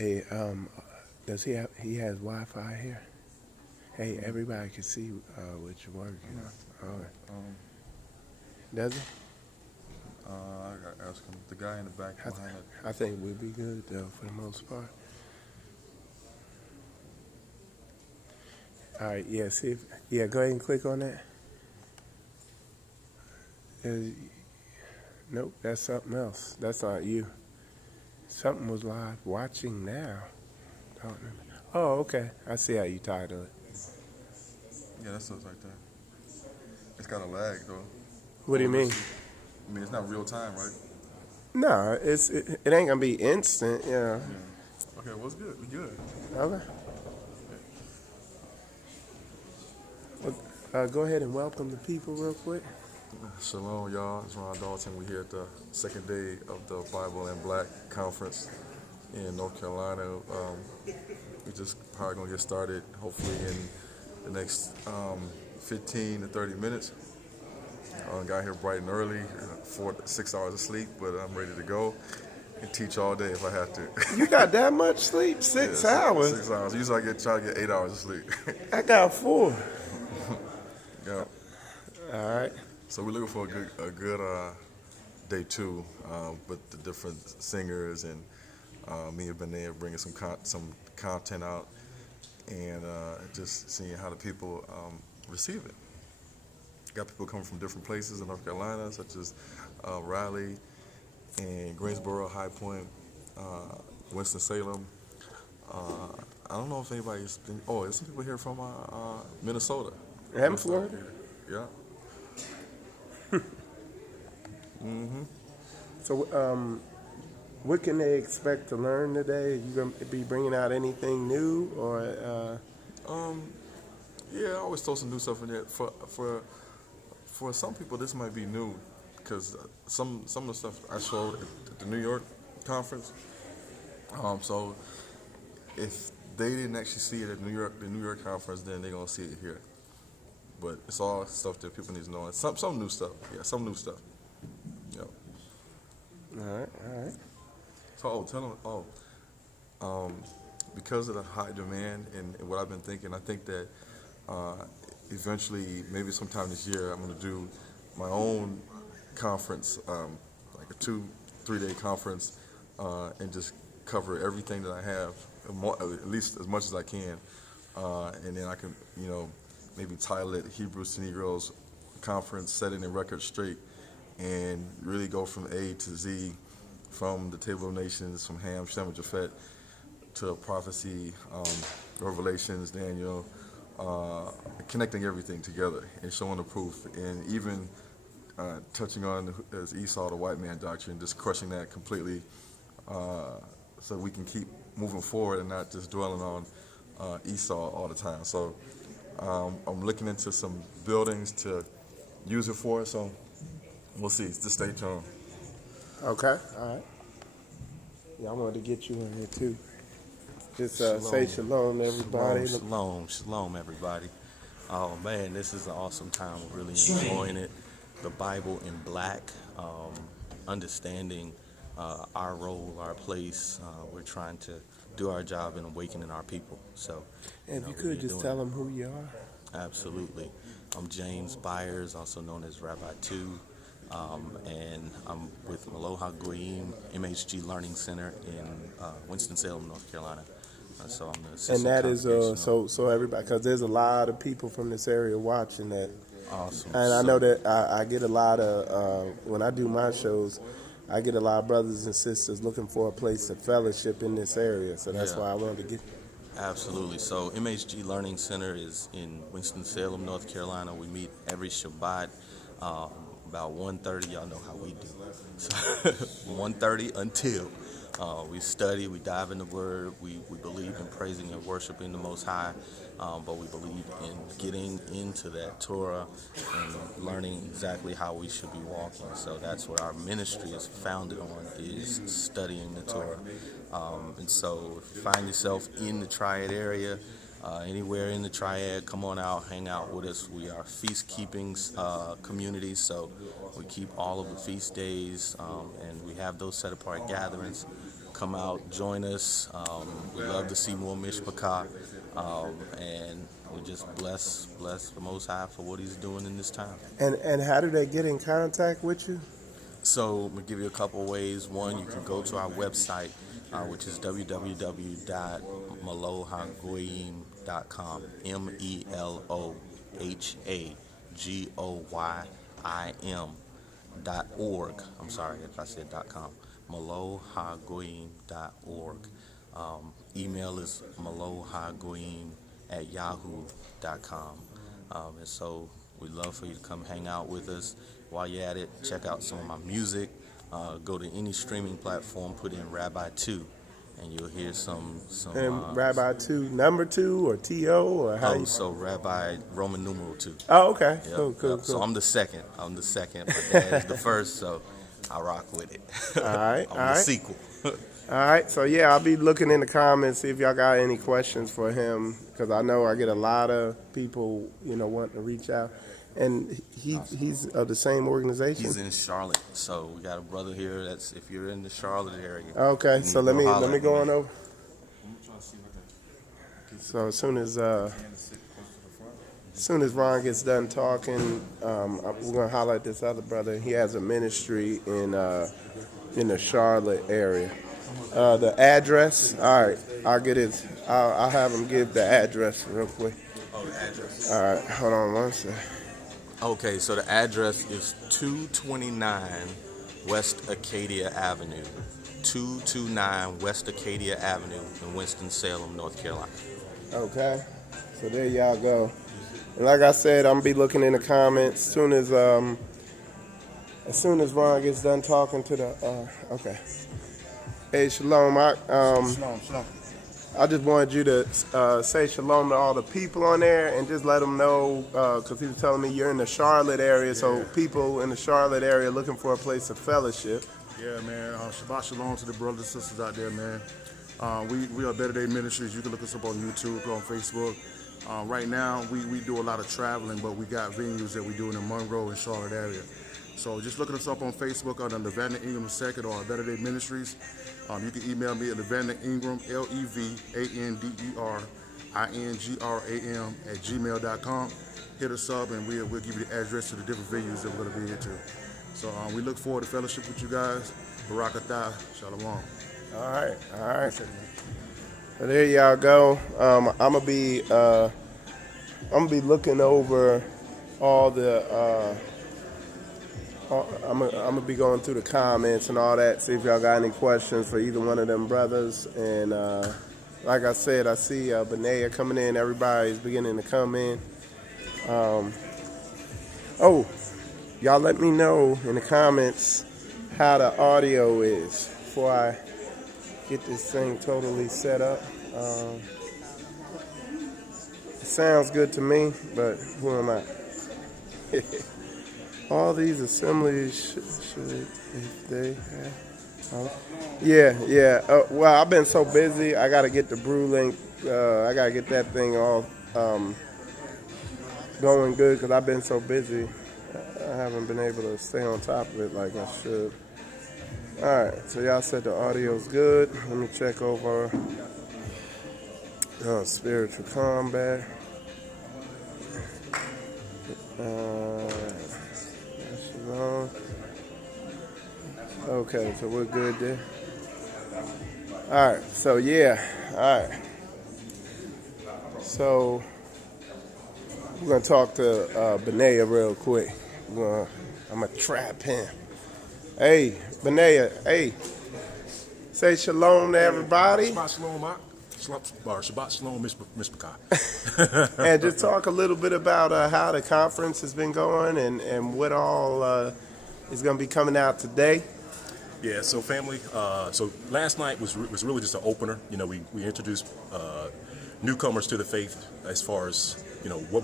Hey, does he has Wi-Fi here? Hey, everybody can see what you're working on. All right. Does he? I gotta ask him. The guy in the back behind it. I think we'll be good though for the most part. All right. Yeah. See if Go ahead and click on that. Nope. That's something else. That's not you. Something was live. Watching now. Oh, okay. I see how you titled it. Yeah, that stuff's like that. It's got a lag though. What do you mean? I mean, it's not real time, right? No, it ain't gonna be instant. Yeah. Okay, well, it's good. We good. Okay. Well, go ahead and welcome the people real quick. Shalom, y'all. It's Ron Dalton. We're here at the second day of the Bible and Black Conference in North Carolina. We just probably gonna get started hopefully in the next 15 to 30 minutes. Got here bright and early, 4 to 6 hours of sleep, but I'm ready to go and teach all day if I have to. You got that much sleep? 6 hours? 6 hours. Usually try to get 8 hours of sleep. I got 4. Yeah. All right. So we're looking for a good day 2 with the different singers, and me have been there bringing some content out, and just seeing how the people receive it. Got people coming from different places in North Carolina, such as Raleigh and Greensboro, High Point, Winston-Salem. I don't know if anybody's been. Oh, there's some people here from Minnesota. And Florida. Yeah. So, what can they expect to learn today? Are you going to be bringing out anything new, or? Yeah, I always throw some new stuff in there. For some people, this might be new, because some of the stuff I showed at the New York conference. So if they didn't actually see it at the New York conference, then they're gonna see it here. But it's all stuff that people need to know, and some new stuff. Yeah, some new stuff. Yeah. All right. So tell them. Because of the high demand and what I've been thinking, I think that eventually, maybe sometime this year, I'm going to do my own conference, like a 2-3 day conference, and just cover everything that I have, at least as much as I can, and then I can, maybe title it Hebrews to Negroes Conference, Setting the Record Straight, and really go from A to Z, from the Table of Nations, from Ham, Shem, and Japhet, to prophecy, Revelations, Daniel, connecting everything together and showing the proof, and even touching on, as Esau, the white man doctrine, just crushing that completely, so we can keep moving forward and not just dwelling on Esau all the time. So I'm looking into some buildings to use it for, so we'll see. Just stay tuned. Okay. All right. Yeah, I wanted to get you in here too. Just Shalom. say shalom, everybody. Shalom, everybody. Oh man, this is an awesome time. We're really enjoying it. The Bible in Black, understanding our role, our place. We're trying to do our job in awakening our people. So, If you could just tell them who you are. Absolutely. I'm James Byers, also known as Rabbi 2. And I'm with Aloha Goyim MHG Learning Center in Winston-Salem, North Carolina. So I'm the assistant And that is congregational. so everybody, because there's a lot of people from this area watching that. Awesome. And I know that I get a lot of when I do my shows, I get a lot of brothers and sisters looking for a place of fellowship in this area. So that's why I wanted to get. Absolutely. So MHG Learning Center is in Winston-Salem, North Carolina. We meet every Shabbat. About 1:30, y'all know how we do. So 1:30 until we study, we dive in the Word. We believe in praising and worshiping the Most High, but we believe in getting into that Torah and learning exactly how we should be walking. So that's what our ministry is founded on, is studying the Torah. And so if you find yourself in the Triad area, anywhere in the Triad, come on out, hang out with us. We are feast-keeping community, so we keep all of the feast days, and we have those set-apart gatherings. come out, join us. We love to see more Mishpachah, and we just bless the Most High for what He's doing in this time. And how do they get in contact with you? So I'm gonna give you a couple ways. One, you can go to our website, which is www.melohagoyim.com. melohagoyim.org. I'm sorry if I said .com. melohagoyim.org. Email is melohagoyim@yahoo.com. And so we'd love for you to come hang out with us. While you're at it, check out some of my music. Go to any streaming platform, put in Rabbi 2, and you'll hear some. And Rabbi 2, number 2, or T.O., or how you... So Rabbi Roman numeral 2. Oh, okay. Yep, Cool. So I'm the second. My dad is the first, so I rock with it. All right. I'm the sequel. All right. So, yeah, I'll be looking in the comments, see if y'all got any questions for him, because I know I get a lot of people, wanting to reach out. And he's of the same organization? He's in Charlotte. So we got a brother here that's, if you're in the Charlotte area. Okay, so let me go on over. So as soon as Ron gets done talking, we're gonna highlight this other brother. He has a ministry in the Charlotte area. The address, all right, I'll have him give the address real quick. Oh, the address. All right, hold on one second. Okay, so the address is 229 West Acadia Avenue. 229 West Acadia Avenue in Winston-Salem, North Carolina. Okay, so there y'all go. And like I said, I'm gonna be looking in the comments as soon as Ron gets done talking to the. Okay. Hey, shalom. Shalom. I just wanted you to say shalom to all the people on there and just let them know, because he was telling me you're in the Charlotte area, so people in the Charlotte area looking for a place of fellowship. Yeah, man. Shabbat shalom to the brothers and sisters out there, man. We are Better Day Ministries. You can look us up on YouTube, on Facebook. Right now, we do a lot of traveling, but we got venues that we do in the Monroe and Charlotte area. So just look us up on Facebook under Levander Ingram II or Better Day Ministries. You can email me at Levander Ingram, LEVANDERINGRAM@gmail.com. Hit us up and we'll give you the address to the different venues that we're going to be here to. So we look forward to fellowship with you guys. Barakatah, shalom. All right. So there y'all go. I'm gonna be looking over all the. I'm gonna be going through the comments and all that. See if y'all got any questions for either one of them brothers. And like I said, I see Benaya coming in. Everybody's beginning to come in. Y'all let me know in the comments how the audio is before I get this thing totally set up. It sounds good to me, but who am I? All these assemblies should if they have. Yeah. Well, I've been so busy. I got to get the Brew Link. I got to get that thing all going good because I've been so busy. I haven't been able to stay on top of it like I should. All right, so y'all said the audio's good. Let me check over spiritual combat. Okay, so we're good there. All right, so yeah, all right. So we're gonna talk to Benaya real quick. I'm gonna trap him. Hey, Benaya, hey, say shalom to everybody. Shabbat shalom, Shabbat shalom, Mishpachah. And just talk a little bit about how the conference has been going and what all is going to be coming out today. Yeah, so family, so last night was really just an opener. You know, we introduced newcomers to the faith as far as, you know, what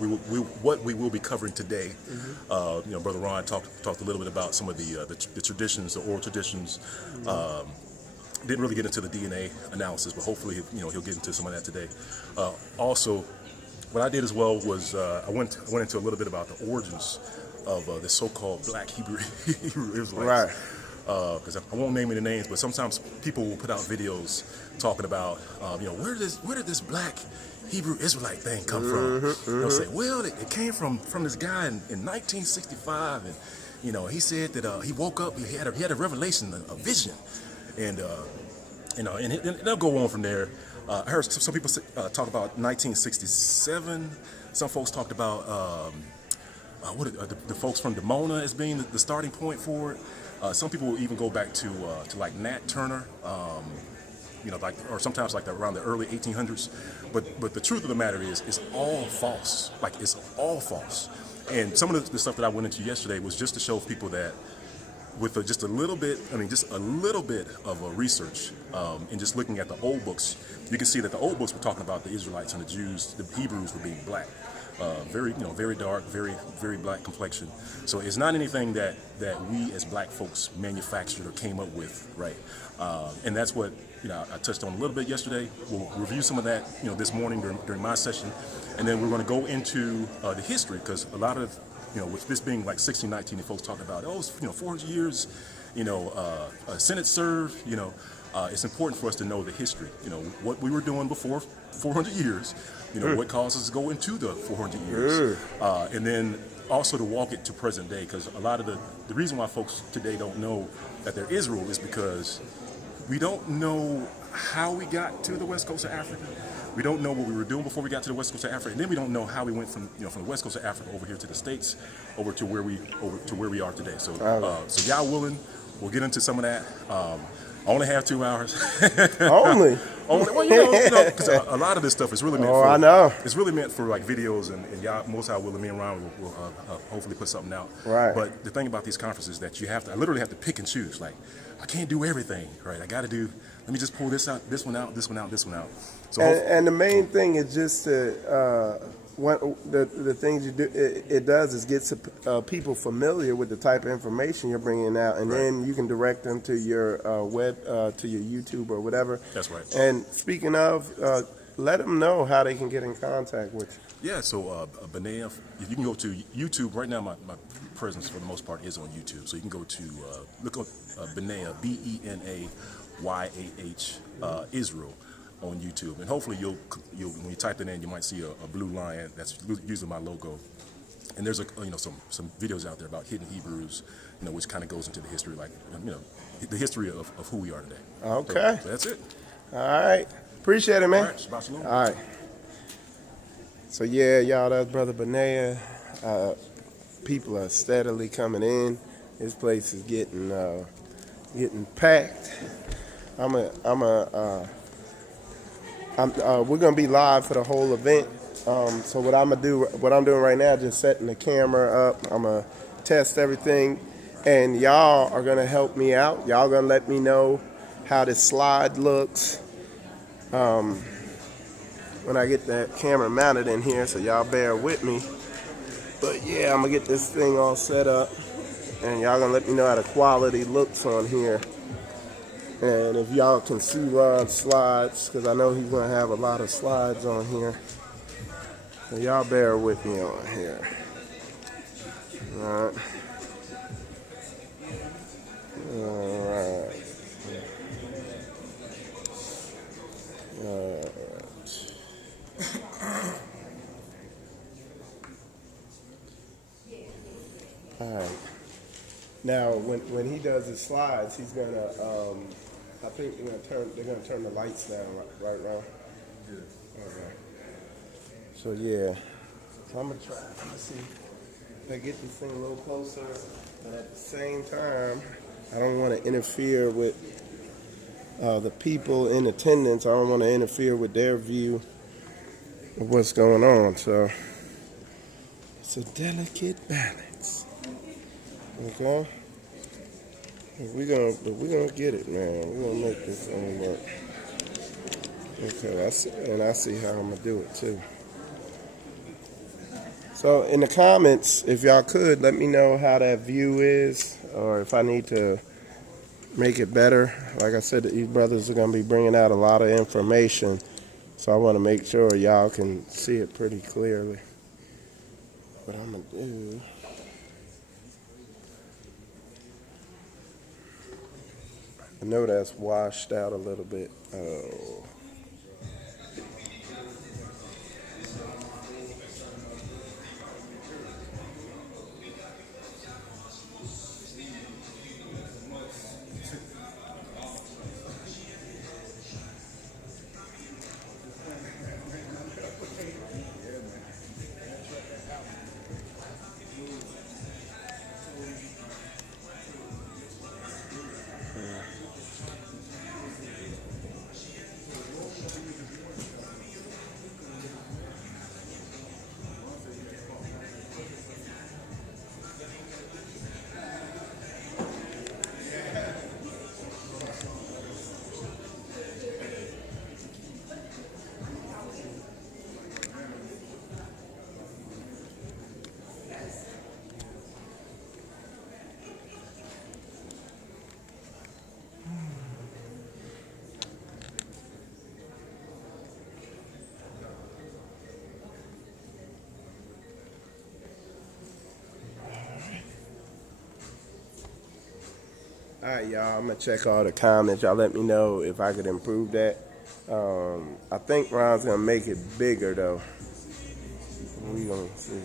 we will be covering today. Mm-hmm. You know, Brother Ron talked a little bit about some of the traditions, the oral traditions. Mm-hmm. Didn't really get into the DNA analysis, but hopefully, you know, he'll get into some of that today. Also, what I did as well was I went into a little bit about the origins of the so-called Black Hebrew Israelites. Right. because I won't name any names, but sometimes people will put out videos talking about, where did this black Hebrew Israelite thing come from? They'll say, well, it came from this guy in 1965, and he said that he woke up, he had a revelation, a vision, and and they'll go on from there. I heard some people talk about 1967. Some folks talked about the folks from Demona as being the starting point for it. Some people will even go back to like Nat Turner, or sometimes like around the early 1800s. But the truth of the matter is, it's all false. Like, it's all false. And some of the stuff that I went into yesterday was just to show people that with just a little bit of a research, and just looking at the old books, you can see that the old books were talking about the Israelites and the Jews, the Hebrews were being black. Very dark, very black complexion. So it's not anything that we as black folks manufactured or came up with, right? And that's what I touched on a little bit yesterday. We'll review some of that this morning during my session, and then we're going to go into the history, because a lot of with this being like 1619, and folks talk about 400 years, Senate served, it's important for us to know the history, what we were doing before 400 years, what caused us to go into the 400 years, and then also to walk it to present day, because a lot of the reason why folks today don't know that they're Israel is because we don't know how we got to the west coast of Africa. We don't know what we were doing before we got to the west coast of Africa, and then we don't know how we went from the west coast of Africa over here to the States, over to where we are today. So, so y'all willing, we'll get into some of that. I only have 2 hours. Only? Well, because a lot of this stuff is really meant for. I know. It's really meant for like videos, and y'all, most y'all willing, me and Ron will hopefully put something out. Right. But the thing about these conferences is that I literally have to pick and choose. Like, I can't do everything, right? I got to do. Let me just pull this out, this one out, this one out, this one out. So and the main thing is just to the things you do. It does is get people familiar with the type of information you're bringing out, and then you can direct them to your to your YouTube or whatever. That's right. And speaking of, let them know how they can get in contact with you. Yeah, so Benaya, you can go to YouTube. Right now, my presence for the most part is on YouTube. So you can go to, look up Benaya, Benayah, Israel, on YouTube. And hopefully you'll when you type it in, you might see a blue lion. That's usually my logo. And there's some videos out there about hidden Hebrews, which kind of goes into the history, like, the history of who we are today. Okay. So that's it. All right. Appreciate it, man. All right, Shabbat Shalom. All right. So yeah, y'all, that's Brother Benaya. People are steadily coming in. This place is getting packed. We're gonna be live for the whole event. So what I'm doing right now, just setting the camera up. I'm gonna test everything, and y'all are gonna help me out. Y'all gonna let me know how this slide looks when I get that camera mounted in here. So y'all bear with me. But yeah, I'm gonna get this thing all set up, and y'all gonna let me know how the quality looks on here. And if y'all can see Ron's slides, because I know he's gonna have a lot of slides on here. So y'all bear with me on here. Alright. Alright. Alright. Alright. Now, when he does his slides, he's gonna. I think they're gonna turn the lights down, right, Ron? Yeah. Okay. So yeah, so I'm gonna try. Let's see if I get this thing a little closer, but at the same time, I don't want to interfere with the people in attendance. I don't want to interfere with their view of what's going on. So it's a delicate balance. Okay. We're gonna get it, man. We're gonna make this thing work. Okay, I see how I'm gonna do it too. So in the comments, if y'all could let me know how that view is, or if I need to make it better. Like I said, these brothers are gonna be bringing out a lot of information, so I want to make sure y'all can see it pretty clearly. What I'm gonna do. I know that's washed out a little bit. Oh. All right, y'all. I'm gonna check all the comments. Y'all let me know if I could improve that. I think Ron's gonna make it bigger though. We gonna see.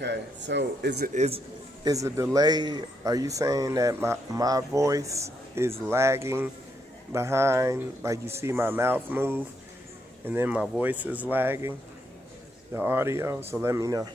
Okay, so is the delay? Are you saying that my voice is lagging behind? Like you see my mouth move, and then my voice is lagging the audio. So let me know.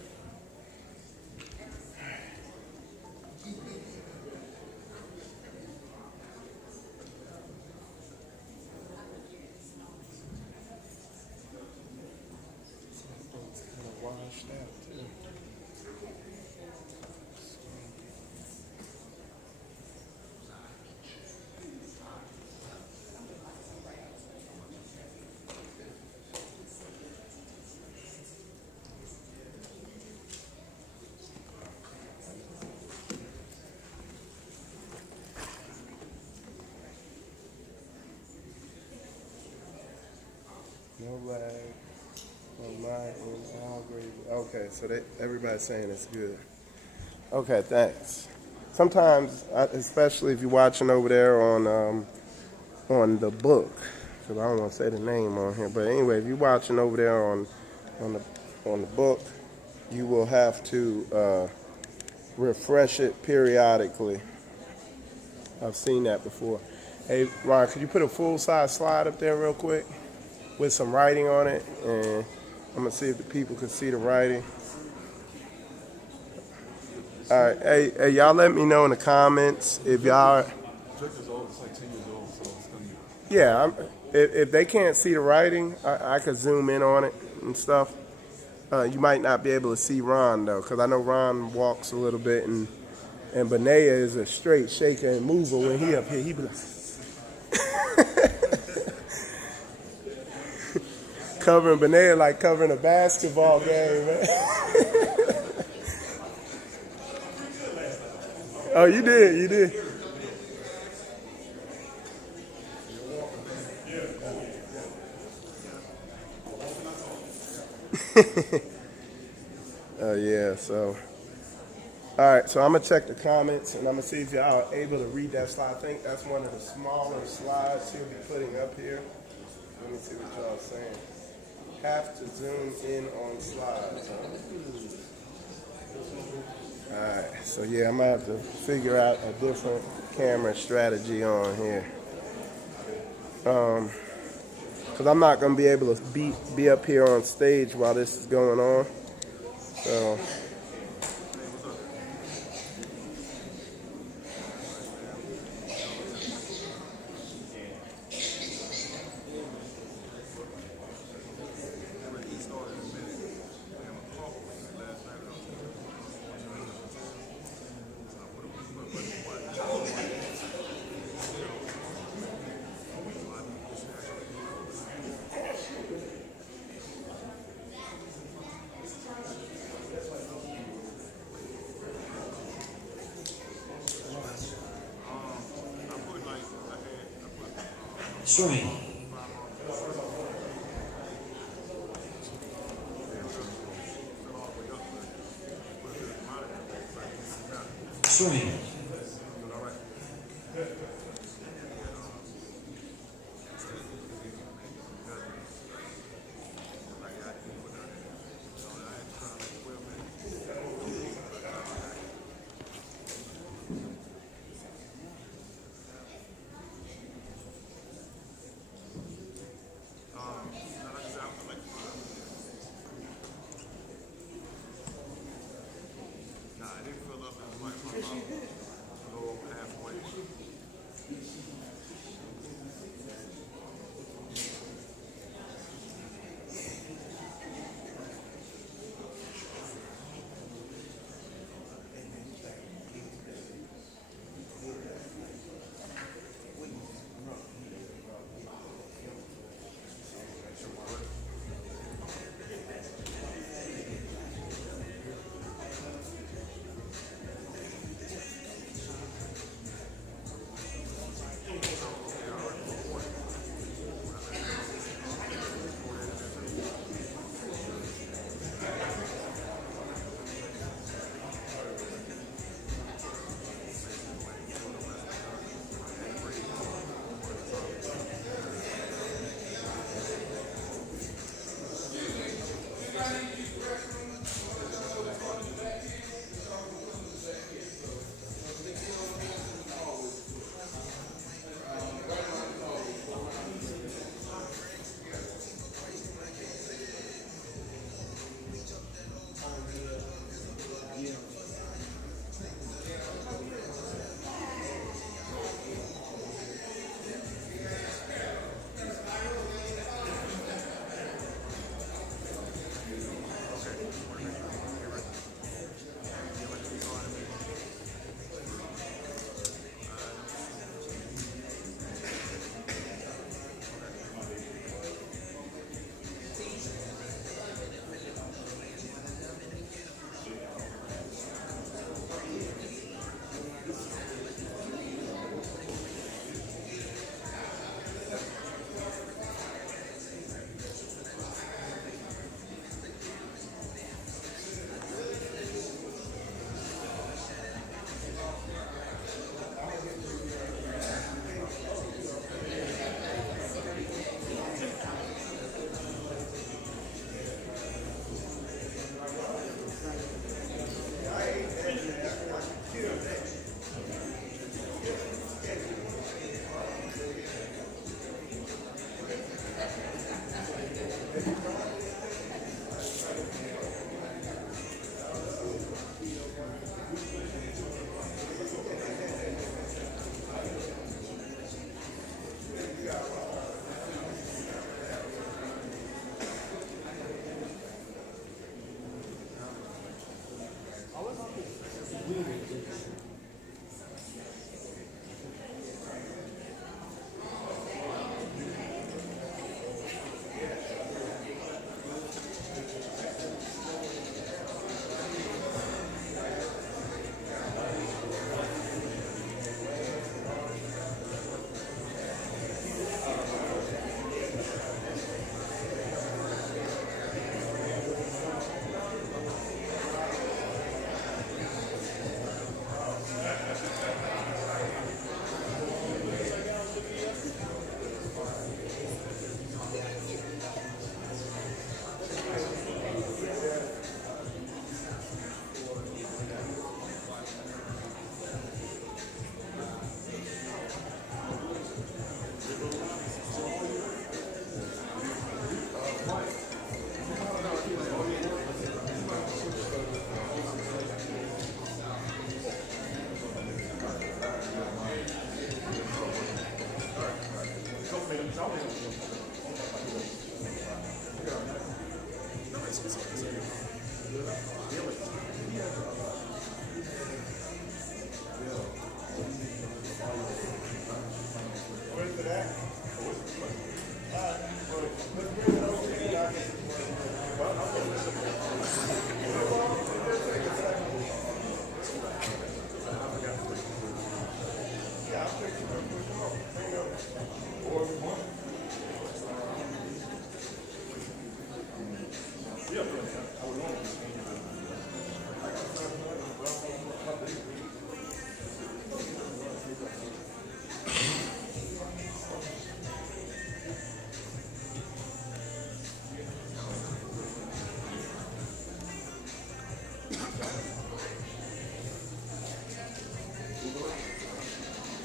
No lag on my end. All great. Okay, so everybody's saying it's good. Okay, thanks. Sometimes, especially if you're watching over there on the book, because I don't want to say the name on here, but anyway, if you're watching over there on the book, you will have to refresh it periodically. I've seen that before. Hey, Ron, could you put a full-size slide up there real quick with some writing on it? And I'm going to see if the people can see the writing. All right. Hey, y'all let me know in the comments if y'all... Projector's old, it's like 10 years old, so it's gonna be... Yeah, if they can't see the writing, I could zoom in on it and stuff. You might not be able to see Ron, though, because I know Ron walks a little bit, and Benea is a straight shaker and mover when he up here. He be like... covering Benea like covering a basketball game, man. Oh, you did. Oh, yeah, so. All right, so I'm going to check the comments, and I'm going to see if y'all are able to read that slide. I think that's one of the smaller slides he'll be putting up here. Let me see what y'all are saying. Have to zoom in on slides. All right, so yeah, I'm going to have to figure out a different camera strategy on here. Because I'm not going to be able to be up here on stage while this is going on. So... Swing. Swing.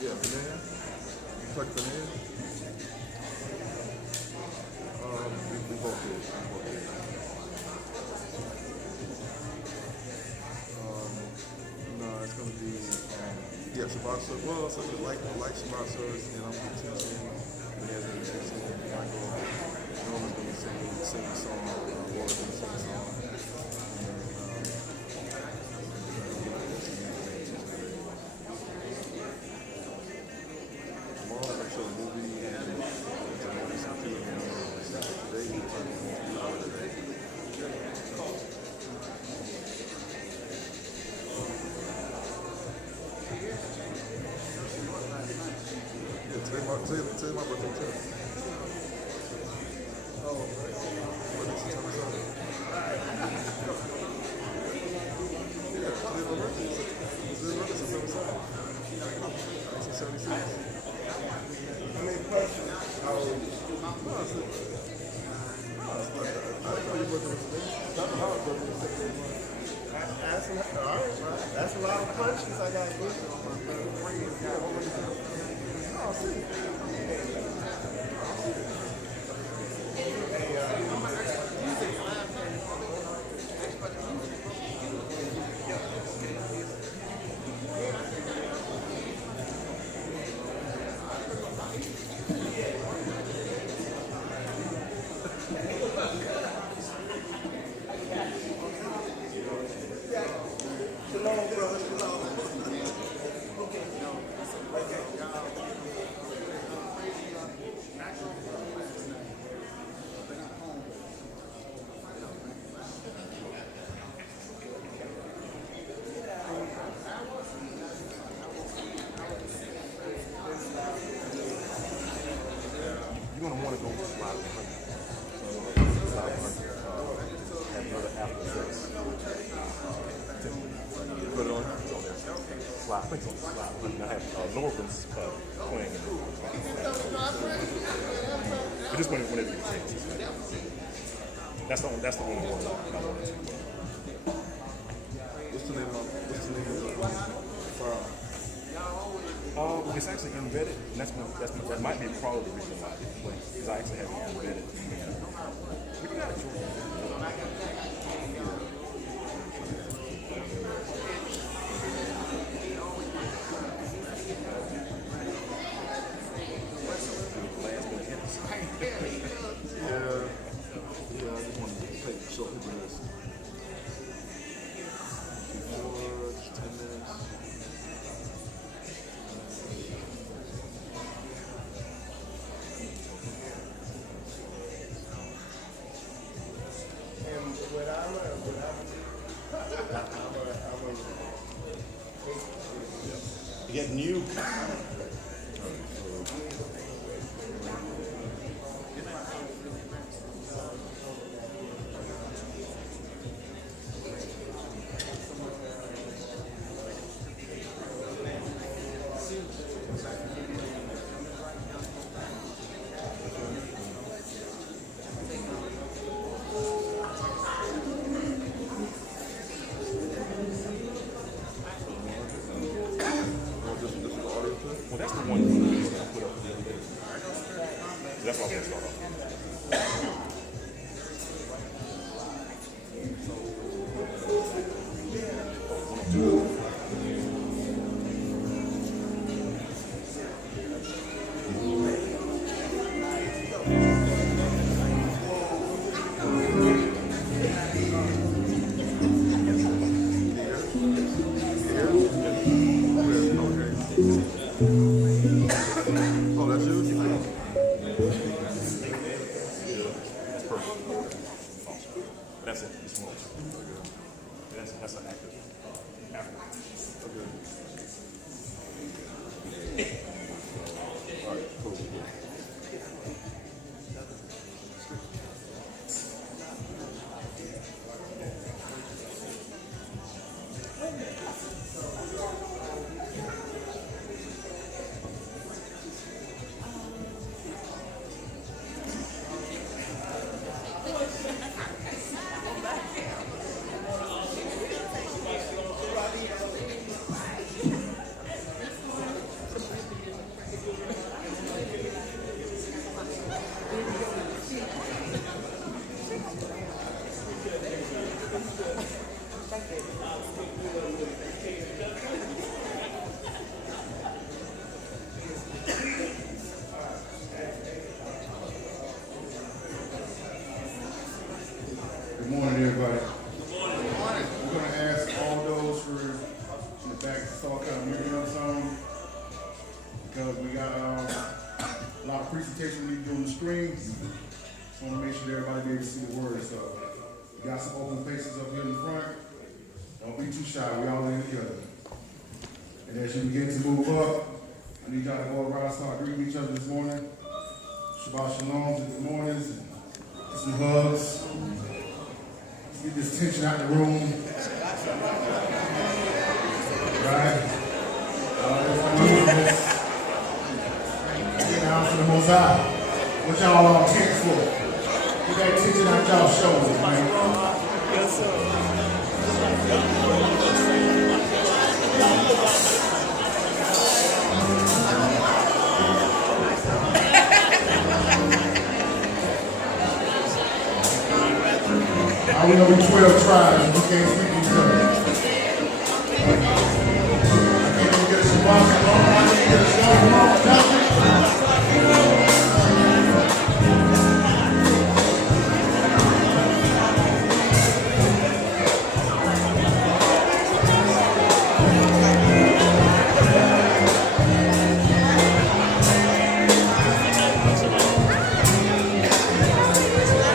Yeah, banana. Like banana. We both did. No, it's gonna be yeah, Shabbat Sauce. Well, so like Shabbat Sauce, and I'm gonna teach him. He has been teaching him. Michael, Norman's gonna sing a song. Laura's gonna sing a song. Tomorrow, like I said, a movie and some TV and today we're talking about today. Yeah, today my birthday too. Oh, what is it? Yeah, today my birthday. Today's my birthday, September 7th. 1976. How many questions? How old? No, I said, I didn't know your birthday was today. That's how my birthday was today. That's all right, bro. That's a lot of questions I got to get you on my brother. Oh, see. Shalom, brother. Shalom. You're going to want to go to slide 100. Slide 100. Have another after sex. Put it on. It's on there. Slide, I think it's on slide 100. I have Norman's playing in it. But just whenever you get a chance. That's the only one I wanted to. What's the name of the file? It's actually embedded, and that might be probably the reason why I didn't play, because I actually have it embedded. We got it, Jordan. Last minute hits. Yeah, I just wanted to show people this. Before, just 10 minutes. And what I'm Getting you. Well, that's the one that I put up the other day. That's what I was going to start off with. Oh, that's you? But that's it. It's small. That's an active. All right, cool. Good morning, everybody. Good morning. We're going to ask all those who are in the back to start kind of moving up some because we got a lot of presentation we need to do on the screen. Just want to make sure everybody be able to see the words. So we got some open faces up here in the front. Don't be too shy. We all in together. And as you begin to move up, I need y'all to go around and start greeting each other this morning. Shabbat shalom to the mornings and some hugs. Get this tension out of the room. Right? Get down to the Most High. What y'all all tense for? Get that tension out y'all shoulders, man. Yes, sir. We know we 12 tribes and we can't speak each other. I can't even get a Shabbat shalom. I can't get a shalom without you.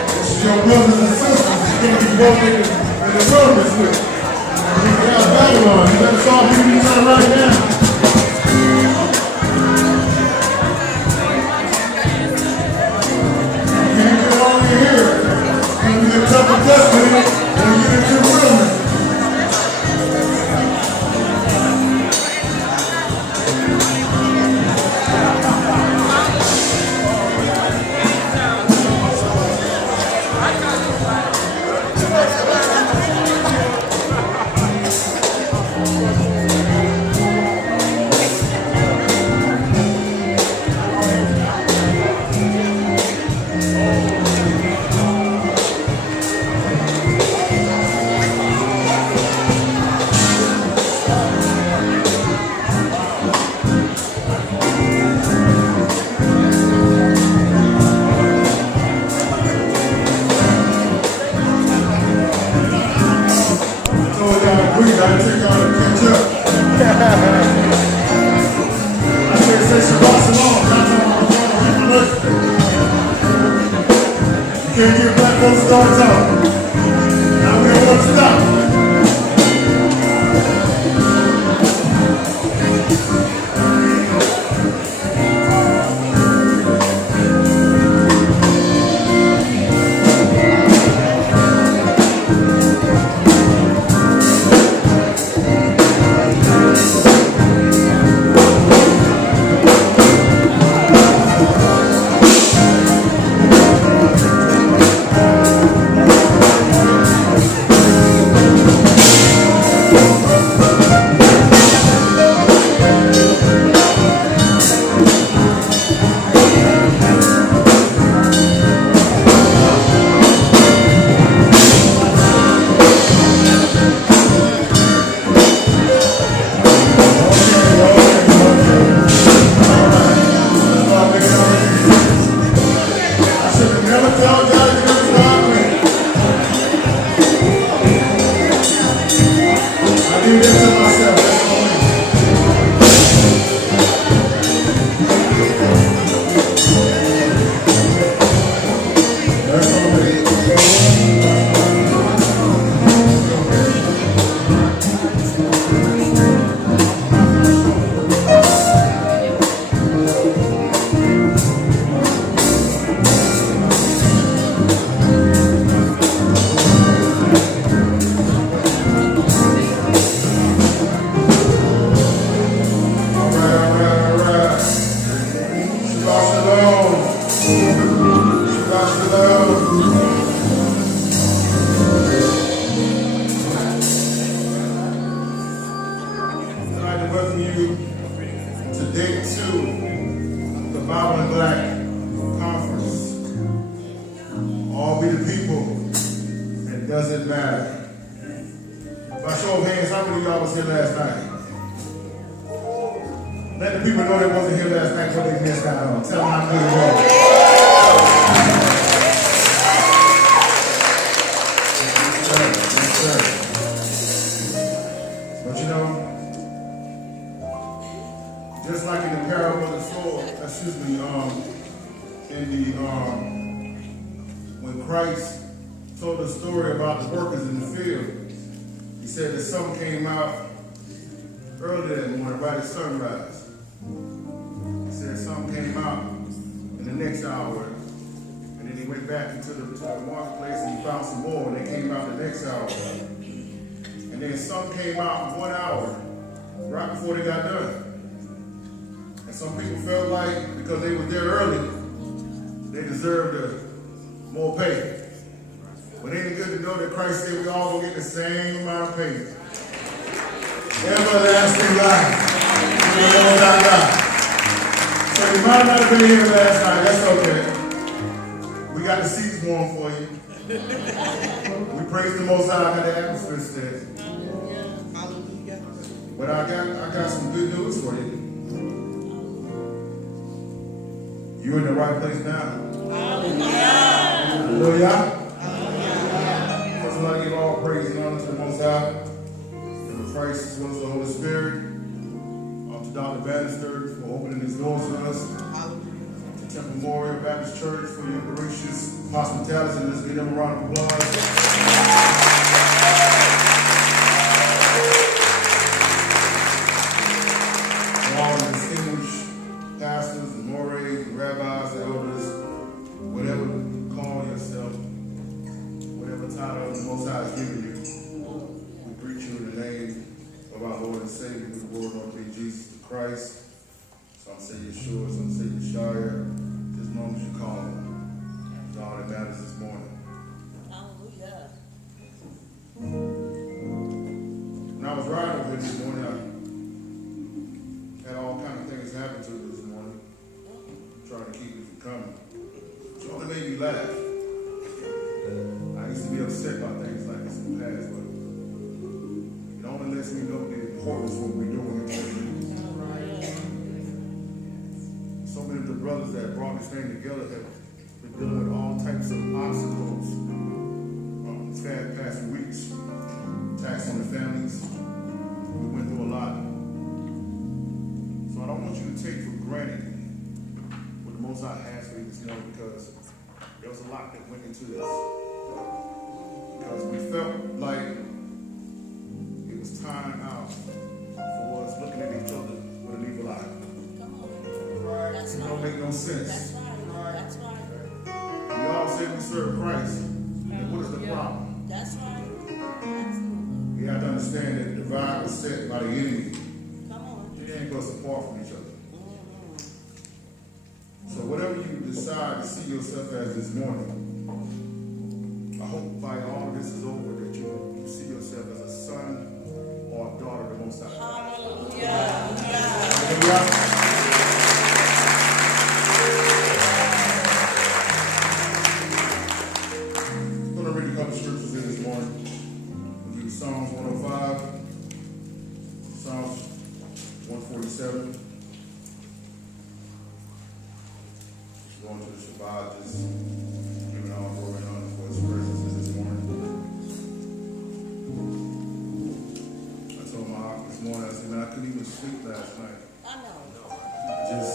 This is your brothers and sisters. Going to be walking in the wilderness with. We got Babylon. You better start beating each other right now. You can't get all in here. And you get tough adjustment and you get into the wilderness. Can't get black folks started out. Now we don't want to stop. show of hands, how many of y'all was here last night? Let the people know that wasn't here last night what they missed out on. Tell them how good it was. Yes, sir. But you know, just like in the parable of the sower, when Christ told the story about the workers in the field, he said that some came out early that morning, right at sunrise. He said some came out in the next hour, and then he went back into the marketplace and he found some more, and they came out the next hour. And then some came out 1 hour, right before they got done. And some people felt like because they were there early, they deserved more pay. But ain't it good to know that Christ said we all gonna get the same amount of pay? Everlasting life. We know that God. So you might not have been here last night, that's okay. We got the seats warm for you. We praise the Most High, how the atmosphere says. But I got some good news for you. You're in the right place now. Hallelujah. First, I give all praise and honor to the Most High, and the Christ as well as the Holy Spirit. To Dr. Bannister for opening his doors to us. To Temple Memorial Baptist Church for your gracious hospitality. Let's give them a round of applause. All the distinguished pastors and mores and rabbis, elders, whatever you call yourself, whatever title the Most High has given you, we greet you in the name of our Lord and Savior, the Lord of Jesus the Christ. Some say Yeshua, some say Yeshua. As long as you call him, it's all that matters this morning. Hallelujah. When I was riding over here this morning, I had all kind of things happen to me this morning. Trying to keep it from coming. It only made me laugh. I used to be upset about things like this in the past, but it only lets me know the importance of what we're doing. So many of the brothers that brought this thing together have been dealing with all types of obstacles these past weeks. Attacks on the families. We went through a lot. So I don't want you to take for granted what the Most High has for you this morning, because there was a lot that went into this. Because we felt like it was time out for us looking at each other with an evil eye. That's It don't make no sense. That's right. That's right. We all say we serve Christ. And what is the problem? That's right. Absolutely. We have to understand that the divide was set by the enemy. Come on. It ain't us apart from each other. So whatever you decide to see yourself as this morning, I hope by all of this is over that you see yourself as a son or a daughter of the Most High. Hallelujah. Hallelujah. I'm going to read a couple scriptures here this morning. We'll do Psalms 105, Psalms 147. Going to the Shabbat, just giving all glory and honor for his presence this morning. I told my office this morning, I said, man, I couldn't even sleep last night. I know. Just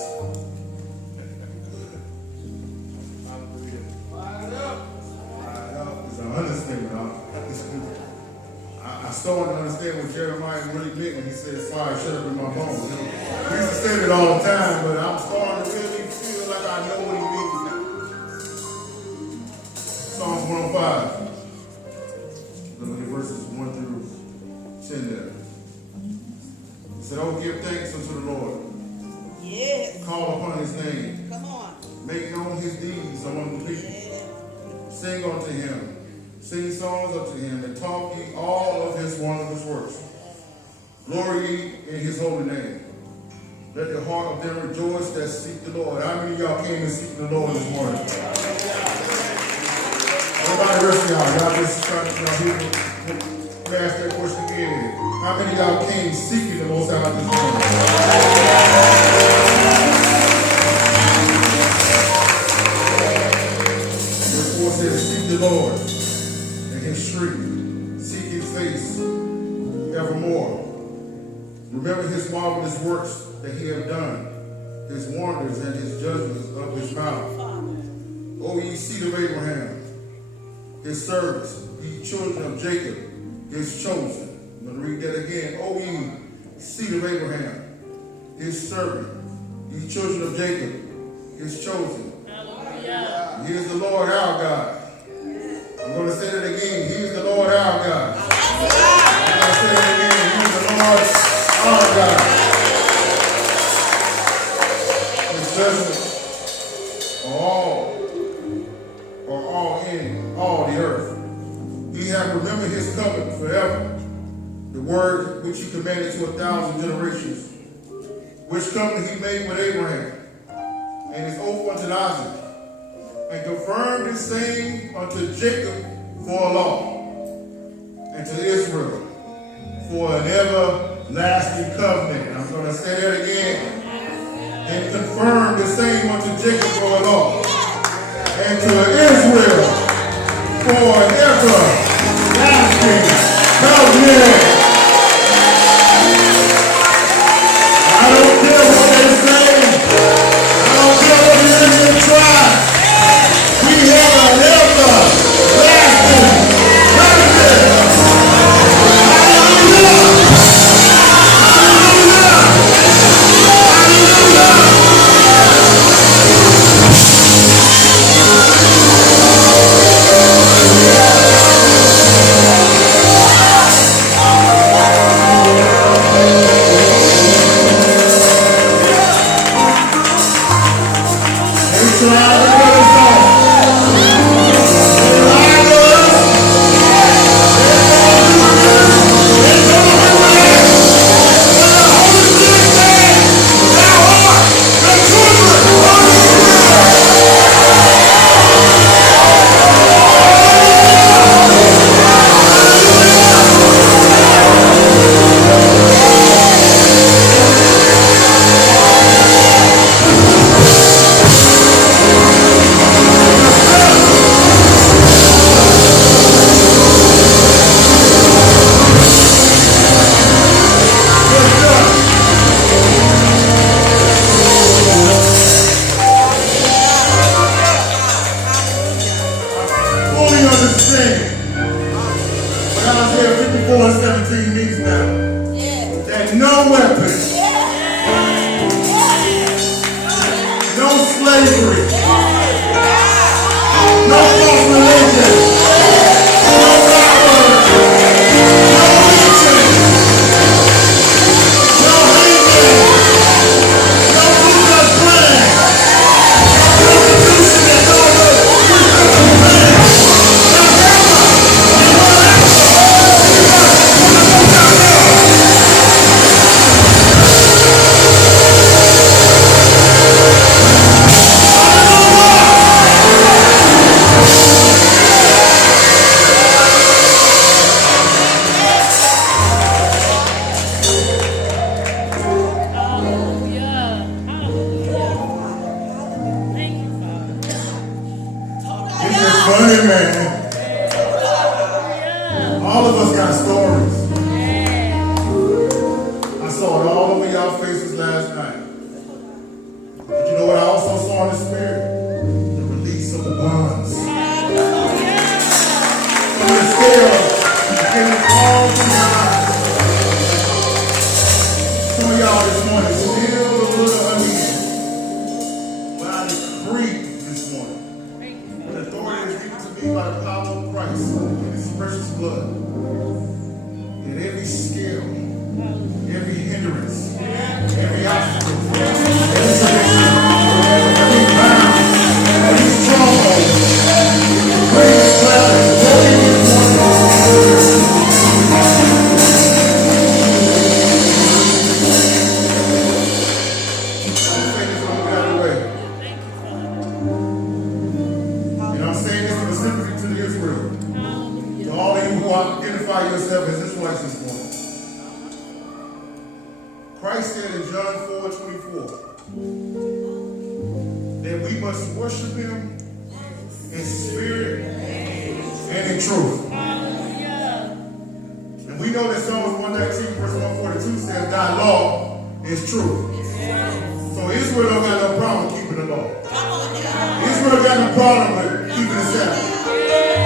fired up is an understatement. I started to understand what Jeremiah really meant when he said fire shut up in my bones. You know, we used to say it all the time, but I'm starting to really feel like I know what he means now. Psalms 105. Look at verses 1 through 10 there. It said, oh, give thanks unto the Lord. Yes. Call upon his name. Come on. Make known his deeds among the people. Sing unto him. Sing songs unto him, and talk ye all of his wondrous works. Glory ye in his holy name. Let the heart of them rejoice that seek the Lord. How many of y'all came and seek the Lord this morning? What about the rest of y'all? Y'all just trying to Let me ask that question again. How many of y'all came seeking the Most High this morning? Therefore says, seek the Lord and his strength. Seek his face evermore. Remember his marvelous works that he have done, his wonders and his judgments of his mouth. O ye seed of Abraham, his servants, ye children of Jacob, his chosen. I'm going to read that again. O ye seed of Abraham, his servant, ye children of Jacob, his chosen. Hallelujah. He is the Lord our God. I'm going to say that again. He is the Lord our God. I'm going to say that again. He is the Lord our God. His judgments are all in all the earth. He hath remembered his covenant forever, the word which he commanded to 1,000 generations, which covenant he made with Abraham, and his oath unto Isaac, and confirmed his saying unto Jacob for a law, and to Israel for an everlasting covenant. I'm going to say that again. And confirmed the same unto Jacob for a law, and to Israel for an everlasting covenant. I don't care what they say. I don't care what the enemy tries. We have an everlasting covenant. Hallelujah! Fully understand what Isaiah 54:17 means now. That no weapon, no slavery, no false religion, no power, no religion, no hatred, no ruthless plan, no constitution that goes Hallelujah. Hallelujah. Thank you, Father. It's just funny, man. Hallelujah. All of us got stories. Yeah. I saw it all over y'all faces last night. But you know what I also saw in the spirit? The release of the bonds. Some of the scales begin to fall from your eyes. Some of y'all this morning still a little uneasy. But I decree this morning, the authority is given to me by the power of Christ and his precious blood. And every scale, every hindrance, every obstacle, every connection, every bound, every stronghold, great cloud, broken this morning. And I'm saying this specifically to Israel. To all of you who identify yourself as Christ said in John 4:24 that we must worship him in spirit and in truth. And we know that Psalms 119 verse 142 says thy law is truth. So Israel don't got no problem keeping the law. Israel got no problem with keeping the Sabbath.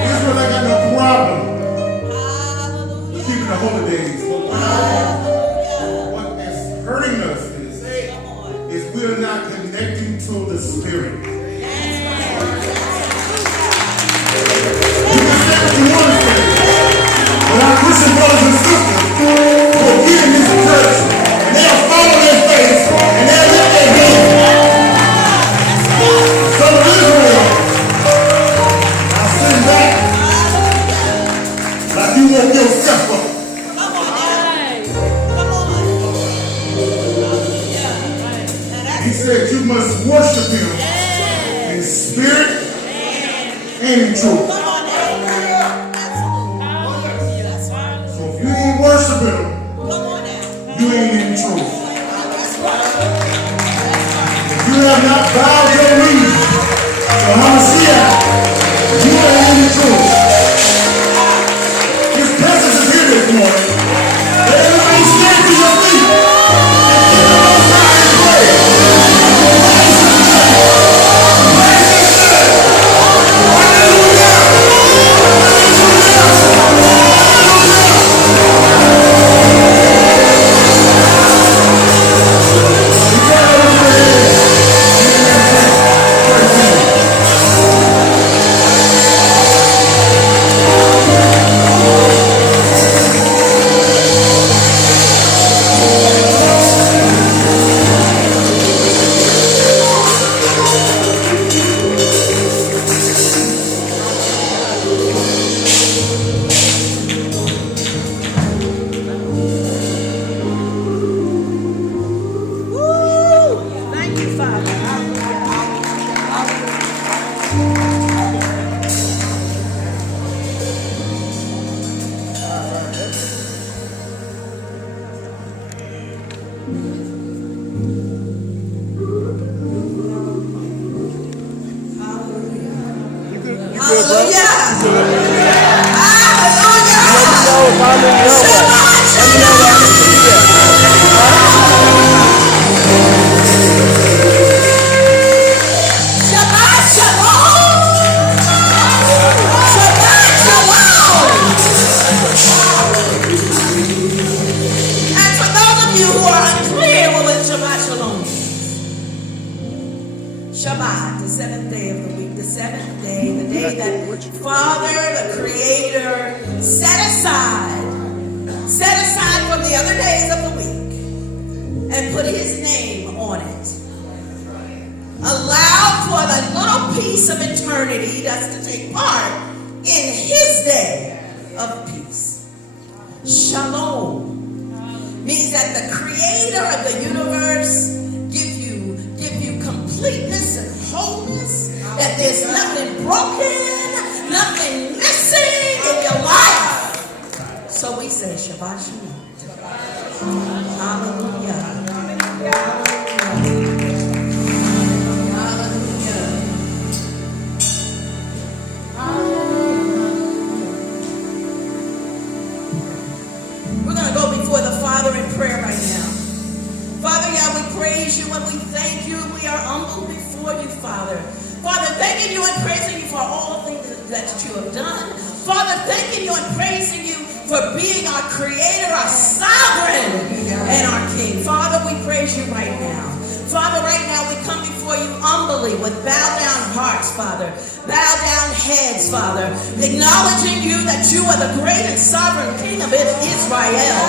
Israel ain't got no problem with keeping the holy days. What is hurting us is we are not connecting to the Spirit. You can say what you want to say, but our Christian brothers and sisters will get in this church and they'll follow their face and they'll lift their hands. Some of Israel are sitting back like you woke yourself up. He said you must worship him in spirit and in truth. So if you ain't worshiping him, you ain't in truth. If you have not bowed your knees to Hamashiach, you ain't in truth. His presence is here this morning. Everybody stand to your feet. Shabbat, the seventh day of the week, the seventh day, the day that Father, the Creator, set aside from the other days of the week and put his name on it. Allowed for the little piece of eternity that's to take part in his day of peace. Shalom means that the Creator of the universe give you completeness and wholeness, that there's nothing broken, nothing missing in your life. So we say Shabbat Shalom. Hallelujah. We're going to go before the Father in prayer right now. Father, yeah, we praise you and we thank you. We are humble before you, Father. Father, thanking you and praising you for all things that you have done. Father, thanking you and praising you for being our Creator, our Sovereign, and our King. Father, we praise you right now. Father, right now we come before you humbly with bowed down hearts, Father. Bowed down heads, Father. Acknowledging you that you are the great and sovereign King of Israel.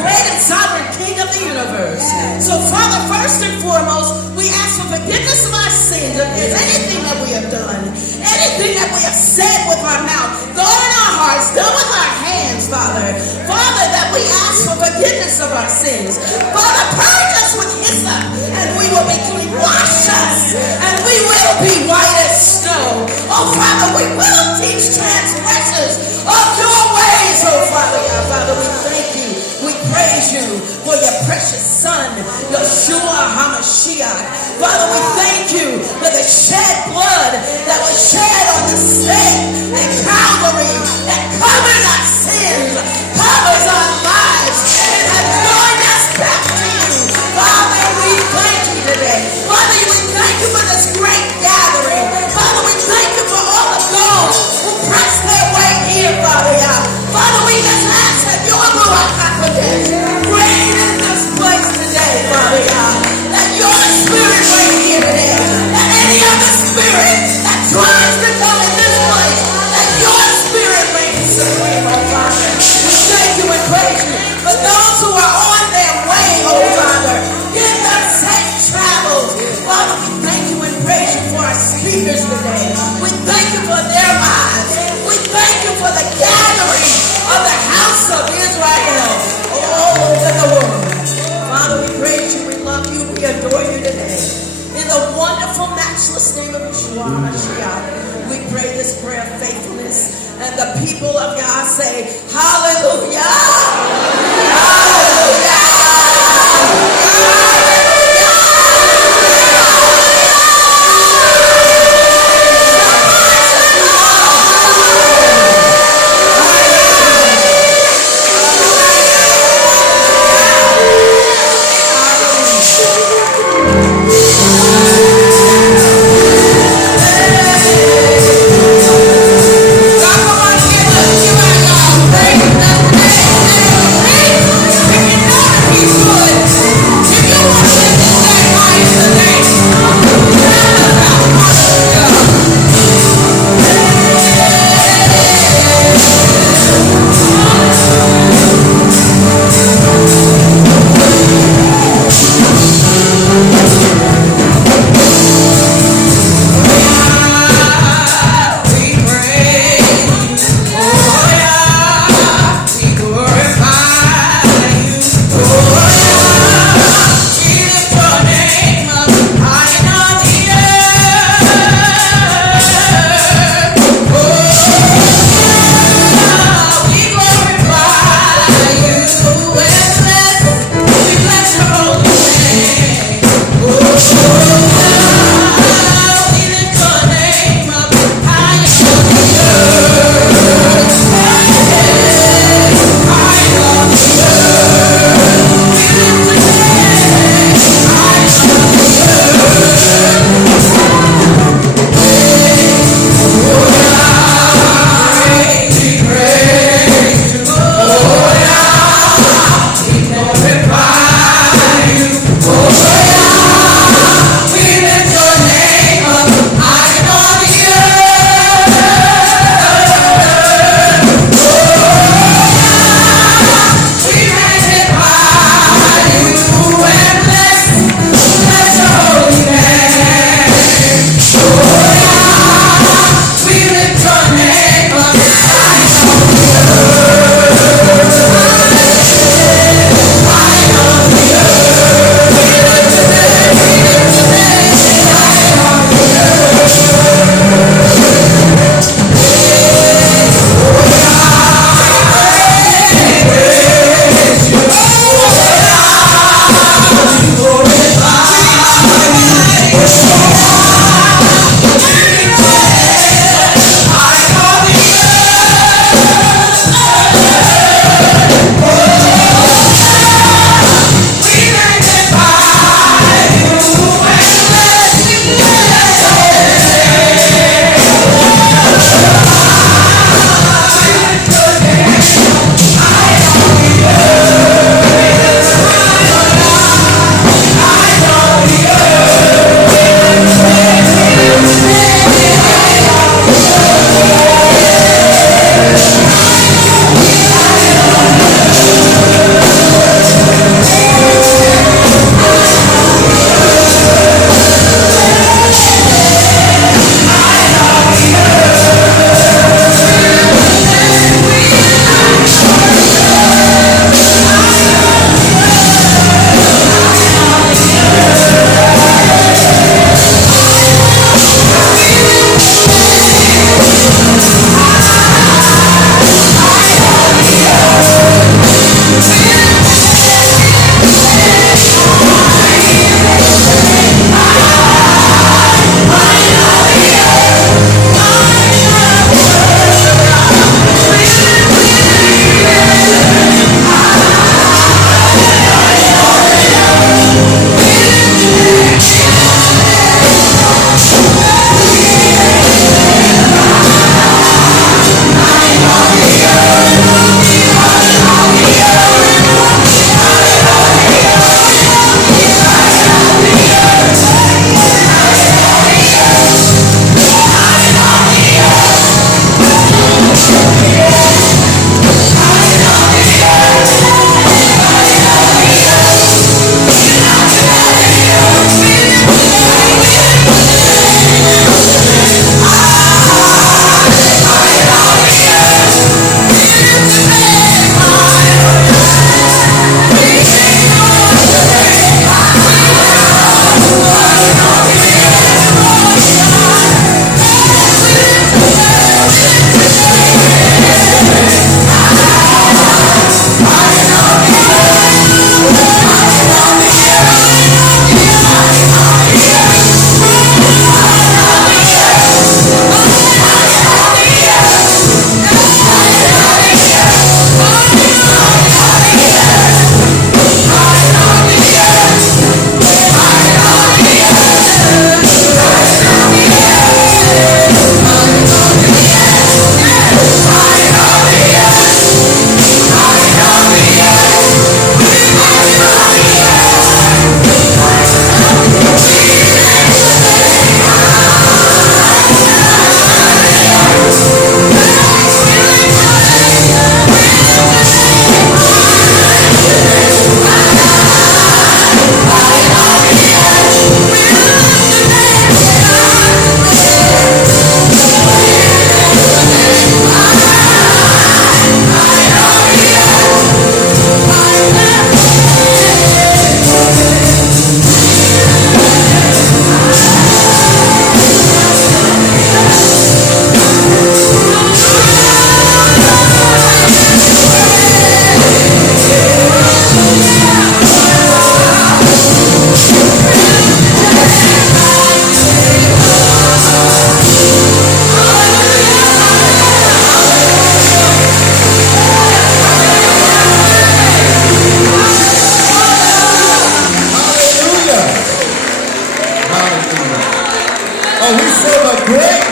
Great and sovereign King of the universe. So, Father, first and foremost, we ask for forgiveness of our sins. If there's anything that we have done, anything that we have said with our mouth, thought in our hearts, done with our hands, Father. Father, that we ask for forgiveness of our sins. Father, purge us with hyssop, and we will be clean. Wash us, and we will be white as snow. Oh, Father, we will teach transgressors of your ways. Oh, Father, yeah, Father, we thank you. We praise praise you for your precious son, Yeshua HaMashiach. Father, we thank you for the shed blood that was shed on the stake at Calvary that covers our sins, covers our lives, and has joined us back to you. Father, we thank you today. Father, we thank you for this great gathering. Father, we thank you for all of those who pressed their way here, Father. Father, we just ask that your Ruach HaKodesh reign in this place today, Father. That your spirit reign here today. That any other spirit that tries to come in this place, that your spirit reigns supreme, oh Father. We thank you and praise you for those who are on their way, oh Father. Give them safe travels. Father, we thank you and praise you for our speakers today. We thank you for their lives. We thank you for the gathering of the house of Israel all over the world. Father, we praise you, we love you, we adore you today. In the wonderful, matchless name of Yeshua HaMashiach, we pray this prayer of faithfulness. And the people of God say, hallelujah! Hallelujah!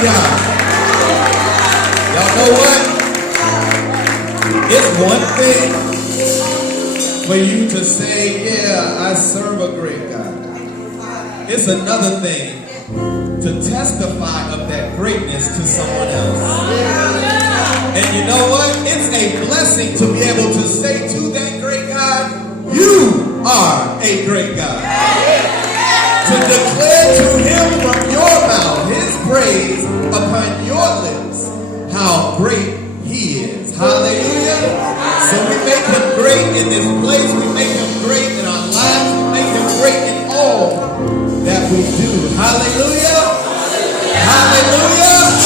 y'all. Y'all know what? It's one thing for you to say, yeah, I serve a great God. It's another thing to testify of that greatness to someone else. And you know what? It's a blessing to be able to say to that great God, you are a great God. To declare to him from your mouth his praise upon your lips, how great he is. Hallelujah. So we make him great in this place. We make him great in our lives. We make him great in all that we do. Hallelujah. Hallelujah.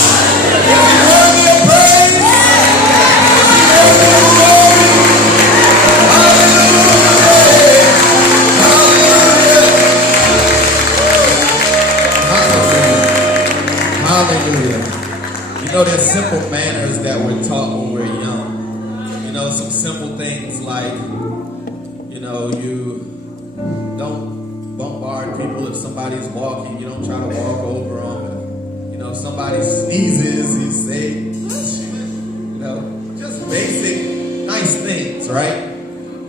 Is he worthy of praise? Is he worthy of glory? Hallelujah. Hallelujah. Hallelujah. You know, there's simple manners that we're taught when we're young. You know, some simple things like, you know, you don't bombard people if somebody's walking. You don't try to walk over them. You know, if somebody sneezes, you say, you know, just basic nice things, right?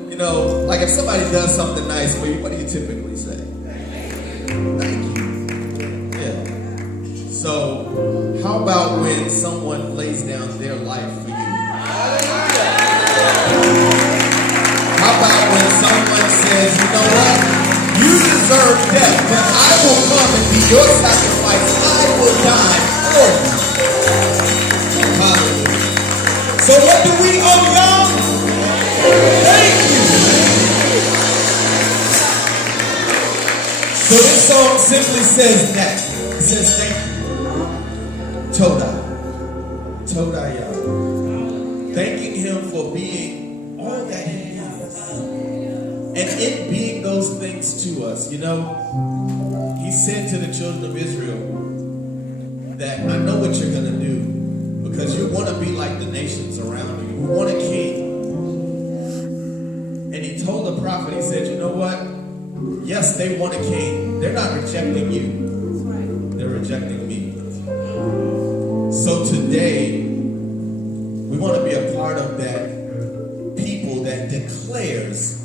You know, like if somebody does something nice for you, what do you typically say? Thank you. Yeah. So, how about when someone lays down their life for you? How about when someone says, you know what? You deserve death, but I will come and be your sacrifice. I will die for you. Hallelujah. So what do we owe y'all? Thank you. So this song simply says that. It says thank you. Toda. Toda, y'all. Thanking him for being all that he is. And in being those things to us, you know, he said to the children of Israel that I know what you're going to do because you want to be like the nations around you. You want a king. And he told the prophet, he said, you know what? Yes, they want a king. They're not rejecting you. They're rejecting me. So today, we want to be a part of that people that declares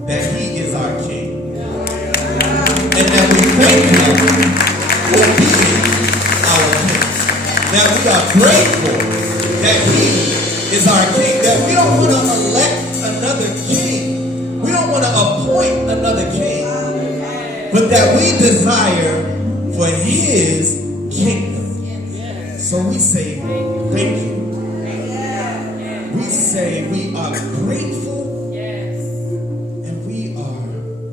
that he is our king. And that we thank him for being our king. That we are grateful that he is our king. That we don't want to elect another king. We don't want to appoint another king. But that we desire for his kingdom. So we say thank you. We say we are grateful. And we are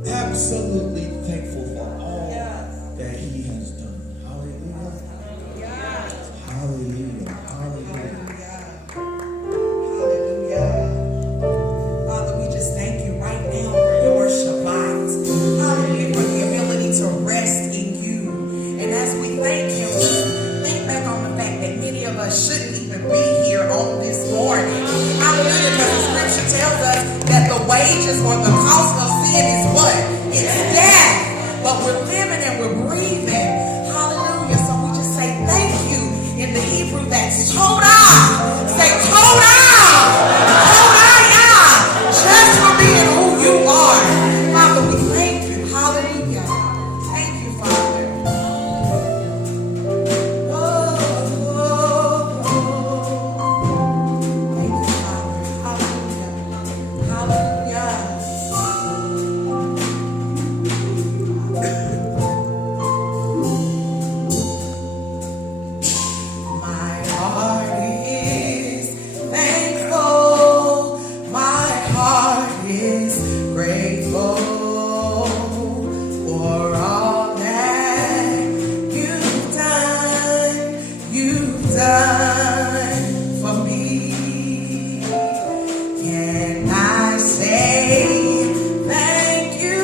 absolutely thankful for all that he has done. Hallelujah. Hallelujah. Hallelujah. Father, we just thank you right now for your Shabbat. Hallelujah, for the ability to rest in you. And as we thank him, just think back on the fact that many of us shouldn't even be here on this morning. Hallelujah, because the scripture tells us that the wages or the cost of sin is what? It's death. But we're living and we're breathing. Hallelujah. So we just say thank you. In the Hebrew, that's Toda. Say Toda. Toda, just for being who you are. Father, we thank you. Hallelujah. Thank you, Father. Thank you, Father. Hallelujah. Hallelujah. My heart is thankful. My heart is grateful for all that you've done for me. Can I say thank you?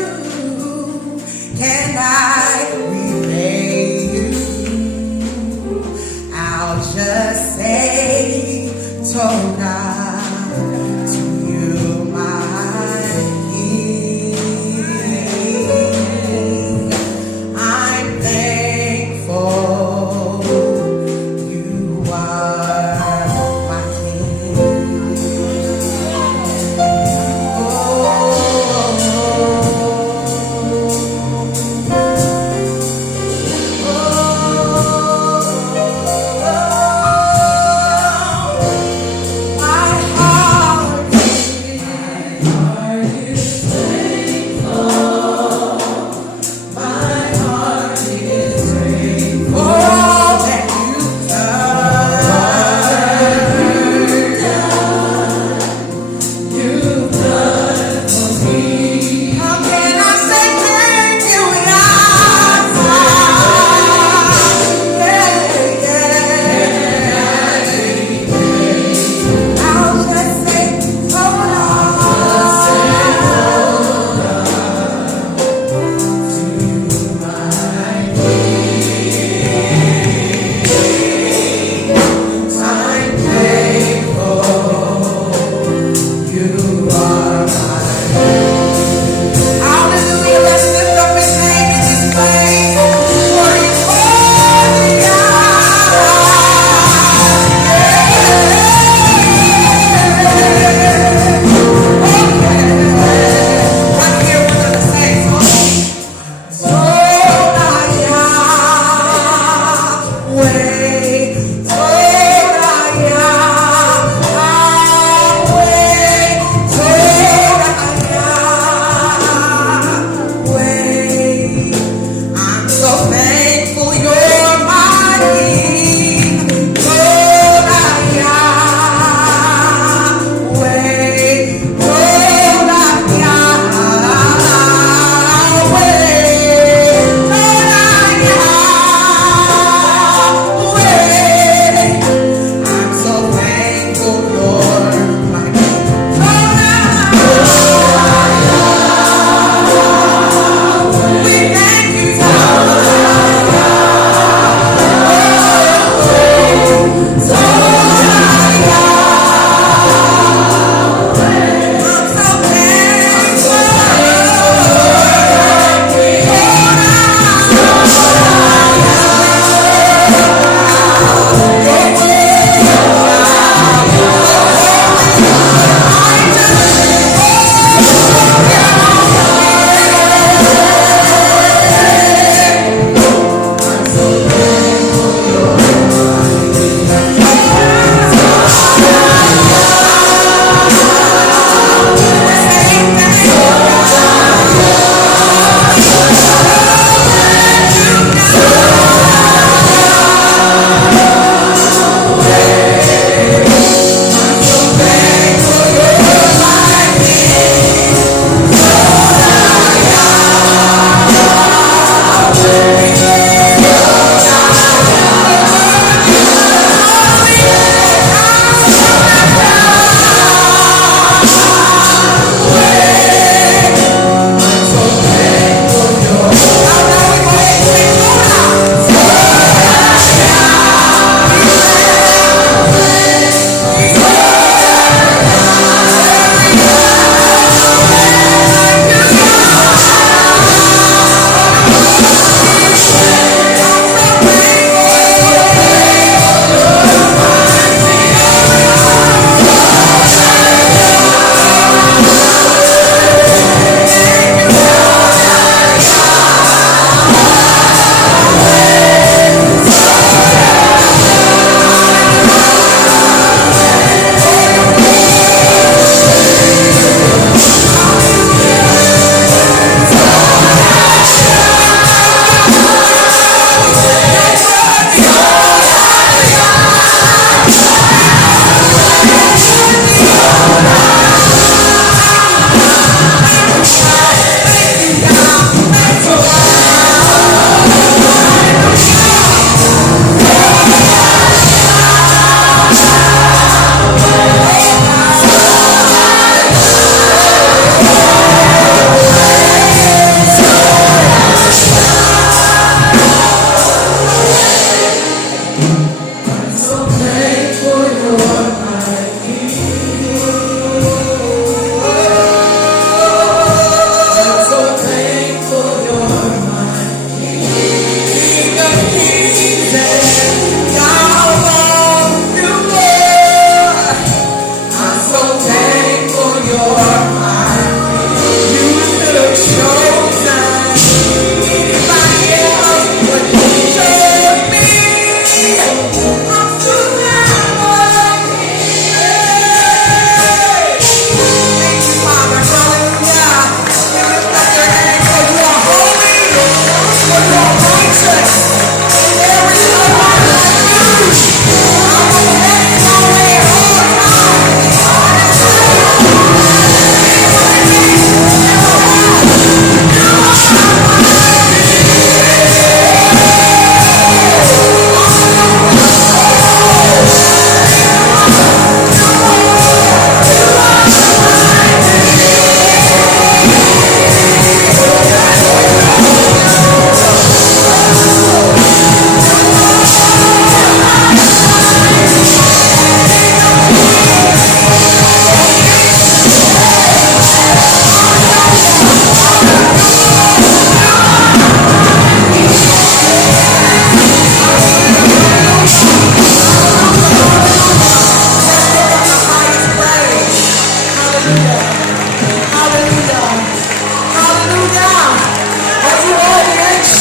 Can I repay you? I'll just say Toda to you, my King.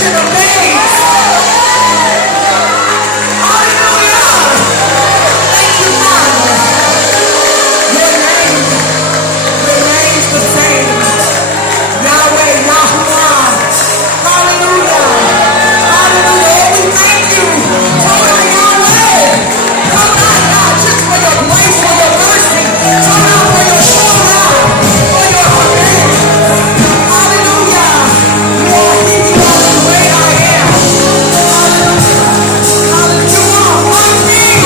ancient of days. Hallelujah. Thank you, Father. Your name remains the same. Yahweh, Yahuwah. Hallelujah. Hallelujah. Oh, we thank you. Total Yahweh. Come on, God, just for your grace, for your mercy. Come on, for your show out, for your command. Hallelujah. You are He, you are the great I am. Hallelujah. Hallelujah. You are my King.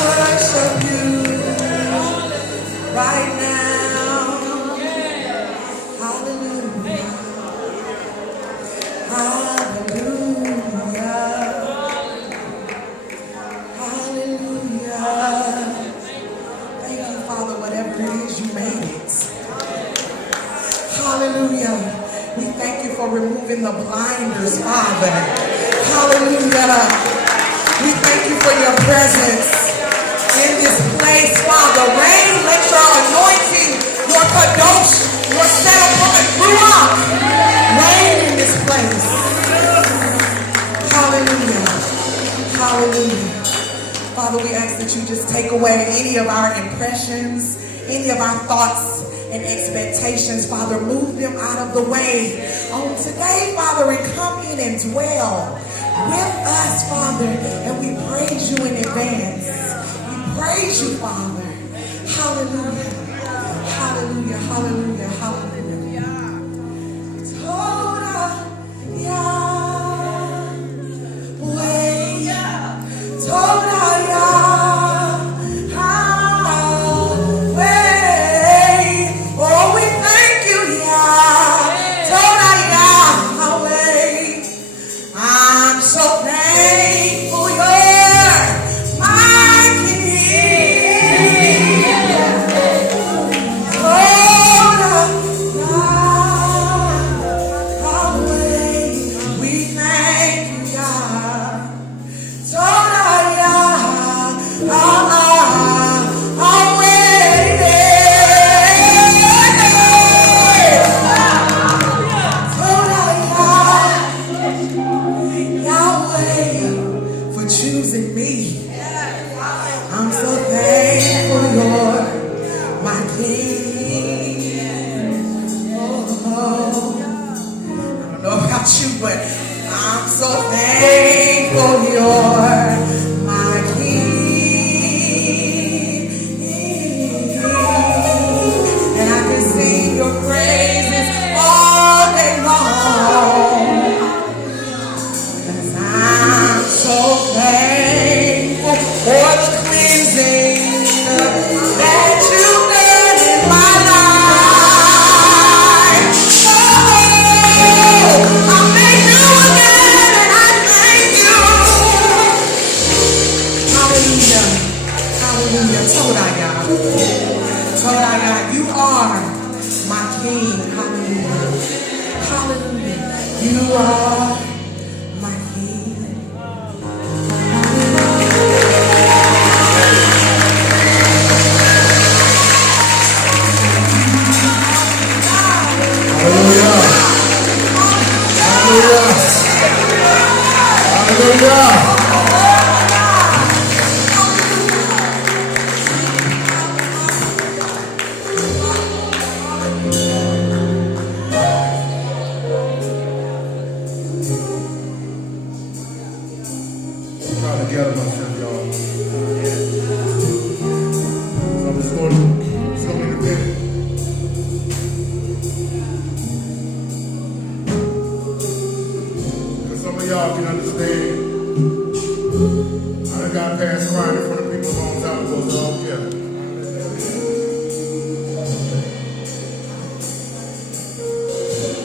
Worship you right now. Hallelujah. Hallelujah. Hallelujah. Thank you, Father, whatever it is, you made it. Hallelujah. We thank you for removing the blinders, Father. Hallelujah. We thank you for your presence in this place, Father. Rain, let your anointing, your kadosh, your set apart ruach reign in this place. Hallelujah. Hallelujah. Father, we ask that you just take away any of our impressions, any of our thoughts and expectations, Father. Move them out of the way on today, Father, and come in and dwell with us, Father, and we praise you in advance. We praise you, Father. Hallelujah. Hallelujah. Hallelujah. Hallelujah. Toda Yahweh. Toda Yahweh. Oh, we thank you, Yah. Toda Yahweh. I'm so thankful you're my King. Yahweh, we thank you, Yah. Toda Yahweh, for choosing me. I'm so thankful you're my King. Oh, I don't know about you, but I'm so thankful you're my King. And I can sing your praises all day long. 'Cause I'm so thankful for the cleansing God, you are my King. Hallelujah. Hallelujah. You are my King. Hallelujah. Hallelujah. Hallelujah. Trying to gather myself, y'all. So I'm just going in a minute. Because some of y'all can understand. I done got past crying in front of people a long time ago, so I don't care.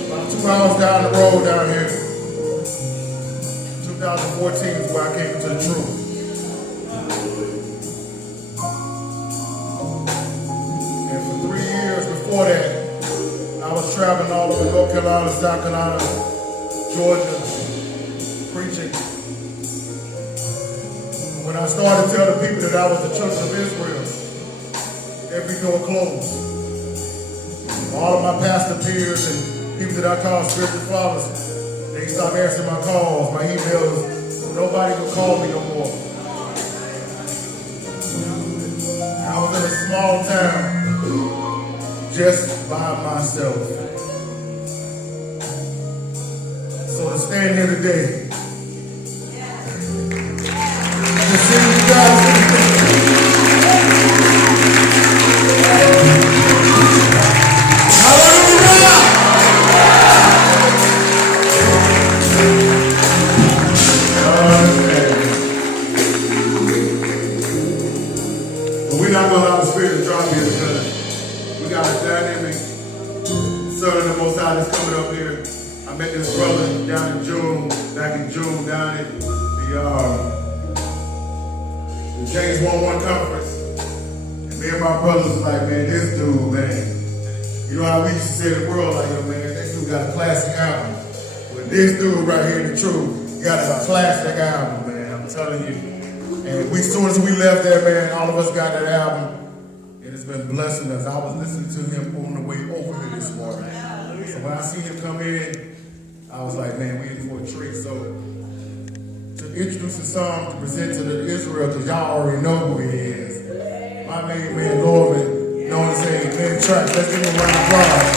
About 2 hours down the road down here, 2014 is where I came into the truth. And for 3 years before that, I was traveling all over North Carolina, South Carolina, Georgia, preaching. When I started telling people that I was the children of Israel, every door closed. All of my pastor peers and people that I call spiritual fathers, they stopped answering my calls, my emails. Nobody would call me no more. I was in a small town, just by myself. So to stand here today, to see you guys. We're not going to allow the Spirit to drop here because we got a dynamic Son of the Most High that's coming up here. I met this brother down in June, back in June, down at the James 1-1 conference. And me and my brothers was like, man, this dude, man. You know how we used to say in the world, like, yo, man, this dude got a classic album. But this dude right here in the truth got a classic album, man. I'm telling you. And as soon as we left there, man, all of us got that album. And it's been blessing us. I was listening to him on the way over here this morning. So when I see him come in, I was like, man, we in for a treat. So to introduce the song to present to the Israel, because y'all already know who he is. My main man, Norman, known as Amen Track. Let's give him a round of applause.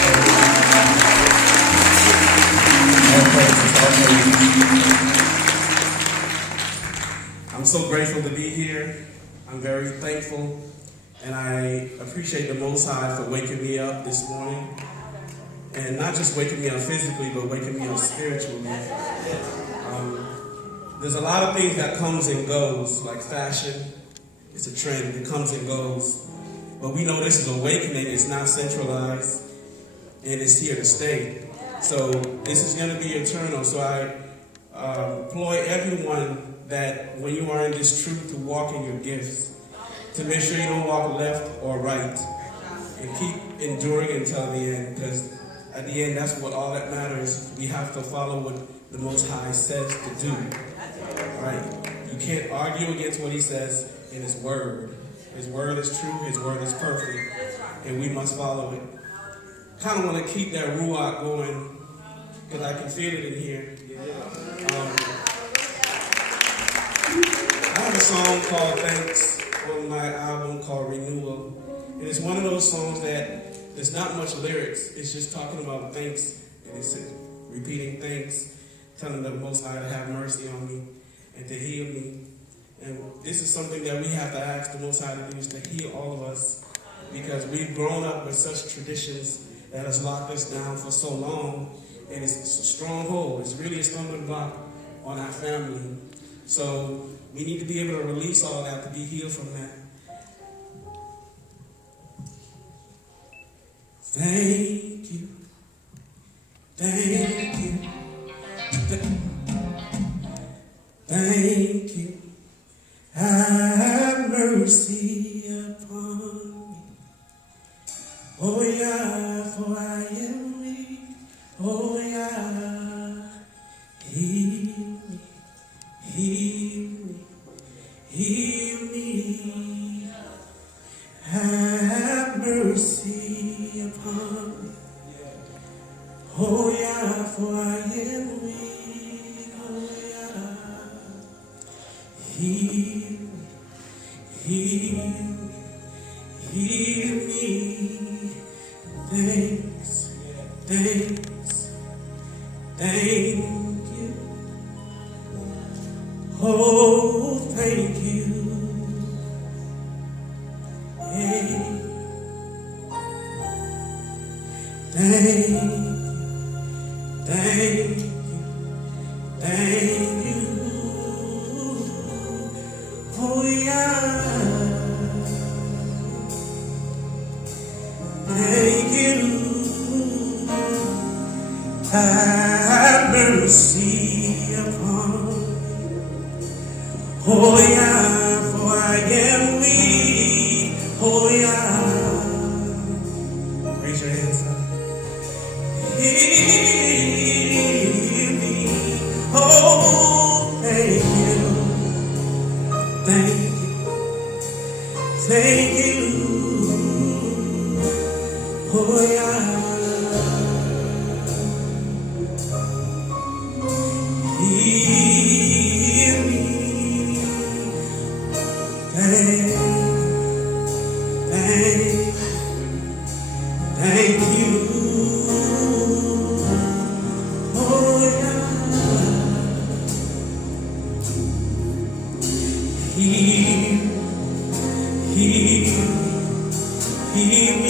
I'm so grateful to be here. I'm very thankful, and I appreciate the Most High for waking me up this morning. And not just waking me up physically, but waking me up spiritually. There's a lot of things that comes and goes, like fashion. It's a trend, it comes and goes. But we know this is awakening, it's not centralized, and it's here to stay. So this is going to be eternal. So I employ everyone that when you are in this truth to walk in your gifts, to make sure you don't walk left or right, and keep enduring until the end, because at the end, that's what all that matters. We have to follow what the Most High says to do. Right? You can't argue against what He says in His Word. His Word is true, His Word is perfect, and we must follow it. Kind of want to keep that ruach going, because I can feel it in here. I have a song called Thanks on my album called Renewal. And it's one of those songs that there's not much lyrics. It's just talking about thanks. And it's repeating thanks, telling the Most High to have mercy on me and to heal me. And this is something that we have to ask the Most High to do, is to heal all of us. Because we've grown up with such traditions that has locked us down for so long. And it's a stronghold. It's really a stumbling block on our family. So we need to be able to release all that, to be healed from that. Thank you. Thank you. Thank you. Have mercy upon Oh yeah, for I am weak. Oh yeah. Heal me. Thanks, thank you. Oh, thank you. Hey, thank you. Oh yeah. Thank you. Have mercy upon me. Oh yeah, for I am weak. Oh yeah. Raise your hands up. Heal me. Oh, thank you. Thank you. Oh yeah. Heal me. Thank you. Oh yeah. Heal me.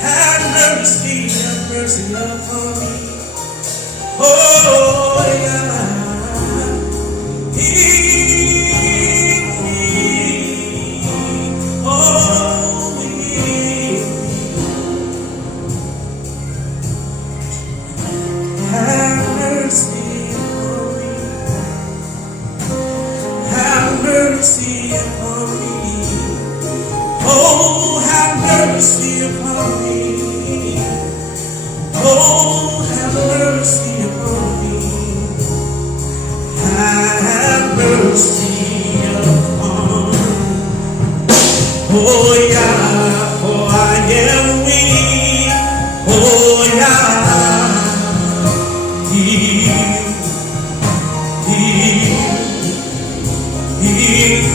Have mercy upon me. Oh yeah. Heal me. Oh, heal me. Have mercy upon me. Have mercy upon me. Oh, have mercy upon me. Oh, have mercy upon me. Have mercy upon me. Oh yeah, for I am weak. Oh yeah. Heal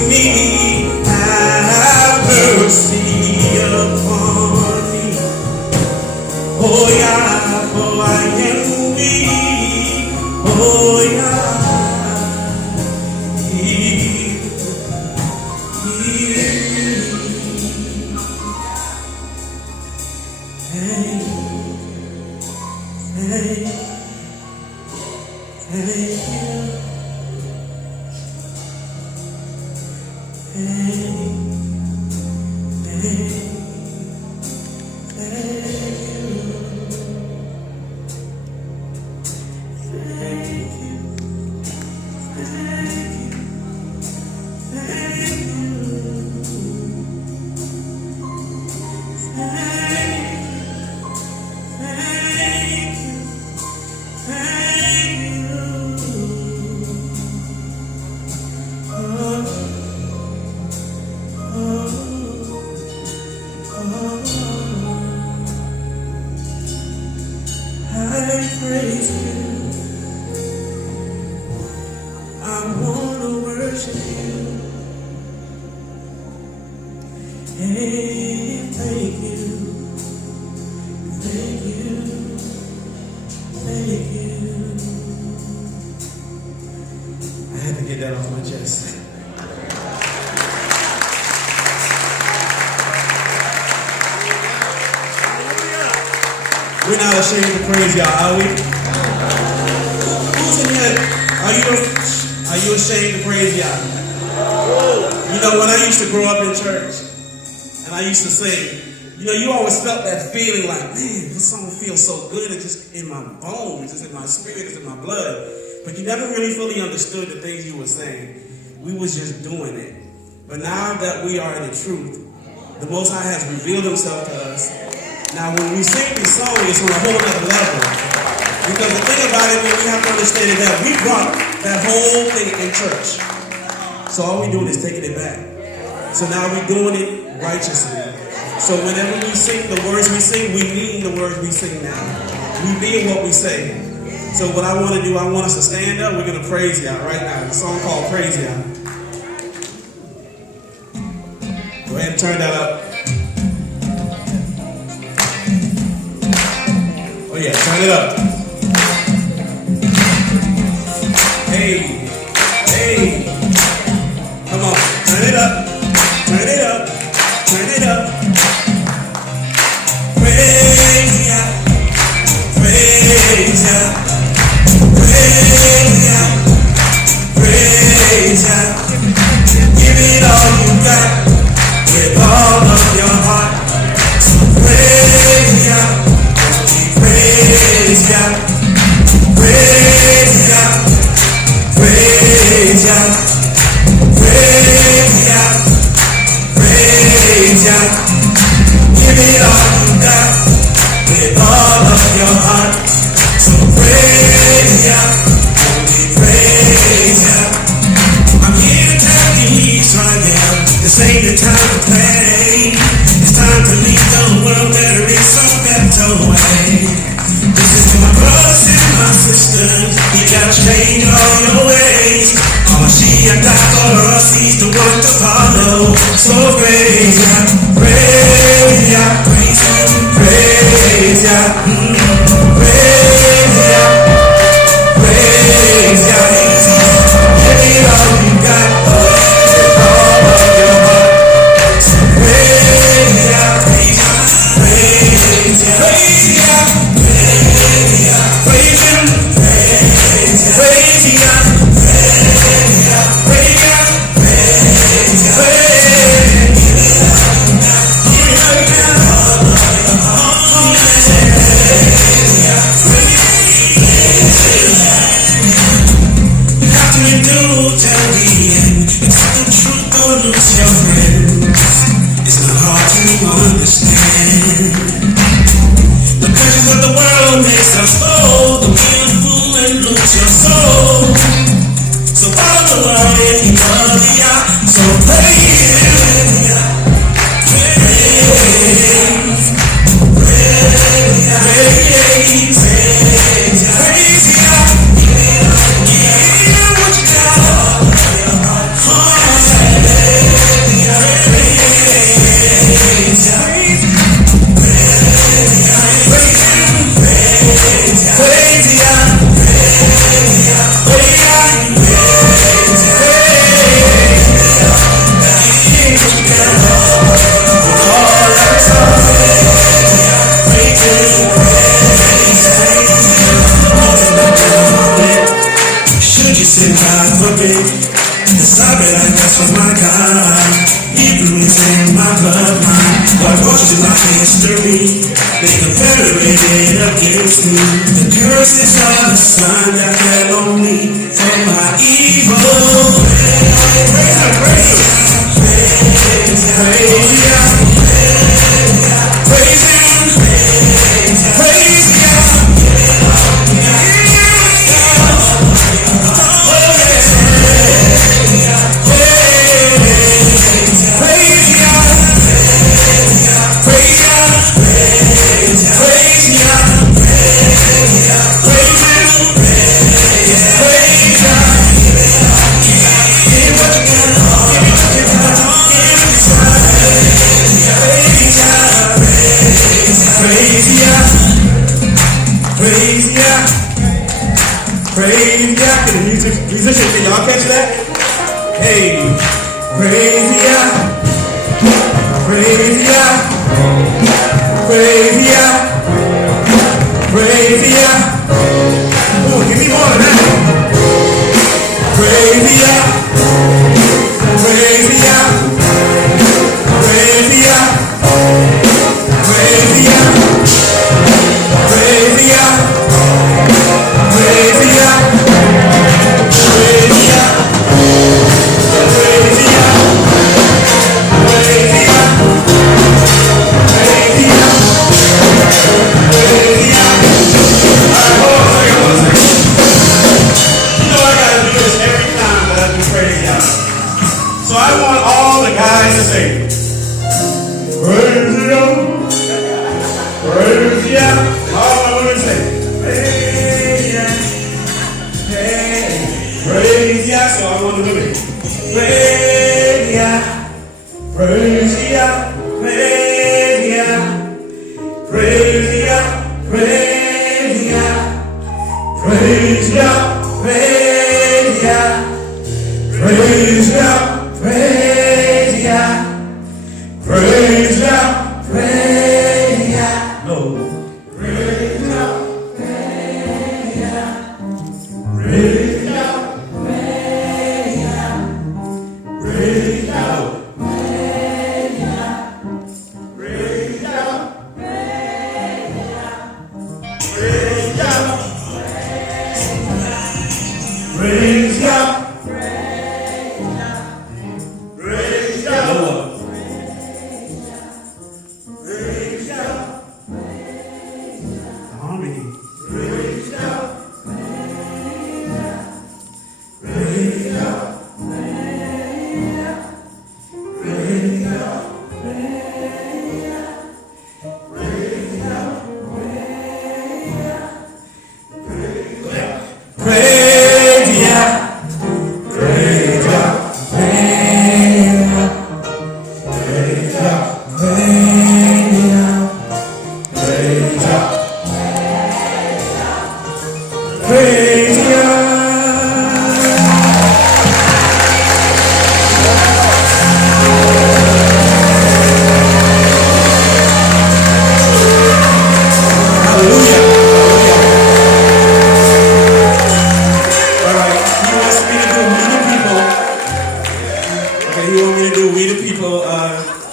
me. Have mercy upon me. Oh yeah, for I am weak. Oh yeah. Heal me. Thank you. I praise you. I want to worship you. Hey, thank you. Thank you. Thank you. I had to get that off my chest. We're not ashamed to praise y'all, are we? Who's in here? Are you ashamed to praise y'all? You know, when I used to grow up in church, and I used to sing, you know, you always felt that feeling like, man, this song feels so good. It's just in my bones, it's in my spirit, it's in my blood. But you never really fully understood the things you were saying. We was just doing it. But now that we are in the truth, the Most High has revealed himself to us. Now, when we sing this song, it's on a whole other level. Because the thing about it, we have to understand is that we brought that whole thing in church. So all we're doing is taking it back. So now we're doing it righteously. So whenever we sing the words we sing, we mean the words we sing now. We mean what we say. So what I want to do, I want us to stand up. We're going to praise y'all right now. It's a song called Praise Y'all. Go ahead and turn that up. Oh yeah, turn it up. Hey, hey. Come on, turn it up. Turn it up. Turn it up. Praise ya. Praise ya. Praise ya. Praise ya. Give it all you got with all of your heart. So praise ya. Praise ya. Praise ya. Praise ya. Praise ya. Praise ya. Give it all you got with all of your heart. So praise ya. Only praise ya. I'm here to tell you he's right now. This ain't the time to play. It's time to lead the world better in some better way. This is for my brothers and my sisters. You gotta change all your ways. All she and die for us, he's the one to follow. So praise ya, praise ya, praise ya, praise ya, praise ya, praise ya. Give it all you got, with all of your heart. So praise ya, praise ya, praise ya, praise ya, praise him, praise ya, praise ya, praise ya, praise ya, nothing you do till the end. It's the truth or lose your friends. It's not hard to understand. The pleasures of the world makes us old. The real fool and lose your soul. So follow the world if you love ya. So praise him. Praise, praise, praise, praise ya. Give what you got. Should you say God forbid? Sorry, that's for my God. Hebrew is in my bloodline. What watches my history? They confederated against me. The curses of the sun that fell on me for my evil. Praise him, praise him. Praise him. Praise him. Praise him. Praise ya, praise ya. Can the musician, can y'all catch that? Hey, praise ya, praise ya, praise ya, praise ya. Ooh, give me more of that. Praise ya, praise ya, praise ya, praise ya. Praise ya, praise ya, praise ya, praise ya, praise ya, praise ya, praise ya. Praise Yah. So I want to do it. Praise Yah. Praise Yah. Praise Yah. Praise Yah. Praise Yah. Praise Yah. Praise Yah. Praise Yah. Praise Yah. Praise Yah. Praise Yah. Lord. Praise Yah. Praise Yah. Praise Yah. Praise Yah. Praise Yah. Praise Yah. Praise Yah. Praise Yah. Praise Yah. Lord. Praise Yah. Harmony. Praise Yah. Praise Yah. Praise Yah. Praise Yah. Praise Yah. Praise Yah. Praise Yah. Praise Yah.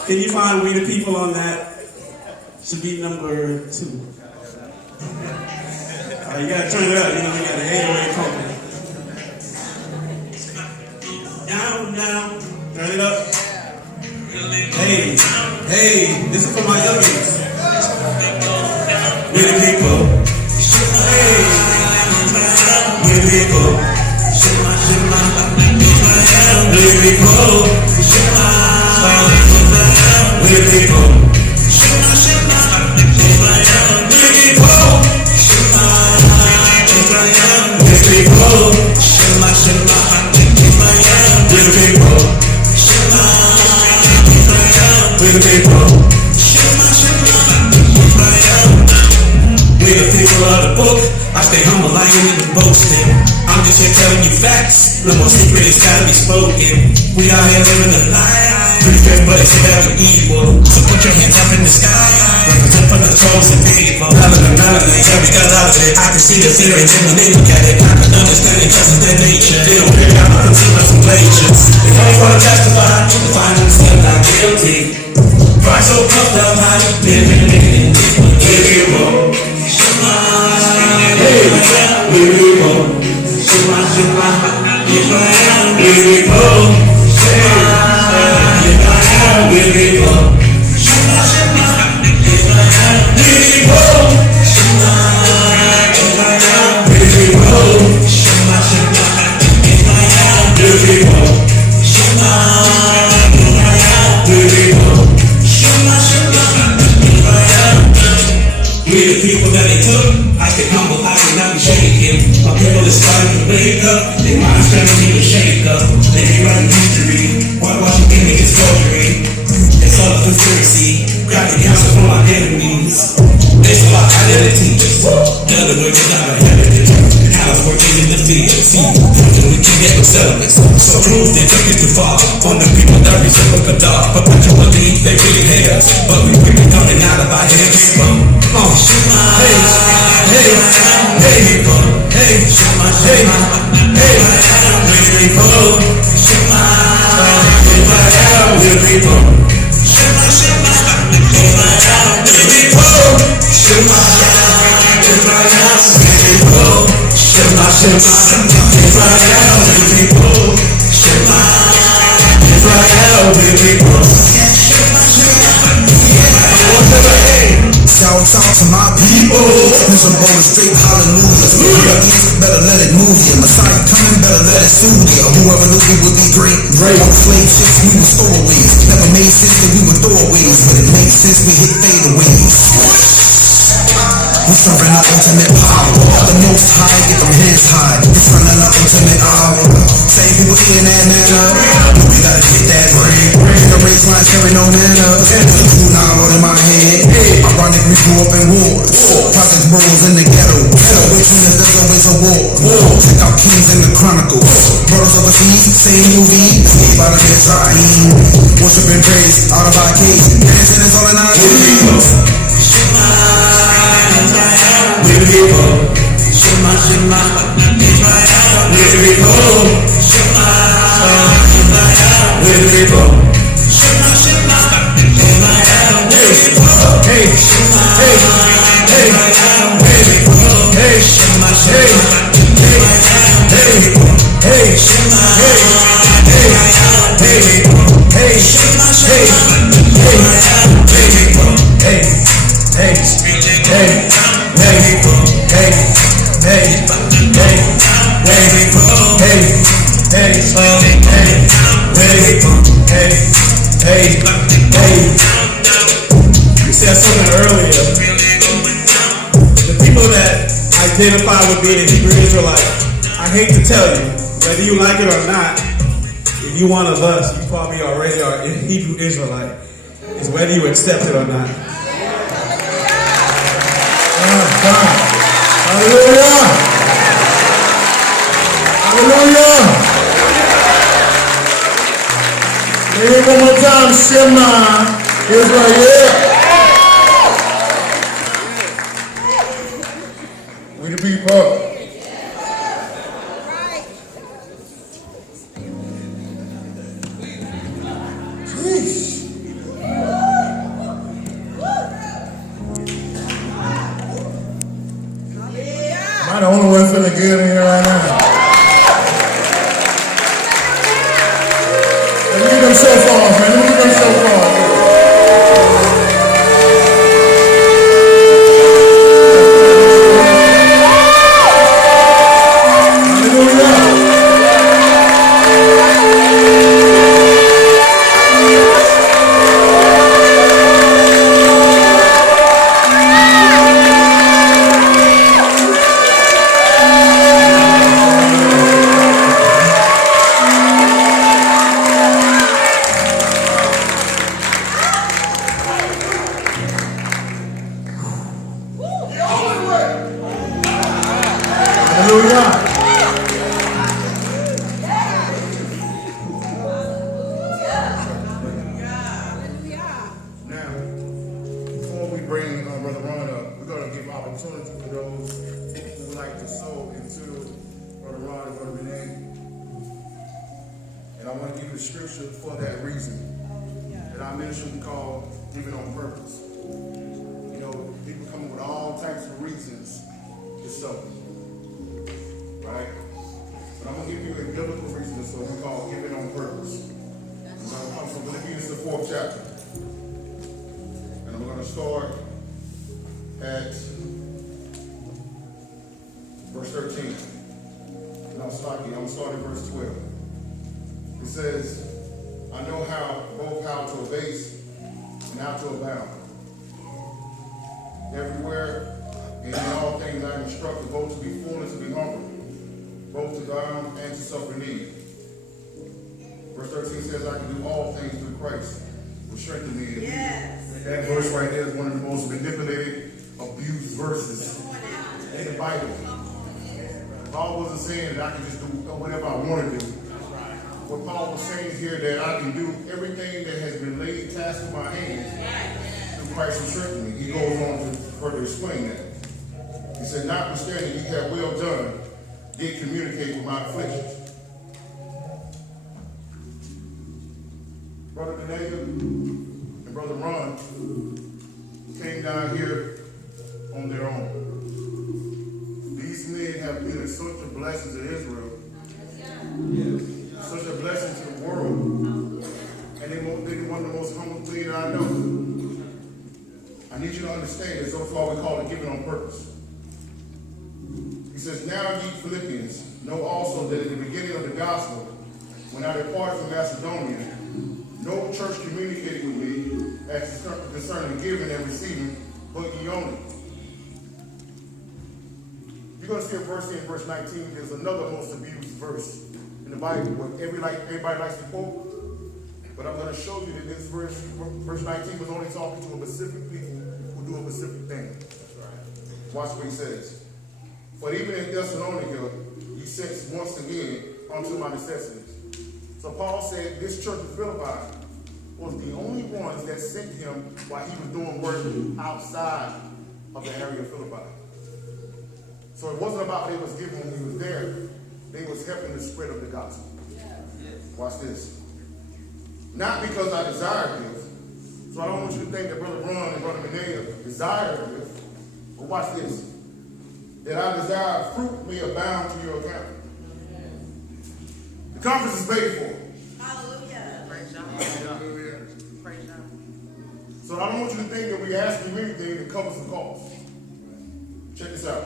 Can you find We the People on that? Should be number 2. You gotta turn it up, you know, you got the 808 pumping. Down, down, turn it up. Hey, hey, this is for my youngins. We the people. Hey, we the people. We the people. We the people. We the people of the book. I stay humble, I ain't even boasting. I'm just here telling you facts. No more secret, it's gotta be spoken. We out here living a lie. Pretty good, but it's never evil. So put your hands up in the sky. Represent for the chosen people. Melody, yeah, we got out of it. I can see the fear in them when they look at it. I can understand it just as their nature. They don't pick out nothing to some glaciers. They only want to testify, to find them still not guilty. Pride so puffed up, how you living in people. Hey, we people. Shema, Shema, Israel, we people. We people. Shema, Shema, Israel, we people. Shema, Israel, we people. Shema, Shema, Israel, we people. Shema, Israel, we people. Shema, Shema, Israel. We the people that they took. I stay humble, I will not be shaken. My people is starting to wake up. They minds starting to shake up. They be writing history. Whitewashing niggas forgery. It's all a conspiracy. Cracking counsel for my enemies. They stole our identity. The other way we got our heritage. And how it's working in the field. See, we can get no settlements. So true, they took it too far. On the people that resemble the dog. Perpetually, they really hate us. But we quickly coming out of our heads. Hey, hey, hey, people. Hey, Shema, Shema, hey, we people. Shema, Israel, we people. Shema, Shema, Israel, we people. Shema, Israel, we people. Shema, Shema, Israel, we people. Shema, Israel, we people. Shema, Shout out to my people. Cause I'm going straight hallelujah. Better let it move you. Messiah coming, better let it soothe you. Whoever knew we would be great. On slave ships, we were stowaways. Never made sense that we were throwaways. But it makes sense we hit fadeaways. We serving up ultimate power. The most high, get them hands high. We're turning up ultimate hour. Same people eating that manna. We gotta get that bread. The race line carry no manna. The two now in my head. Ironic, we grew up in wars. Project bros in the ghetto. Which one is there's always a war. Check out Kings in the Chronicles. Brothers overseas, same movie. Escape out of their trying. Worship and praise out of our cage. Dancing is all in our people. Shema, we the people. Shema, Shema, we the people. Shema, we the people. Shema, Shema, hey, Shema, hey, hey, hey, Shema, hey, hey, Shema, hey, hey, Shema, hey, hey, hey, You said something earlier. The people that identify with being a Hebrew Israelite, I hate to tell you, whether you like it or not, if you one of us, you probably already are a Hebrew Israelite. It's whether you accept it or not. Hallelujah! Hallelujah! Maybe one more time, Shema, Israel. We the people. Am I the only one feeling good in here right now? Let me get them so far, man. Let me get them so far. You're going to see a verse here in verse 19. There's another most abused verse in the Bible where everybody likes to quote. But I'm going to show you that this verse 19 was only talking to a specific people who do a specific thing. Watch what he says. For even in Thessalonica, he says once again, unto my necessities. So Paul said this church of Philippi was the only ones that sent him while he was doing work outside of the area of Philippi. So it wasn't about what he was giving when he was there. They was helping the spread of the gospel. Watch this. Not because I desire this. So I don't want you to think that Brother Ron and Brother Menea desire this. But watch this. That I desire fruit may abound to your account. The conference is paid for. Hallelujah. So I don't want you to think that we ask you anything that covers the cost. Check this out.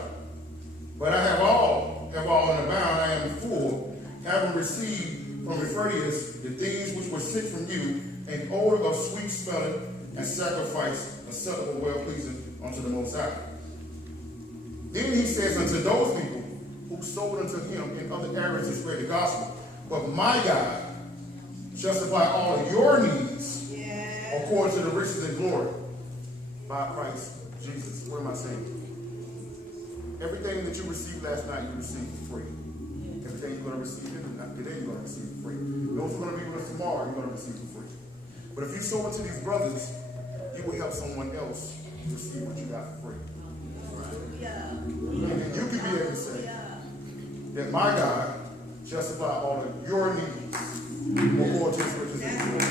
But I have all in abound. I am full, having received from Epaphroditus the things which were sent from you, an odor of sweet smelling and sacrifice, acceptable, well pleasing unto the Most High. Then he says unto those people who sold unto him in other areas to spread the gospel, but my God shall supply all of your needs according to the riches and glory by Christ Jesus. What am I saying? Everything that you received last night, you received for free. Everything you're going to receive today, you're going to receive for free. Those who are going to be with us tomorrow, you're going to receive for free. But if you sow into these brothers, you will help someone else receive what you got for free. And then you can be able to say that my God shall supply all of your needs according to his riches and glory.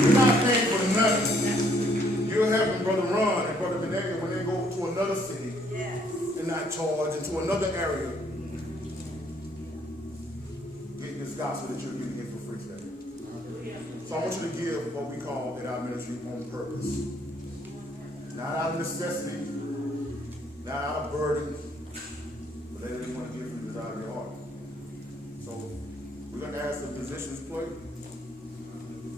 You're not paying for nothing. You're helping Brother Ron and Brother Benega when they go to another city and not charge into another area. Get this gospel that you're getting for free today. So I want you to give what we call in our ministry on purpose. Not out of necessity, not out of burden, but let everyone give from the desire of your heart. So we're going to ask the musicians play.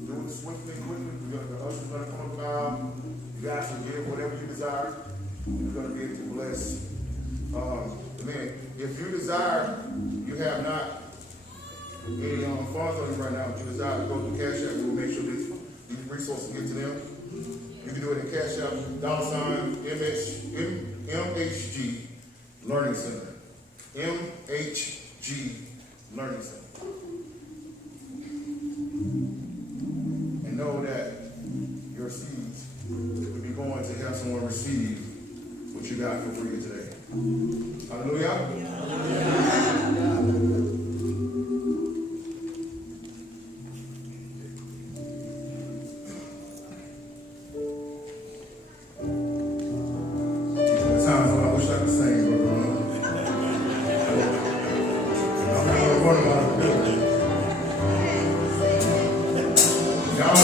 Do it swiftly, quickly. The usher's going to come up now. You guys can give whatever you desire. You're going to be able to bless. Amen. If you desire, you have not any funds on you right now, but you desire to go to Cash App, we will make sure these resources get to them. You can do it in Cash App, $MHG Learning Center. MHG Learning Center. And know that your seeds will be going to help someone receive what you got for free today. Hallelujah. Y'all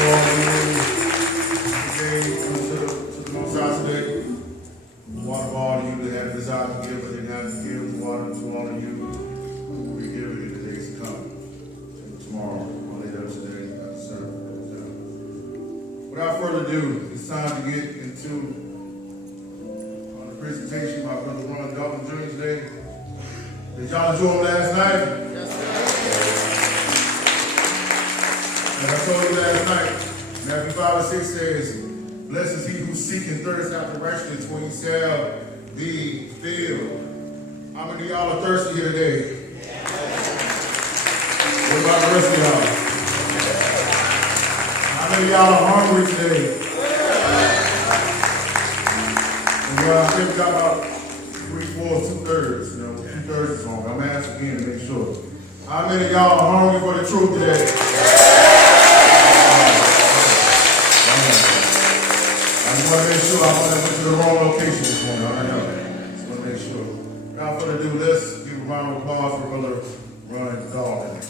to the Most High today. Water all you that have desire to give, but didn't have to give water to all of you. We give it in the days to come. And tomorrow, or later today, after service. Without further ado, it's time to get into the presentation by Brother Ron Dalton Jr. today. Did y'all enjoy him last night? Yes, sir. As I told you last night, Matthew 5:6 says, blessed is he who seeks and thirsts after righteousness, for he shall be filled. How many of y'all are thirsty here today? What about the rest of y'all? How many of y'all are hungry today? Well, I think we got about 3/4, 2/3. You know, 2/3 is hungry. I'm gonna ask again to make sure. How many of y'all are hungry for the truth today? I just want to make sure I went to the wrong location this morning. I know. Just want to make sure. Without further ado, let's give a round of applause for Brother Ron Dalton.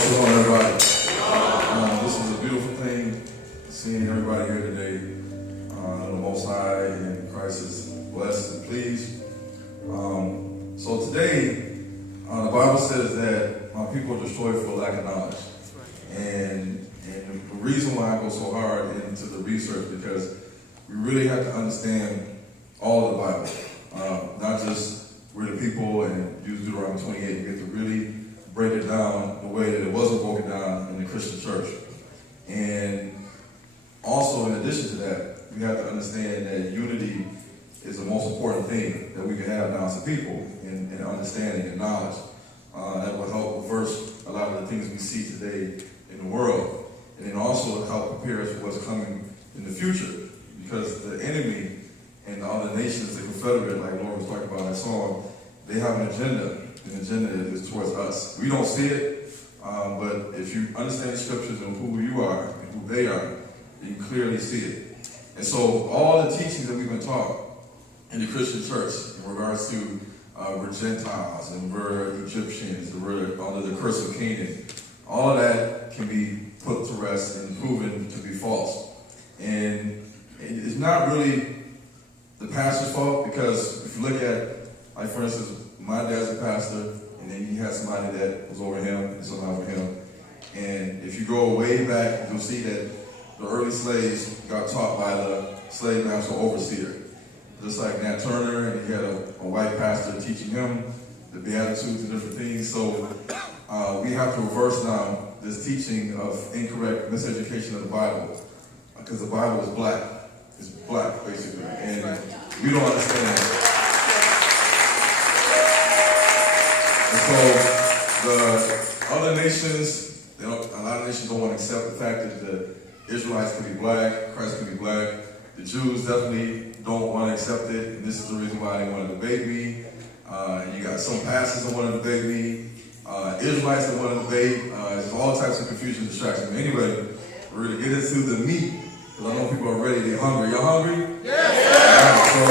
Shalom, everybody. This is a beautiful thing, seeing everybody here today. The Most High and Christ is blessed and pleased. So today, the Bible says that my people are destroyed for lack of knowledge. And the reason why I go so hard into the research, because we really have to understand all of the Bible. Not just we're the people and use Deuteronomy 28. We have to really break it down the way that it wasn't broken down in the Christian church. And also, in addition to that, we have to understand that unity is the most important thing that we can have now as a people in understanding and knowledge. That will help reverse a lot of the things we see today in the world. And then also help prepare us for what's coming in the future. Because the enemy and the other nations, the Confederate, like Laura was talking about in that song, they have an agenda. The agenda is towards us. We don't see it, but if you understand the scriptures and who you are and who they are, you clearly see it. And so all the teachings that we've been taught in the Christian church in regards to we're Gentiles and we're Egyptians and we're under the curse of Canaan, all of that can be put to rest and proven to be false. And it's not really the pastor's fault, because if you look at, like for instance, my dad's a pastor, and then he had somebody that was over him and somebody over him. And if you go way back, you'll see that the early slaves got taught by the slave master overseer. Just like Nat Turner, and he had a white pastor teaching him the Beatitudes and different things. So we have to reverse now this teaching of incorrect miseducation of the Bible, because the Bible is black. It's black, basically, and we don't understand it. And so the other nations, a lot of nations don't want to accept the fact that the Israelites can be black, Christ can be black. The Jews definitely don't want to accept it, and this is the reason why they want to debate me. You got some pastors that want to debate me, Israelites that want to debate. There's all types of confusion and distraction. But anyway, we're going to get into the meat, because I know people are ready, they're hungry. Y'all hungry? Yes! Right, so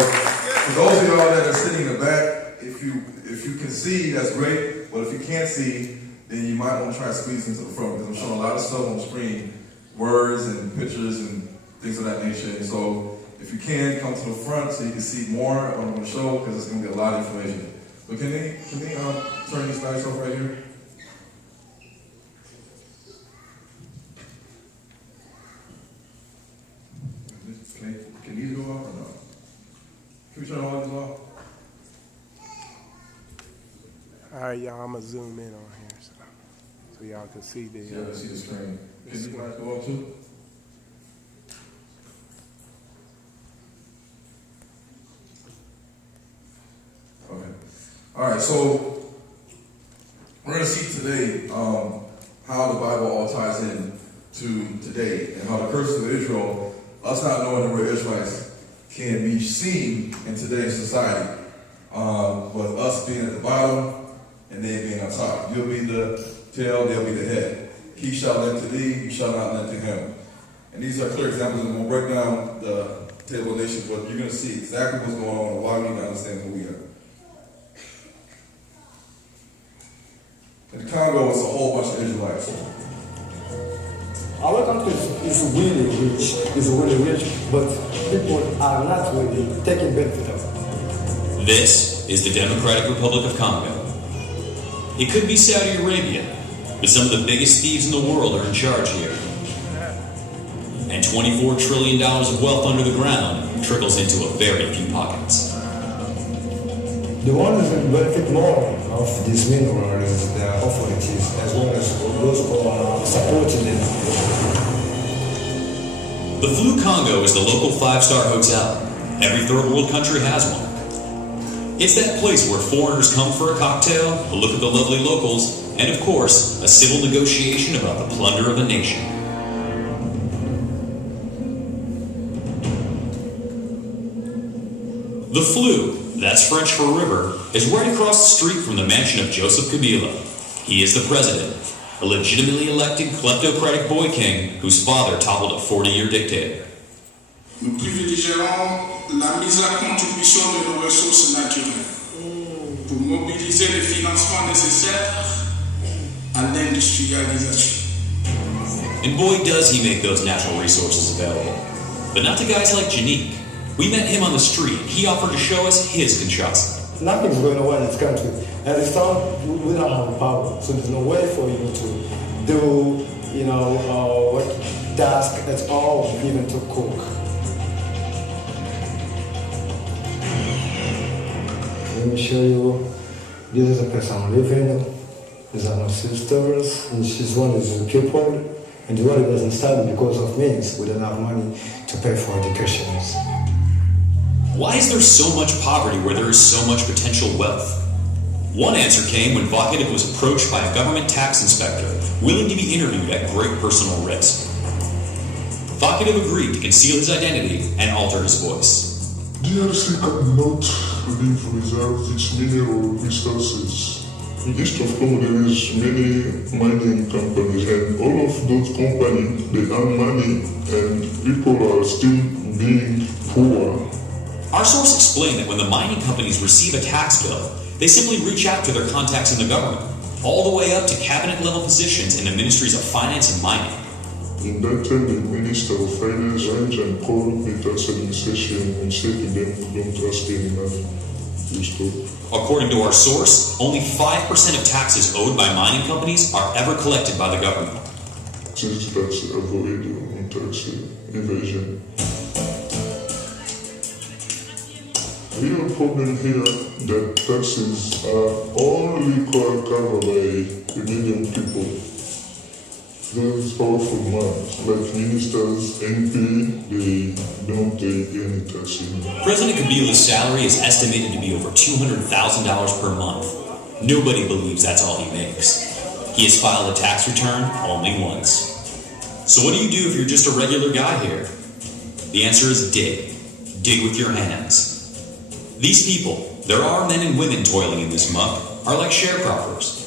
for those of y'all that are sitting in the back, if you can see, that's great. But if you can't see, then you might want to try to squeeze into the front, because I'm showing a lot of stuff on the screen, words and pictures and things of that nature. And so if you can, come to the front so you can see more of what I'm going to show, because it's going to be a lot of information. But can they turn these lights off right here? Can these go off or no? Can we turn all these off? All right, y'all, I'm going to zoom in on here so y'all can see the... Yeah, I see the screen. Can these lights go off too? Okay. All right, so we're going to see today how the Bible all ties in to today, and how the curse of Israel, us not knowing that we're Israelites, can be seen in today's society, with us being at the bottom and they being on top. You'll be the tail, they'll be the head. He shall lend to thee, you shall not lend to him. And these are clear examples, and we'll break down the table of nations, but you're going to see exactly what's going on and why we need to understand who we are. In the Congo, it's a whole bunch of Israelites. Our country is really rich, but people are not really taking benefit of it. This is the Democratic Republic of Congo. It could be Saudi Arabia, but some of the biggest thieves in the world are in charge here. And $24 trillion of wealth under the ground trickles into a very few pockets. The ones that benefit more of these minerals, the authorities, as well as those who are supporting them. The Flou Congo is the local 5-star hotel. Every third world country has one. It's that place where foreigners come for a cocktail, a look at the lovely locals, and of course, a civil negotiation about the plunder of a nation. The Flou, that's French for river, is right across the street from the mansion of Joseph Kabila. He is the president, a legitimately elected kleptocratic boy king whose father toppled a 40-year dictator. Nous privilégierons la mise à contribution de nos ressources naturelles pour mobiliser les financements nécessaires à l'industrialisation. And boy does he make those natural resources available. But not to guys like Janique. We met him on the street. He offered to show us his Kinshasa. Nothing's going on in this country. And it's not, we don't have power. So there's no way for you to do, what task at all, even to cook. Let me show you. This is a person living. These are my sisters. And she's one is a pupil. And the one doesn't study because of means. We don't have money to pay for education. Why is there so much poverty where there is so much potential wealth? One answer came when Vocative was approached by a government tax inspector willing to be interviewed at great personal risk. Vocative agreed to conceal his identity and alter his voice. DRC cannot live without its mineral resources. In east of Congo there is many mining companies, and all of those companies, they earn money and people are still being poor. Our source explained that when the mining companies receive a tax bill, they simply reach out to their contacts in the government, all the way up to cabinet-level positions in the ministries of finance and mining. In that time, the Minister of Finance went and called the tax administration and said to them, don't ask them enough. According to our source, only 5% of taxes owed by mining companies are ever collected by the government. Since that's avoid on tax evasion. The real problem here that taxes are only covered by the million people. Those powerful men, like ministers, MP, they don't take any taxes. President Kabila's salary is estimated to be over $200,000 per month. Nobody believes that's all he makes. He has filed a tax return only once. So what do you do if you're just a regular guy here? The answer is dig. Dig with your hands. These people, there are men and women toiling in this muck, are like sharecroppers.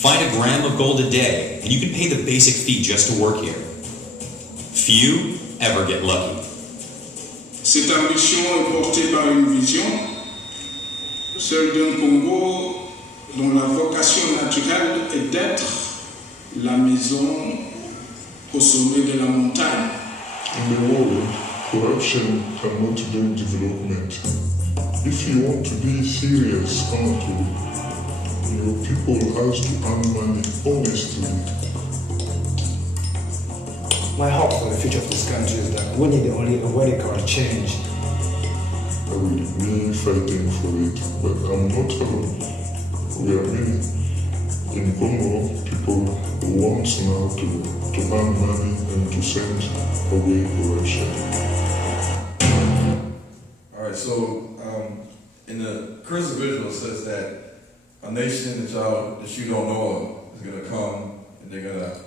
Find a gram of gold a day, and you can pay the basic fee just to work here. Few ever get lucky. Cette ambition est portée par une vision, celle d'un Congo dont la vocation naturelle est d'être la maison au sommet de la montagne. In the world, corruption cannot do development. If you want to be serious country, your people has to earn money honestly. My hope for the future of this country is that we need only a radical change. I will be fighting for it, but I'm not alone. We are many. In Congo, people want now to earn money and to send away corruption. All right, so in the Christmas visual, it says that a nation that you don't know of is going to come and they're going to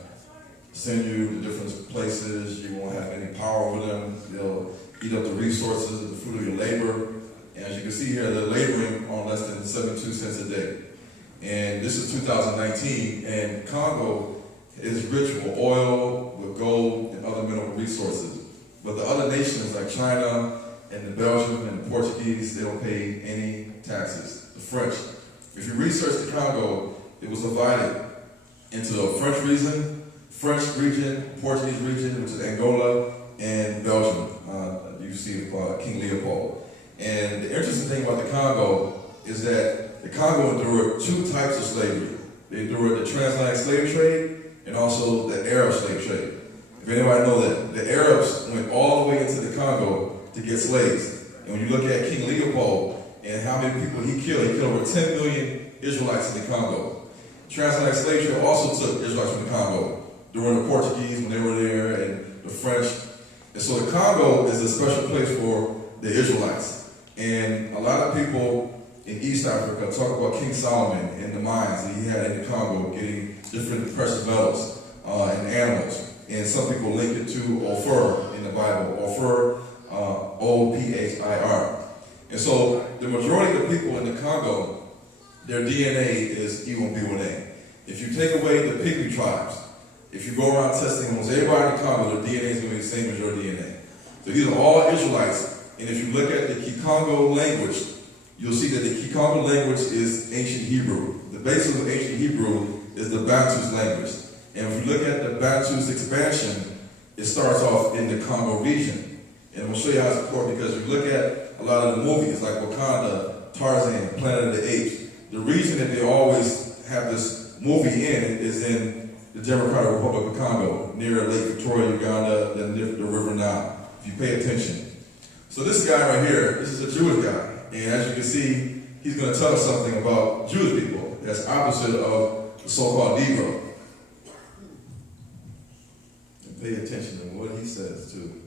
send you to different places. You won't have any power over them. They'll eat up the resources and the fruit of your labor. And as you can see here, they're laboring on less than 72 cents a day. And this is 2019, and Congo is rich with oil, with gold, and other mineral resources. But the other nations like China and the Belgium and the Portuguese, they don't pay any taxes. The French. If you research the Congo, it was divided into a French region, Portuguese region, which is Angola, and Belgium. You see King Leopold. And the interesting thing about the Congo is that the Congo endured two types of slavery. They endured the transatlantic slave trade and also the Arab slave trade. If anybody know that, the Arabs went all the way into the Congo to get slaves. And when you look at King Leopold and how many people he killed over 10 million Israelites in the Congo. Transatlantic slave trade also took Israelites from the Congo during the Portuguese when they were there and the French. And so the Congo is a special place for the Israelites. And a lot of people in East Africa talk about King Solomon and the mines that he had in the Congo getting different precious metals and animals. And some people link it to Ophir in the Bible, Ophir, O-P-H-I-R. And so the majority of the people in the Congo, their DNA is E1B1A. If you take away the Pygmy tribes, if you go around testing almost everybody in the Congo, their DNA is going to be the same as your DNA. So these are all Israelites. And if you look at the Kikongo language, you'll see that the Kikongo language is ancient Hebrew. The basis of ancient Hebrew is the Bantu's language. And if you look at the Bantu's expansion, it starts off in the Congo region. And I'm going to show you how it's important because if you look at a lot of the movies like Wakanda, Tarzan, Planet of the Apes, the reason that they always have this movie in is in the Democratic Republic of Congo, near Lake Victoria, Uganda, and the River Nile, if you pay attention. So this guy right here, this is a Jewish guy. And as you can see, he's going to tell us something about Jewish people that's opposite of the so-called Negro. And pay attention to what he says, too.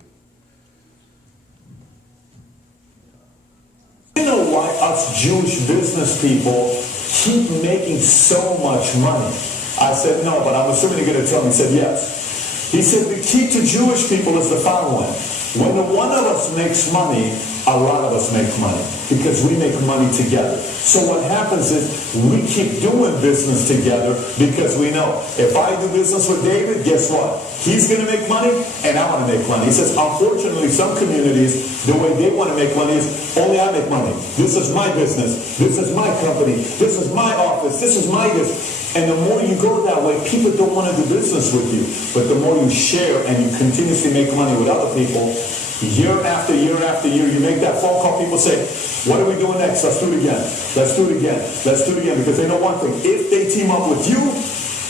You know why us Jewish business people keep making so much money? I said, no, but I'm assuming you're going to tell me. He said, yes. He said, the key to Jewish people is the following. When one of us makes money, a lot of us make money because we make money together. So what happens is we keep doing business together because we know if I do business with David, guess what? He's going to make money and I want to make money. He says, unfortunately, some communities, the way they want to make money is only I make money. This is my business. This is my company. This is my office. This is my this. And the more you go that way, people don't want to do business with you. But the more you share and you continuously make money with other people, year after year after year, you make that phone call, people say, what are we doing next? Let's do it again. Let's do it again. Let's do it again. Because they know one thing. If they team up with you,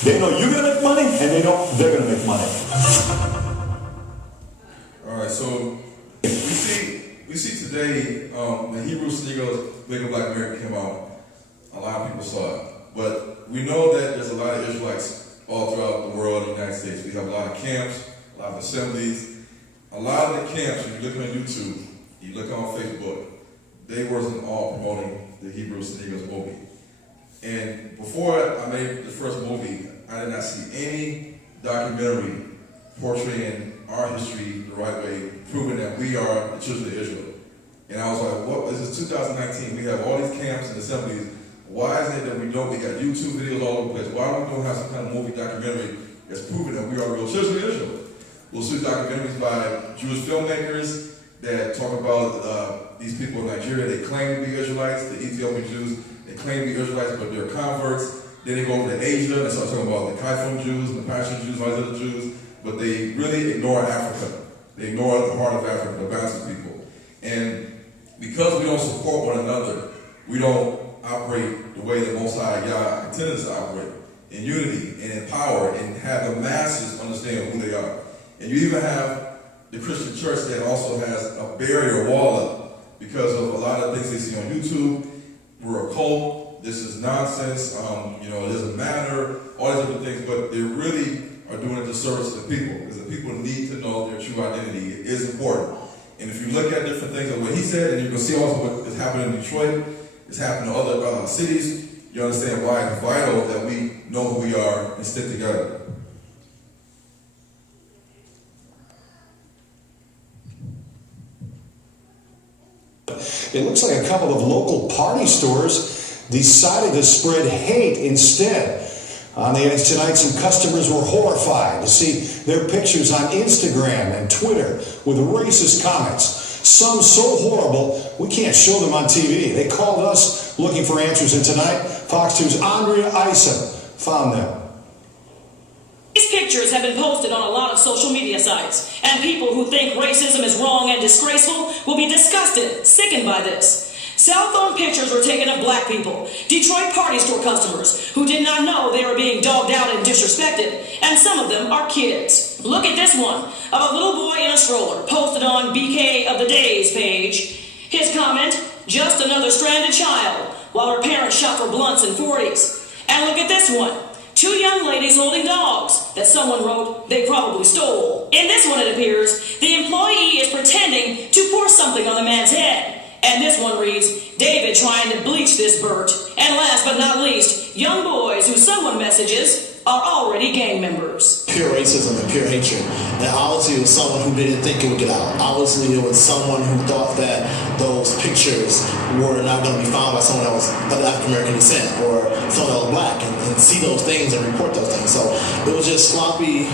they know you're going to make money, and they know they're going to make money. All right, so we see today the Hebrew Sneakers, Make a Black America came out. A lot of people saw it. But we know that there's a lot of Israelites all throughout the world in the United States. We have a lot of camps, a lot of assemblies. A lot of the camps, when you look on YouTube, you look on Facebook, they wasn't all promoting the Hebrew Sneakers movie. And before I made the first movie, I did not see any documentary portraying our history the right way, proving that we are the children of Israel. And I was like, what? This is 2019. We have all these camps and assemblies. Why is it that we don't? We got YouTube videos all over the place. Why don't we have some kind of movie documentary that's proving that we are real children of Israel? We'll see documentaries by Jewish filmmakers that talk about these people in Nigeria. They claim to be Israelites, the Ethiopian Jews. They claim to be Israelites, but they're converts. Then they go over to Asia and start talking about the Kaifon Jews and the Pashtun Jews, all these other Jews. But they really ignore Africa. They ignore the heart of Africa, the Bantu people. And because we don't support one another, we don't operate the way the Most High Yah intended us to operate, in unity and in power, and have the masses understand who they are. And you even have the Christian church that also has a barrier wall up because of a lot of things they see on YouTube. We're a cult. This is nonsense. It doesn't matter. All these different things, but they really are doing a disservice to the people because the people need to know their true identity. It is important. And if you look at different things like what he said, and you can see also what is happening in Detroit, it's happening in other cities, you understand why it's vital that we know who we are and stick together. It looks like a couple of local party stores decided to spread hate instead. On the edge tonight, some customers were horrified to see their pictures on Instagram and Twitter with racist comments. Some so horrible, we can't show them on TV. They called us looking for answers, and tonight, Fox 2's Andrea Ison found them. pictures have been posted on a lot of social media sites, and people who think racism is wrong and disgraceful will be disgusted, sickened by this. Cell phone pictures were taken of black people, Detroit party store customers who did not know they were being dogged out and disrespected, and some of them are kids. Look at this one of a little boy in a stroller posted on BK of the Day's page. His comment, just another stranded child, while her parents shop for blunts and 40s. And look at this one. 2 young ladies holding dogs that someone wrote they probably stole. In this one, it appears, the employee is pretending to pour something on the man's head. And this one reads, David trying to bleach this Bert. And last but not least, young boys who someone messages are already gang members. Pure racism and pure hatred. And obviously it was someone who didn't think it would get out. Obviously it was someone who thought that those pictures were not going to be found by someone that was of African American descent or someone that was black and see those things and report those things. So it was just sloppy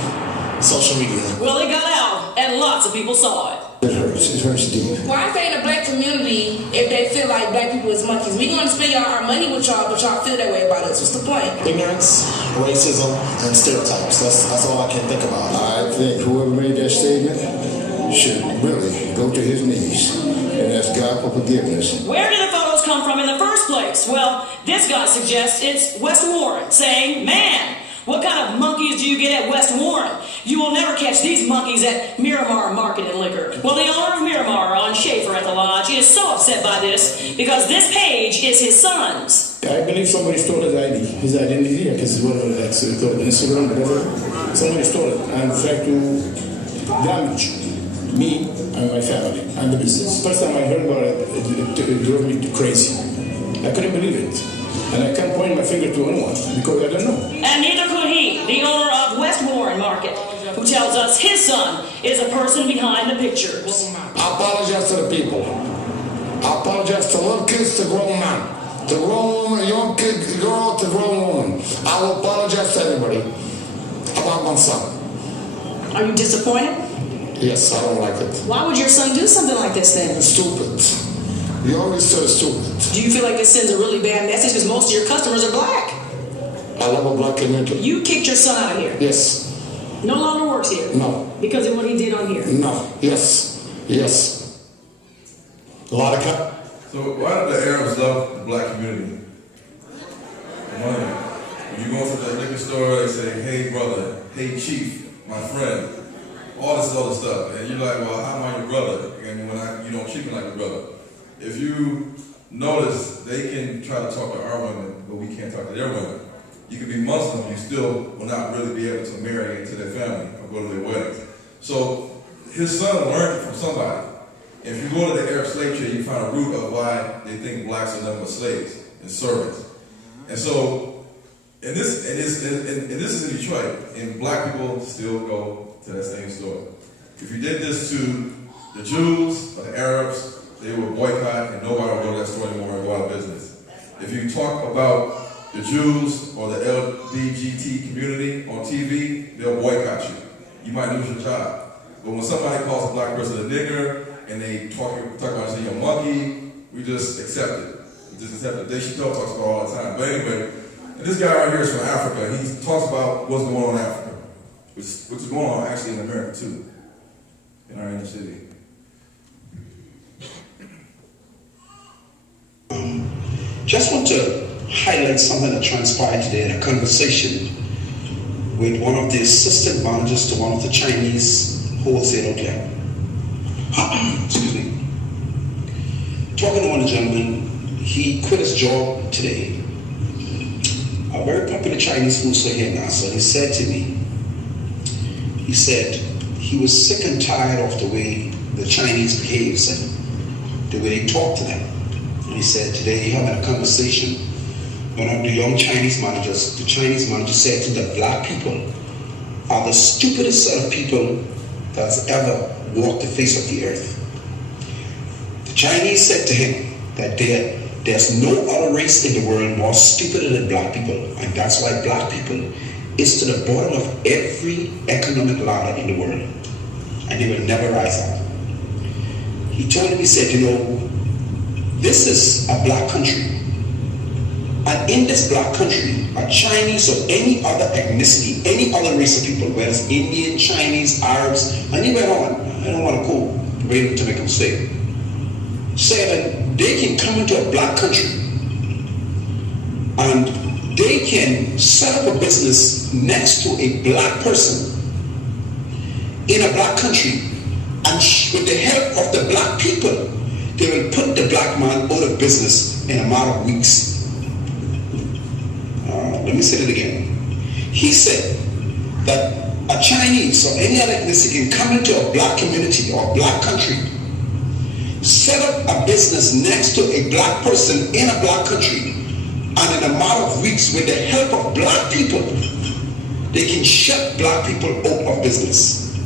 social media. Well, it got out and lots of people saw it. It hurts deep. Well, I say in the black community, if they feel like black people is monkeys, we're going to spend our money with y'all, but y'all feel that way about us. What's the point? Ignorance, racism, and stereotypes. That's all I can think about. I think whoever made that statement should really go to his knees and ask God for forgiveness. Where did the photos come from in the first place? Well, this guy suggests it's West Warren, saying, man, what kind of monkeys do you get at West Warren? You will never catch these monkeys at Miramar Market and Liquor. Well, the owner of Miramar on Schaefer at the Lodge is so upset by this because this page is his son's. I believe somebody stole his ID, his identity, because whatever that's Instagram, whatever. Somebody stole it and tried to damage me and my family and the business. First time I heard about it, it drove me crazy. I couldn't believe it. And I can't point my finger to anyone because I don't know. And neither could he, the owner of West Warren Market, who tells us his son is a person behind the pictures. I apologize to the people. I apologize to little kids to grown men. To grown woman, young kid, girl to grown woman. I will apologize to everybody about my son. Are you disappointed? Yes, I don't like it. Why would your son do something like this then? It's stupid. You always say it's stupid. Do you feel like this sends a really bad message because most of your customers are black? I love a black community. You kicked your son out of here? Yes. No longer works here? No. Because of what he did on here? No. Yes. Yes. A lot of So why do the Arabs love the black community? Money. When you go into the liquor store, they say, hey brother, hey chief, my friend, all this other stuff. And you're like, well, how am I your brother? And when you don't treat me like a brother. If you notice, they can try to talk to our women, but we can't talk to their women. You can be Muslim, you still will not really be able to marry into their family or go to their weddings. So his son learned it from somebody. If you go to the Arab slave trade, you find a root of why they think blacks are nothing but slaves and servants. And so, and this is in Detroit, and black people still go to that same store. If you did this to the Jews or the Arabs, they will boycott and nobody will go to that store anymore and go out of business. If you talk about the Jews or the LGBT community on TV, they'll boycott you. You might lose your job. But when somebody calls a black person a nigger and they talk about saying you're a monkey, we just accept it. We just accept it. Dave Chappelle talks about it all the time. But anyway, and this guy right here is from Africa. He talks about what's going on in Africa, which is going on actually in America too, in our inner city. Just want to highlight something that transpired today in a conversation with one of the assistant managers to one of the Chinese wholesale outlet. Excuse me. Talking to one gentleman, he quit his job today. A very popular Chinese food store here in Nassau. He said to me, he said he was sick and tired of the way the Chinese behaves and the way they talk to them. He said today he having a conversation. One of the young Chinese managers, the Chinese manager said to the black people are the stupidest set of people that's ever walked the face of the earth. The Chinese said to him that there's no other race in the world more stupider than black people, and that's why black people is to the bottom of every economic ladder in the world, and they will never rise up. He told him, he said, you know, this is a black country. And in this black country, a Chinese or any other ethnicity, any other race of people, whether it's Indian, Chinese, Arabs, and even I don't want to go ready to make a mistake, say that they can come into a black country and they can set up a business next to a black person in a black country, and with the help of the black people, they will put the black man out of business in a matter of weeks. Let me say it again. He said that a Chinese or any other ethnicity can come into a black community or a black country, set up a business next to a black person in a black country, and in a matter of weeks, with the help of black people, they can shut black people out of business.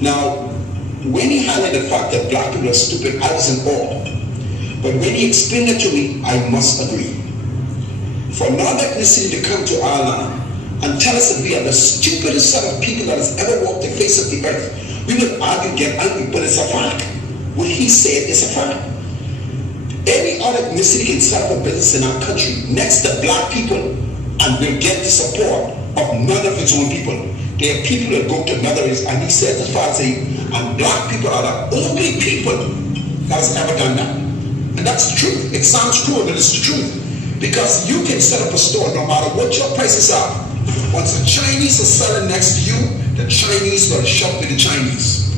Now, when he highlighted the fact that black people are stupid, I was in awe. But when he explained it to me, I must agree. For another ethnicity to come to our land and tell us that we are the stupidest set of people that has ever walked the face of the earth, we will argue, get angry, but it's a fact. What he said is a fact. Any other ethnicity can set up a business in our country next to black people and will get the support of none of its own people. There are people that go to another race, and he said as far as and black people are the only people that has ever done that. And that's the truth. It sounds cruel, but it's the truth. Because you can set up a store no matter what your prices are. Once the Chinese are selling next to you, the Chinese will shop with the Chinese.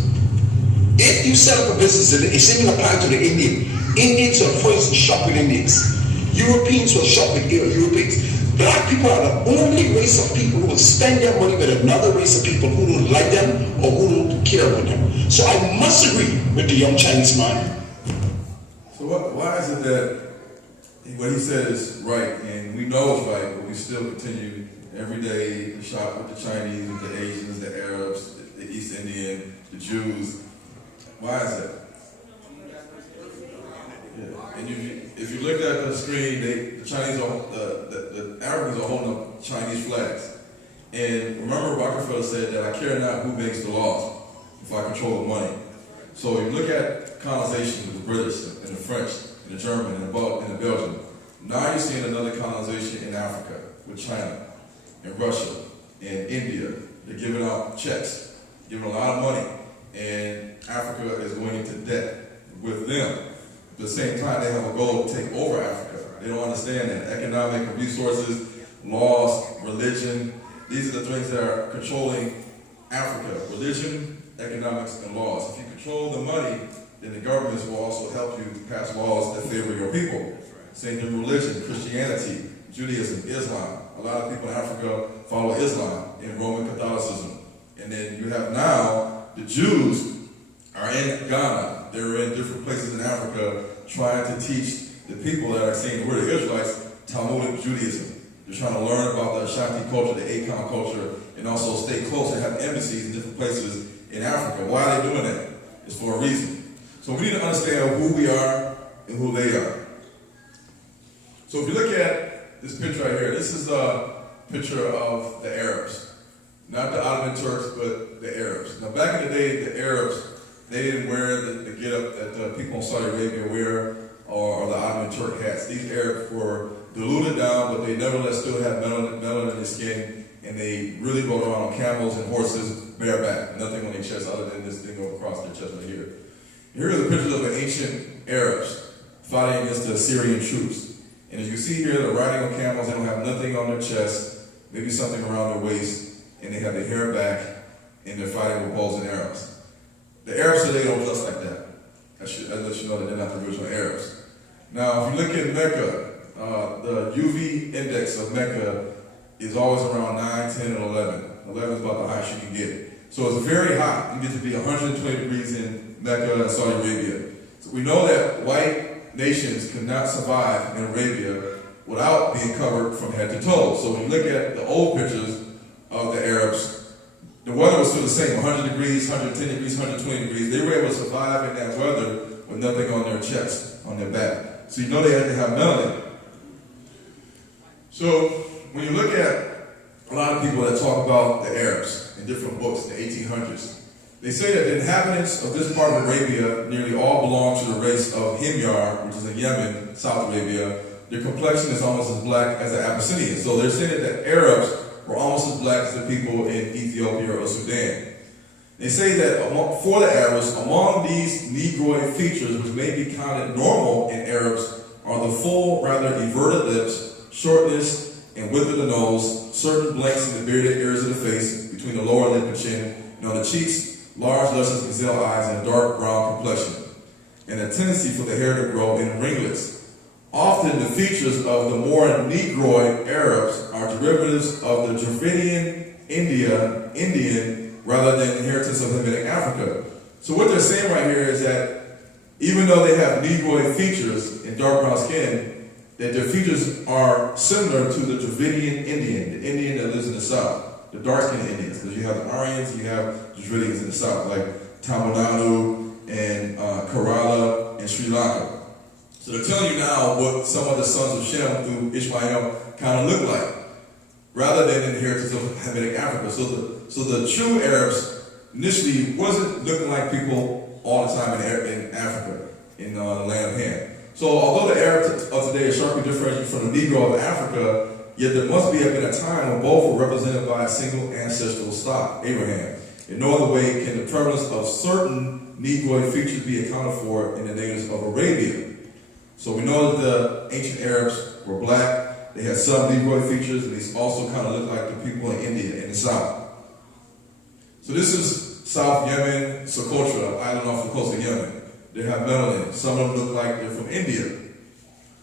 If you set up a business, it's even applied to the Indian. Indians will first shop with Indians. Europeans will shop with Europeans. Black people are the only race of people who will spend their money with another race of people who don't like them or who don't care about them. So I must agree with the young Chinese man. So why is it that what he said is right, and we know it's right, but we still continue every day to shop with the Chinese, with the Asians, the Arabs, the East Indian, the Jews? Why is that? Yeah. And if you look at the screen, the Chinese are, the Arabs are holding up Chinese flags. And remember, Rockefeller said that I care not who makes the laws if I control the money. So you look at colonization with the British and the French and the German and the Belgian. Now you're seeing another colonization in Africa with China and Russia and India. They're giving out checks, giving a lot of money, and Africa is going into debt with them. At the same time, they have a goal to take over Africa. They don't understand that. Economic resources, laws, religion, these are the things that are controlling Africa. Religion, economics, and laws. If you control the money, then the governments will also help you pass laws that favor your people. Same in religion, Christianity, Judaism, Islam. A lot of people in Africa follow Islam and Roman Catholicism. And then you have now the Jews are in Ghana. They're in different places in Africa trying to teach the people that are saying we're the Israelites Talmudic Judaism. They're trying to learn about the Ashanti culture, the Akan culture, and also stay close and have embassies in different places in Africa. Why are they doing that? It's for a reason. So we need to understand who we are and who they are. So if you look at this picture right here, this is a picture of the Arabs. Not the Ottoman Turks, but the Arabs. Now back in the day, the Arabs, they didn't wear the get-up that the people in Saudi Arabia wear or the Ottoman Turk hats. These Arabs were diluted down, but they nevertheless still had melanin in their skin, and they really rode around on camels and horses bareback. Nothing on their chest other than this thing across their chest right here. Here are the pictures of the ancient Arabs fighting against the Assyrian troops. And as you see here, they're riding on camels, they don't have nothing on their chest, maybe something around their waist, and they have their hair back, and they're fighting with bows and arrows. The Arabs today don't dress like that. I let you know that they're not the original Arabs. Now, if you look at Mecca, the UV index of Mecca is always around 9, 10, and 11. 11 is about the highest you can get. So it's very hot. You get to be 120 degrees in Mecca and Saudi Arabia. So we know that white nations could not survive in Arabia without being covered from head to toe. So when you look at the old pictures of the Arabs, the weather was still the same, 100 degrees, 110 degrees, 120 degrees. They were able to survive in that weather with nothing on their chest, on their back. So you know they had to have melanin. So when you look at a lot of people that talk about the Arabs in different books in the 1800s, they say that the inhabitants of this part of Arabia nearly all belong to the race of Himyar, which is in Yemen, South Arabia, their complexion is almost as black as the Abyssinians. So they're saying that the Arabs were almost as black as the people in Ethiopia or Sudan. They say that for the Arabs, among these Negroid features, which may be counted normal in Arabs, are the full, rather everted lips, shortness and width of the nose, certain blanks in the bearded areas of the face, between the lower lip and chin, and on the cheeks, large, luscious gazelle eyes and a dark brown complexion, and a tendency for the hair to grow in ringlets. Often the features of the more Negroid Arabs are derivatives of the Dravidian Indian rather than inheritance of Hamitic Africa. So what they're saying right here is that even though they have Negroid features and dark brown skin, that their features are similar to the Dravidian Indian, the Indian that lives in the south, the dark-skinned Indians, because you have the Aryans, you have the Dravidians in the south, like Tamil Nadu and Kerala and Sri Lanka. So they're telling you now what some of the sons of Shem through Ishmael kind of look like, rather than in the heritage of Hamitic Africa. So the true Arabs initially wasn't looking like people all the time in Africa, in the land of Ham. So although the Arabs of today are sharply differentiated from the Negro of Africa, yet there must be been a time when both were represented by a single ancestral stock, Abraham. In no other way can the prevalence of certain Negroid features be accounted for in the natives of Arabia. So we know that the ancient Arabs were black, they had some Negroid features, and these also kind of look like the people in India, in the south. So this is South Yemen, Socotra, island off the coast of Yemen. They have melanin. Some of them look like they're from India.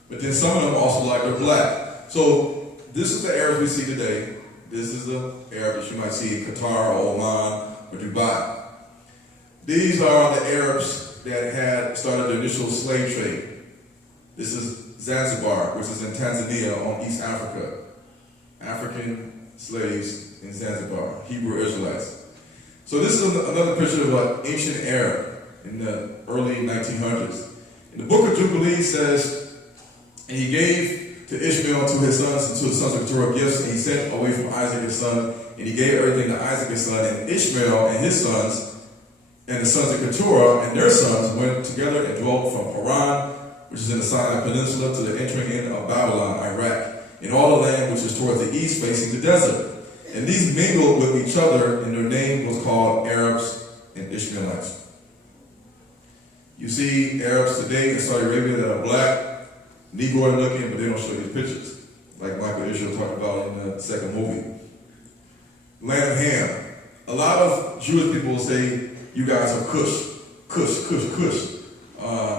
But then some of them also look like they're black. So this is the Arabs we see today. This is the Arab that you might see in Qatar or Oman or Dubai. These are the Arabs that had started the initial slave trade. This is Zanzibar, which is in Tanzania on East Africa. African slaves in Zanzibar, Hebrew Israelites. So this is another picture of an ancient Arab in the early 1900s. In the book of Jubilees says, and he gave to Ishmael to his sons and to his sons of Keturah gifts, and he sent away from Isaac his son, and he gave everything to Isaac his son, and Ishmael and his sons, and the sons of Keturah and their sons went together and dwelt from Haran, which is in the Sinai Peninsula, to the entering in of Babylon, Iraq, in all the land which is towards the east facing the desert. And these mingled with each other, and their name was called Arabs and Ishmaelites. You see Arabs today in Saudi Arabia that are black, Negroid looking, but they don't show these pictures, like Michael Israel talked about in the second movie. Land of Ham. A lot of Jewish people will say, you guys are Cush.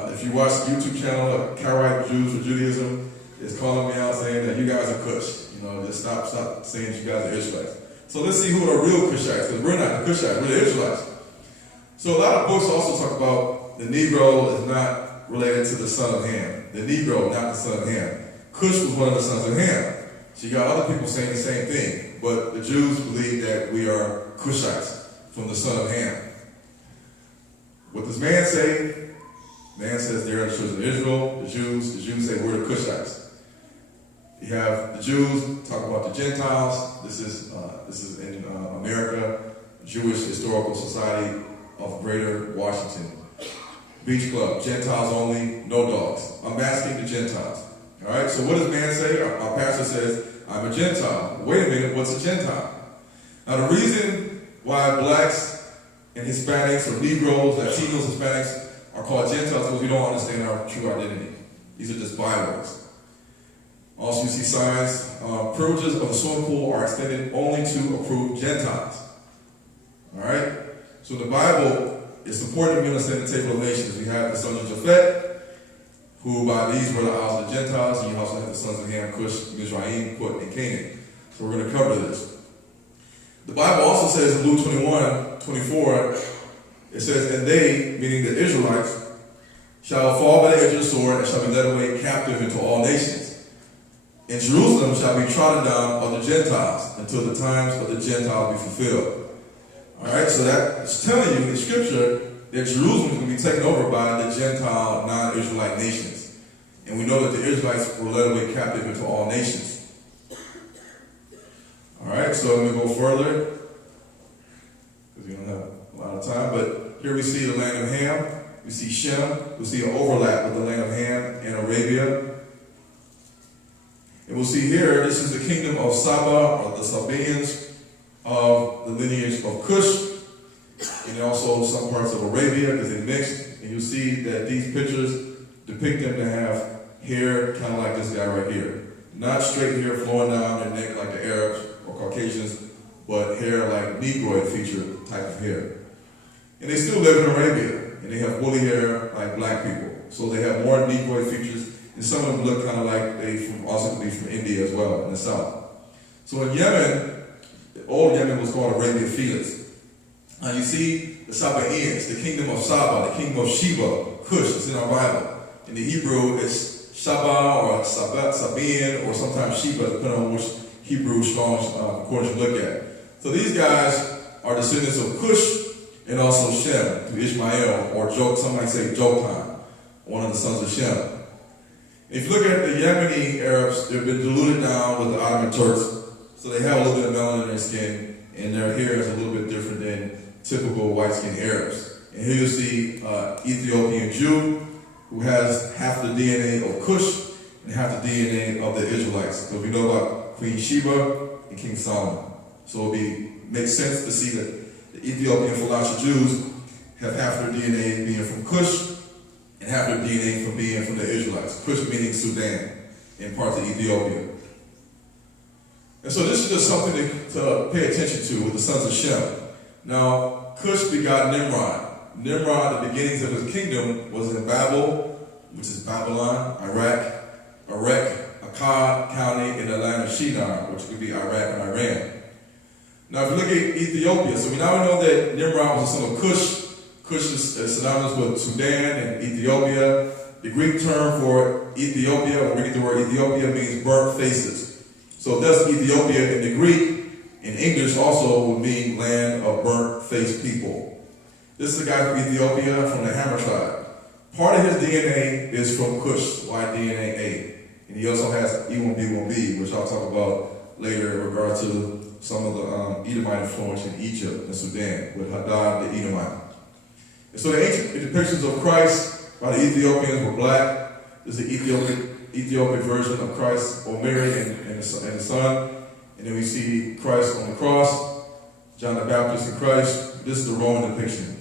If you watch the YouTube channel, Karaite Jews for Judaism, is calling me out saying that you guys are Cush. You know, just stop saying that you guys are Israelites. So let's see who are real Cushites, because we're not the Cushites, we're the Israelites. So a lot of books also talk about the Negro is not related to the son of Ham. The Negro, not the son of Ham. Cush was one of the sons of Ham. So you got other people saying the same thing, but the Jews believe that we are Cushites from the son of Ham. What does man say? Man says they are the children of Israel. The Jews say we're the Cushites. You have the Jews talk about the Gentiles. This is in America, Jewish Historical Society of Greater Washington. Beach Club, Gentiles only, no dogs. Unmasking the Gentiles. All right, so what does man say? Our pastor says, I'm a Gentile. Wait a minute, what's a Gentile? Now the reason why blacks and Hispanics or Negroes, Latinos, Hispanics are called Gentiles because we don't understand our true identity. These are just bywords. Also, you see signs, privileges of the swimming pool are extended only to approved Gentiles. All right? So in the Bible, it's important to understand the table of nations. We have the sons of Japhet, who by these were the isles of the Gentiles, and you also have the sons of Ham, Cush, Mizraim, Put, and Canaan. So we're going to cover this. The Bible also says in Luke 21:24, it says, and they, meaning the Israelites, shall fall by the edge of the sword and shall be led away captive into all nations. And Jerusalem shall be trodden down of the Gentiles until the times of the Gentiles be fulfilled. All right, so that's telling you in Scripture that Jerusalem is going to be taken over by the Gentile, non-Israelite nations. And we know that the Israelites were led away captive into all nations. All right, so let me go further, because we don't have a lot of time, but here we see the land of Ham, we see Shem, we see an overlap with the land of Ham and Arabia. see here, this is the kingdom of Saba, or the Sabaeans of the lineage of Cush, and also some parts of Arabia, because they mixed. And you'll see that these pictures depict them to have hair kind of like this guy right here. Not straight hair flowing down their neck like the Arabs or Caucasians, but hair like Negroid feature type of hair. And they still live in Arabia, and they have woolly hair like black people. So they have more Negroid features, and some of them look kind of like they also could be from India as well, in the south. So in Yemen, old Yemen was called Arabia Felix. Now you see the Sabaeans, the kingdom of Saba, the kingdom of Sheba, Cush, it's in our Bible. In the Hebrew, it's Shaba or Sabaean or sometimes Sheba, depending on which Hebrew Strong's concordance you look at. So these guys are descendants of Cush and also Shem, through Ishmael, or some might say Jotan, one of the sons of Shem. If you look at the Yemeni Arabs, they've been diluted down with the Ottoman Turks, so they have a little bit of melanin in their skin, and their hair is a little bit different than typical white-skinned Arabs. And here you see Ethiopian Jew, who has half the DNA of Cush and half the DNA of the Israelites. So we know about Queen Sheba and King Solomon. So it makes sense to see that the Ethiopian Falasha Jews have half their DNA being from Cush and half their DNA from being from the Israelites. Cush meaning Sudan and parts of Ethiopia. And so this is just something to pay attention to with the sons of Shem. Now, Cush begot Nimrod. Nimrod, the beginnings of his kingdom, was in Babel, which is Babylon, Iraq, Akkad County in the land of Shinar, which could be Iraq and Iran. Now, if you look at Ethiopia, so we now know that Nimrod was the son of Cush. Cush is synonymous with Sudan and Ethiopia. The Greek term for Ethiopia, when we get the word Ethiopia, means burnt faces. So thus Ethiopia in the Greek, in English also would mean land of burnt-faced people. This is a guy from Ethiopia, from the Hammer tribe. Part of his DNA is from Cush, Y-DNA-A. And he also has E1B1B, which I'll talk about later in regard to some of the Edomite influence in Egypt and Sudan, with Hadad the Edomite. And so the ancient depictions of Christ by the Ethiopians were black. This is the Ethiopic version of Christ, or Mary and the Son. And then we see Christ on the cross, John the Baptist and Christ. This is the Roman depiction.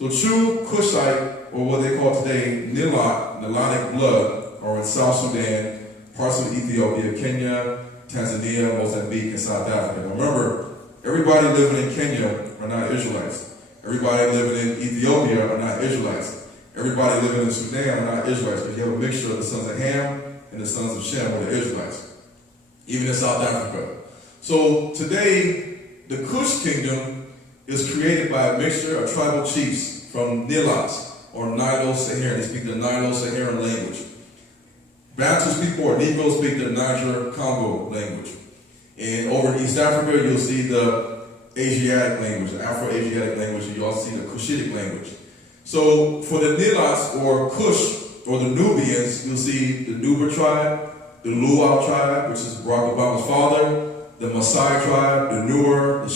So true Cushite, or what they call today Nilotic blood, are in South Sudan, parts of Ethiopia, Kenya, Tanzania, Mozambique, and South Africa. Now remember, everybody living in Kenya are not Israelites. Everybody living in Ethiopia are not Israelites. Everybody living in Sudan are not Israelites, but you have a mixture of the sons of Ham and the sons of Shem, or the Israelites, even in South Africa. So today, the Cush kingdom is created by a mixture of tribal chiefs from Nilots, or Nilo-Saharan. They speak the Nilo-Saharan language. Bantu people or Negroes speak the Niger-Congo language. And over in East Africa, you'll see the Asiatic language, the Afro-Asiatic language, and you also see the Cushitic language. So for the Nilots, or Cush, or the Nubians, you'll see the Nuba tribe, the Luau tribe, which is Barack Obama's father, the Maasai tribe, the Nuer, the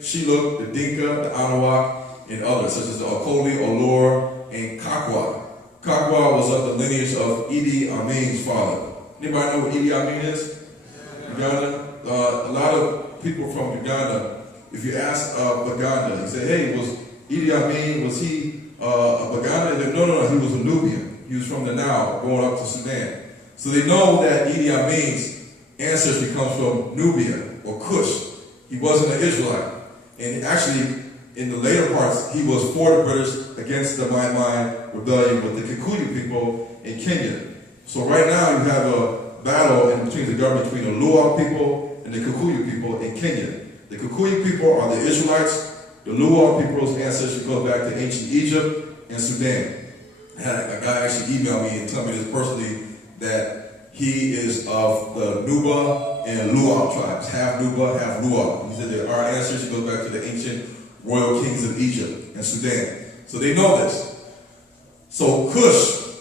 Shilluk, the Dinka, the Anuak, and others, such as the Okoli, Olor, and Kakwa. Kakwa was of the lineage of Idi Amin's father. Anybody know what Idi Amin is? Uganda? A lot of people from Uganda, if you ask Baganda, you say, hey, was Idi Amin, was he a Baganda? They, no, he was a Nubian. He was from the Nile, going up to Sudan. So they know that Idi Amin's ancestry comes from Nubia, or Cush. He wasn't an Israelite. And actually, in the later parts, he was for the British against the Mai Mai rebellion with the Kikuyu people in Kenya. So right now, you have a battle in between the government, between the Luau people and the Kikuyu people in Kenya. The Kikuyu people are the Israelites. The Luau people's ancestry goes back to ancient Egypt and Sudan. I had a guy actually email me and tell me this personally, that he is of the Nuba and Luau tribes, half Nuba, half Luau. He said that our ancestry goes back to the ancient royal kings of Egypt and Sudan. So they know this. So Cush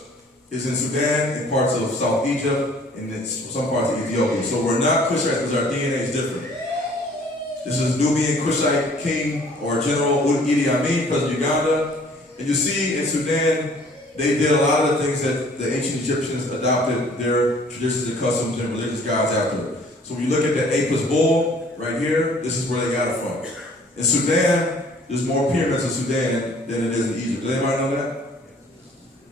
is in Sudan and parts of South Egypt and some parts of Ethiopia. So we're not Cushites because our DNA is different. This is Nubian Cushite king or general Idi Amin, president of Uganda. And you see in Sudan, they did a lot of the things that the ancient Egyptians adopted their traditions and customs and religious gods after. So when you look at the Apis bull right here, this is where they got it from. In Sudan, there's more pyramids in Sudan than it is in Egypt. Does anybody know that?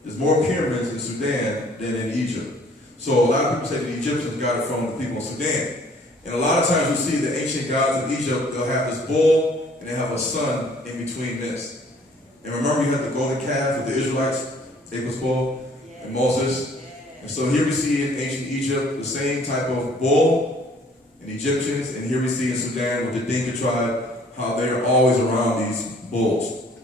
There's more pyramids in Sudan than in Egypt. So a lot of people say the Egyptians got it from the people in Sudan. And a lot of times you see the ancient gods of Egypt, they'll have this bull and they have a sun in between this. And remember you had the golden calf with the Israelites, Apis bull, and Moses. And so here we see in ancient Egypt the same type of bull in Egyptians, and here we see in Sudan with the Dinka tribe, how they are always around these bulls.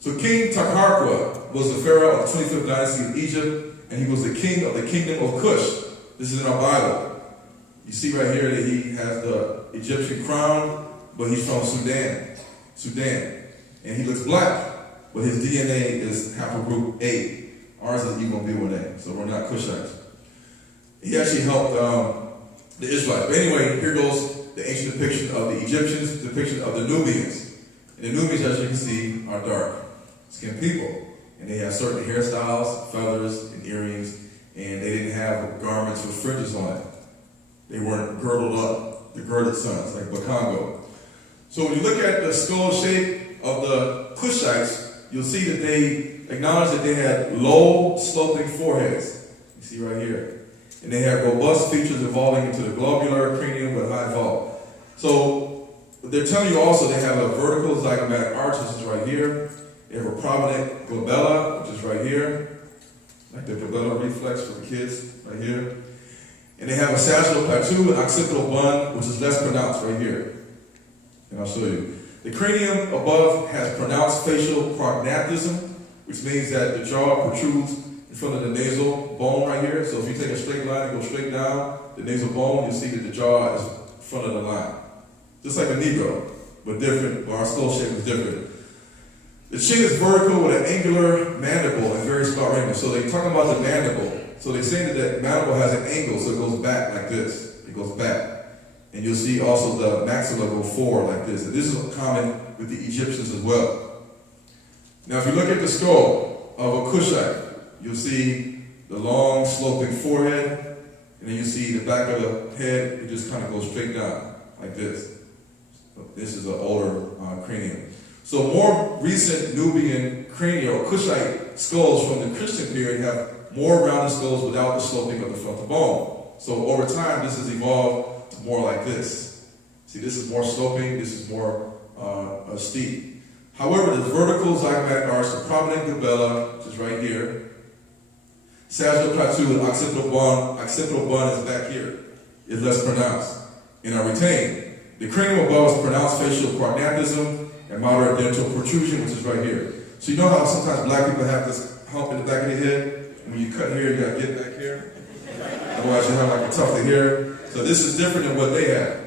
So King Taharqa was the pharaoh of the 25th dynasty of Egypt, and he was the king of the kingdom of Cush. This is in our Bible. You see right here that he has the Egyptian crown, but he's from Sudan. And he looks black, but his DNA is haplogroup A. Ours is E1B1A, so we're not Cushites. He actually helped the Israelites. But anyway, here goes the ancient depiction of the Egyptians, depiction of the Nubians. And the Nubians, as you can see, are dark-skinned people. And they have certain hairstyles, feathers, and earrings, and they didn't have garments with fringes on it. They weren't girdled up, the girded sons, like Bakongo. So when you look at the skull shape of the Cushites, you'll see that they acknowledge that they had low, sloping foreheads. You see right here. And they have robust features evolving into the globular cranium with high vault. So they're telling you also they have a vertical zygomatic arch, which is right here. They have a prominent glabella, which is right here, like the glabellar reflex for the kids, right here. And they have a sagittal plateau and occipital bun, which is less pronounced right here. And I'll show you. The cranium above has pronounced facial prognathism, which means that the jaw protrudes in front of the nasal bone right here. So if you take a straight line and go straight down the nasal bone, you'll see that the jaw is in front of the line. Just like a Negro, but different, or our skull shape is different. The chin is vertical with an angular mandible and very scarred ring. So they talk about the mandible. So they say that the mandible has an angle, so it goes back like this. It goes back. And you'll see also the maxilla go forward like this. And this is common with the Egyptians as well. Now if you look at the skull of a Cushite, you'll see the long sloping forehead, and then you see the back of the head, it just kind of goes straight down like this. So this is an older cranium. So more recent Nubian cranial or Cushite skulls from the Christian period have more rounded skulls without the sloping of the frontal bone. So over time, this has evolved to more like this. See, this is more sloping, this is more steep. However, the vertical zygomatic arch, the prominent glabella, which is right here, sagittal plateau and occipital bun is back here, is less pronounced and are retained. The cranium above is pronounced facial prognathism and moderate dental protrusion, which is right here. So you know how sometimes black people have this hump in the back of their head? And when you cut here, you gotta get back here. Otherwise you have like a tuft of hair. So this is different than what they have.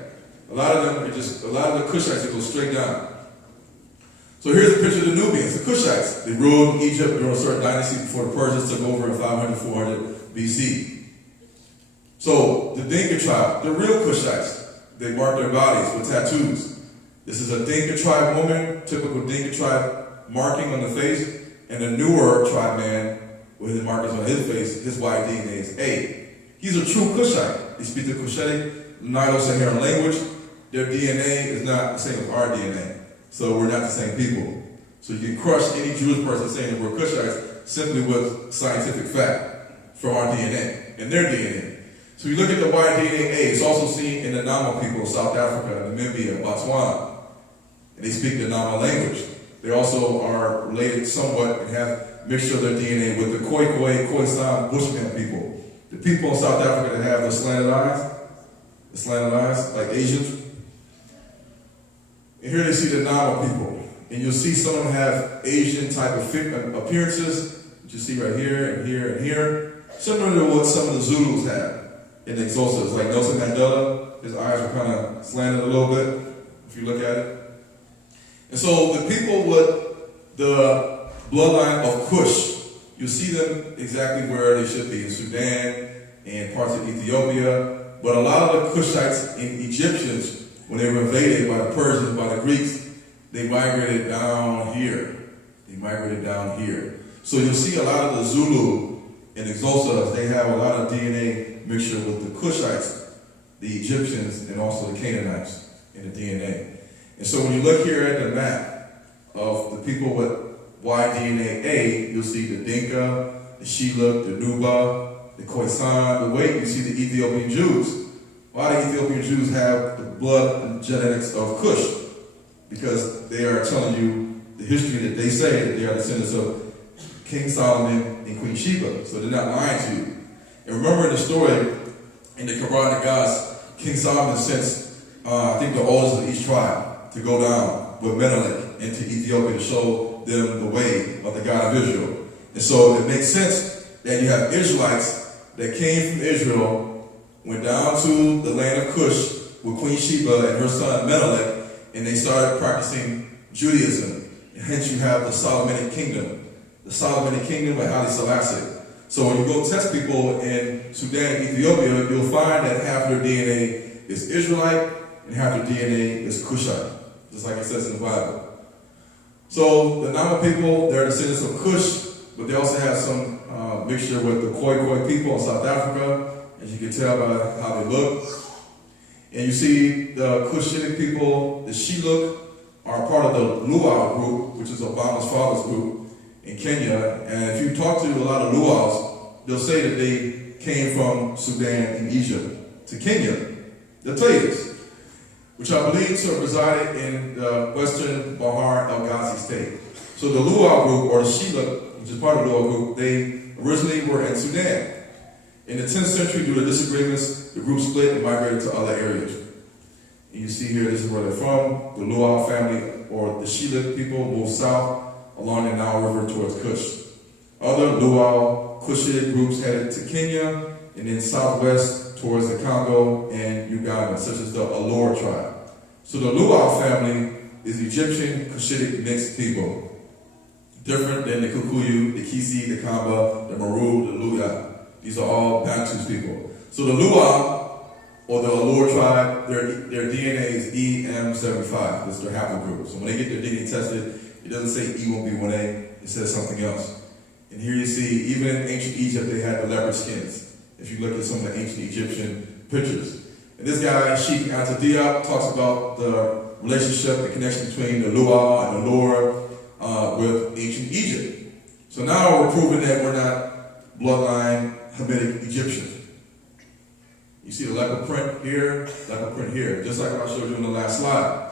A lot of them are just, a lot of the Cushites, they go straight down. So here's a picture of the Nubians, the Cushites. They ruled Egypt during a certain dynasty before the Persians took over in 500, 400 BC. So the Dinka tribe, the real Cushites, they mark their bodies with tattoos. This is a Dinka tribe woman, typical Dinka tribe marking on the face, and a newer tribe man with his markers on his face, his white DNA is A. He's a true Cushite. They speak the Cushitic Nilo-Saharan language. Their DNA is not the same as our DNA. So we're not the same people. So you can crush any Jewish person saying that we're Cushites simply with scientific fact from our DNA and their DNA. So you look at the white DNA A, it's also seen in the Nama people of South Africa, Namibia, Botswana. And they speak the Nama language. They also are related somewhat and have mixture of their DNA with the Khoisan Bushman people. The people in South Africa that have the slanted eyes, like Asians. And here they see the Nama people. And you'll see some of them have Asian type of appearances, which you see right here and here and here. Similar to what some of the Zulus have in the Exodus. Like Nelson Mandela, his eyes were kind of slanted a little bit, if you look at it. And so the people with the bloodline of Cush, you see them exactly where they should be, in Sudan and parts of Ethiopia. But a lot of the Cushites and Egyptians, when they were invaded by the Persians, by the Greeks, they migrated down here. So you'll see a lot of the Zulu and Xhosa, they have a lot of DNA mixture with the Cushites, the Egyptians, and also the Canaanites in the DNA. And so when you look here at the map of the people with Y-DNA A, you'll see the Dinka, the Shilluk, the Nuba, the Khoisan, the Wait, you see the Ethiopian Jews. Why do Ethiopian Jews have the blood and genetics of Cush? Because they are telling you the history that they say that they are descendants of King Solomon and Queen Sheba. So they're not lying to you. And remember in the story, in the Quran Nagas, King Solomon sent, I think, the oldest of each tribe to go down with Menelik into Ethiopia to show them the way of the God of Israel. And so it makes sense that you have Israelites that came from Israel, went down to the land of Cush with Queen Sheba and her son Menelik, and they started practicing Judaism. And hence you have the Solomonic kingdom. The Solomonic kingdom by Haile Selassie. So when you go test people in Sudan and Ethiopia, you'll find that half their DNA is Israelite and half their DNA is Cushite, just like it says in the Bible. So the Nama people, they're descendants of Cush, but they also have some mixture with the Khoi people in South Africa, as you can tell by how they look. And you see the Cushitic people, the Shilluk, are part of the Luau group, which is Obama's father's group in Kenya. And if you talk to a lot of Luaus, they'll say that they came from Sudan and Egypt to Kenya. They'll tell you this, which I believe to have resided in the western Bahar El Ghazi state. So the Luau group, or the Shilluk, which is part of the Luau group, they originally were in Sudan. In the 10th century, due to disagreements, the group split and migrated to other areas. And you see here, this is where they're from. The Luau family, or the Shilluk people, moved south along the Nile River towards Kush. Other Luau Cushitic groups headed to Kenya, and then southwest towards the Congo and Uganda, such as the Alor tribe. So the Luau family is Egyptian Cushitic mixed people. Different than the Kikuyu, the Kisi, the Kamba, the Maru, the Luya. These are all Bantus people. So the Luau, or the Alor tribe, their DNA is EM75. That's their haplogroup. So when they get their DNA tested, it doesn't say E1B1A, it says something else. And here you see, even in ancient Egypt, they had the leopard skins. If you look at some of the ancient Egyptian pictures. And this guy, Sheikh Anta Diop, talks about the relationship, the connection between the Luau and the Alor with ancient Egypt. So now we're proving that we're not bloodline Hamitic Egyptians. You see the leopard print here, just like I showed you in the last slide.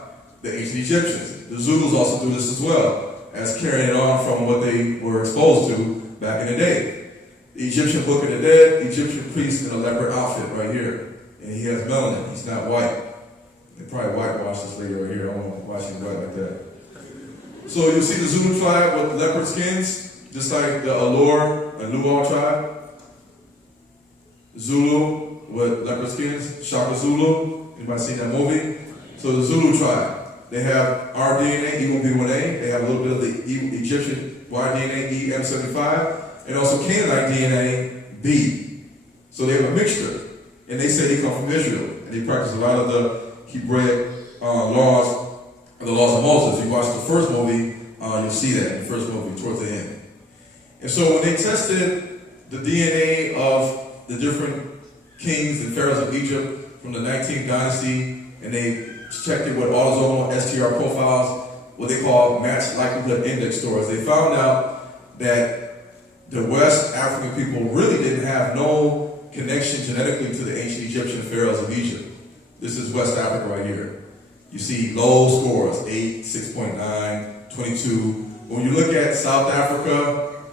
The ancient Egyptians. The Zulus also do this as well, as carrying it on from what they were exposed to back in the day. The Egyptian Book of the Dead, Egyptian priest in a leopard outfit right here. And he has melanin, he's not white. They probably whitewashed this lady right here. I don't know why she's white like that. So you'll see the Zulu tribe with leopard skins, just like the Alor and Luau tribe. Zulu with leopard skins, Shaka Zulu. Anybody seen that movie? So the Zulu tribe, they have our DNA, E1B1A. They have a little bit of the Egyptian Y-DNA, EM75, and also Canaanite DNA, B. So they have a mixture. And they say they come from Israel. And they practice a lot of the Hebraic laws, the laws of Moses. If you watch the first movie, you'll see that in the first movie towards the end. And so when they tested the DNA of the different kings and pharaohs of Egypt from the 19th dynasty, and they checked it with autosomal STR profiles, what they call matched likelihood index scores, they found out that the West African people really didn't have no connection genetically to the ancient Egyptian pharaohs of Egypt. This is West Africa right here. You see low scores, 8, 6.9, 22. When you look at South Africa,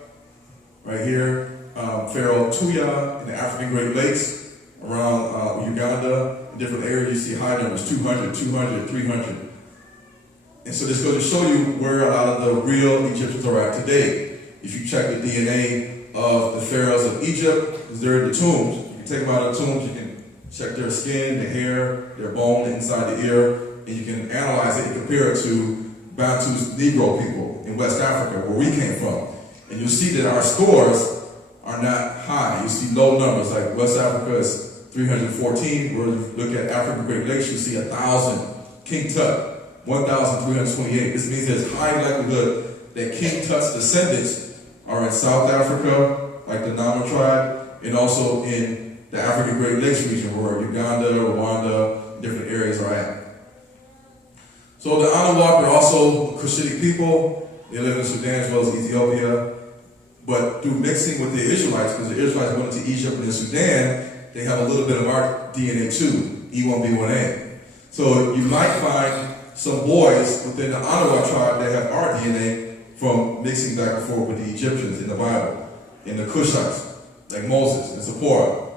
right here, Pharaoh Tuya in the African Great Lakes, around Uganda, in different areas, you see high numbers, 200, 200, 300. And so this goes to show you where a lot of the real Egyptians are at today. If you check the DNA of the pharaohs of Egypt, because they're in the tombs, you can take them out of the tombs, you can check their skin, their hair, their bone inside the ear, and you can analyze it and compare it to Bantu's Negro people in West Africa, where we came from. And you'll see that our scores are not high. You see low numbers, like West Africa is 314, where if you look at African Great Lakes, you see 1,000. King Tut, 1,328. This means there's high likelihood that King Tut's descendants are in South Africa, like the Nama tribe, and also in the African Great Lakes region where Uganda, Rwanda, different areas are at. So the Anuwak are also Cushitic people. They live in Sudan as well as Ethiopia. But through mixing with the Israelites, because the Israelites went into Egypt and in Sudan, they have a little bit of our DNA too, E1B1A. So you might find some boys within the Anuwak tribe that have our DNA from mixing back and forth with the Egyptians in the Bible, and the Cushites, like Moses and Zipporah.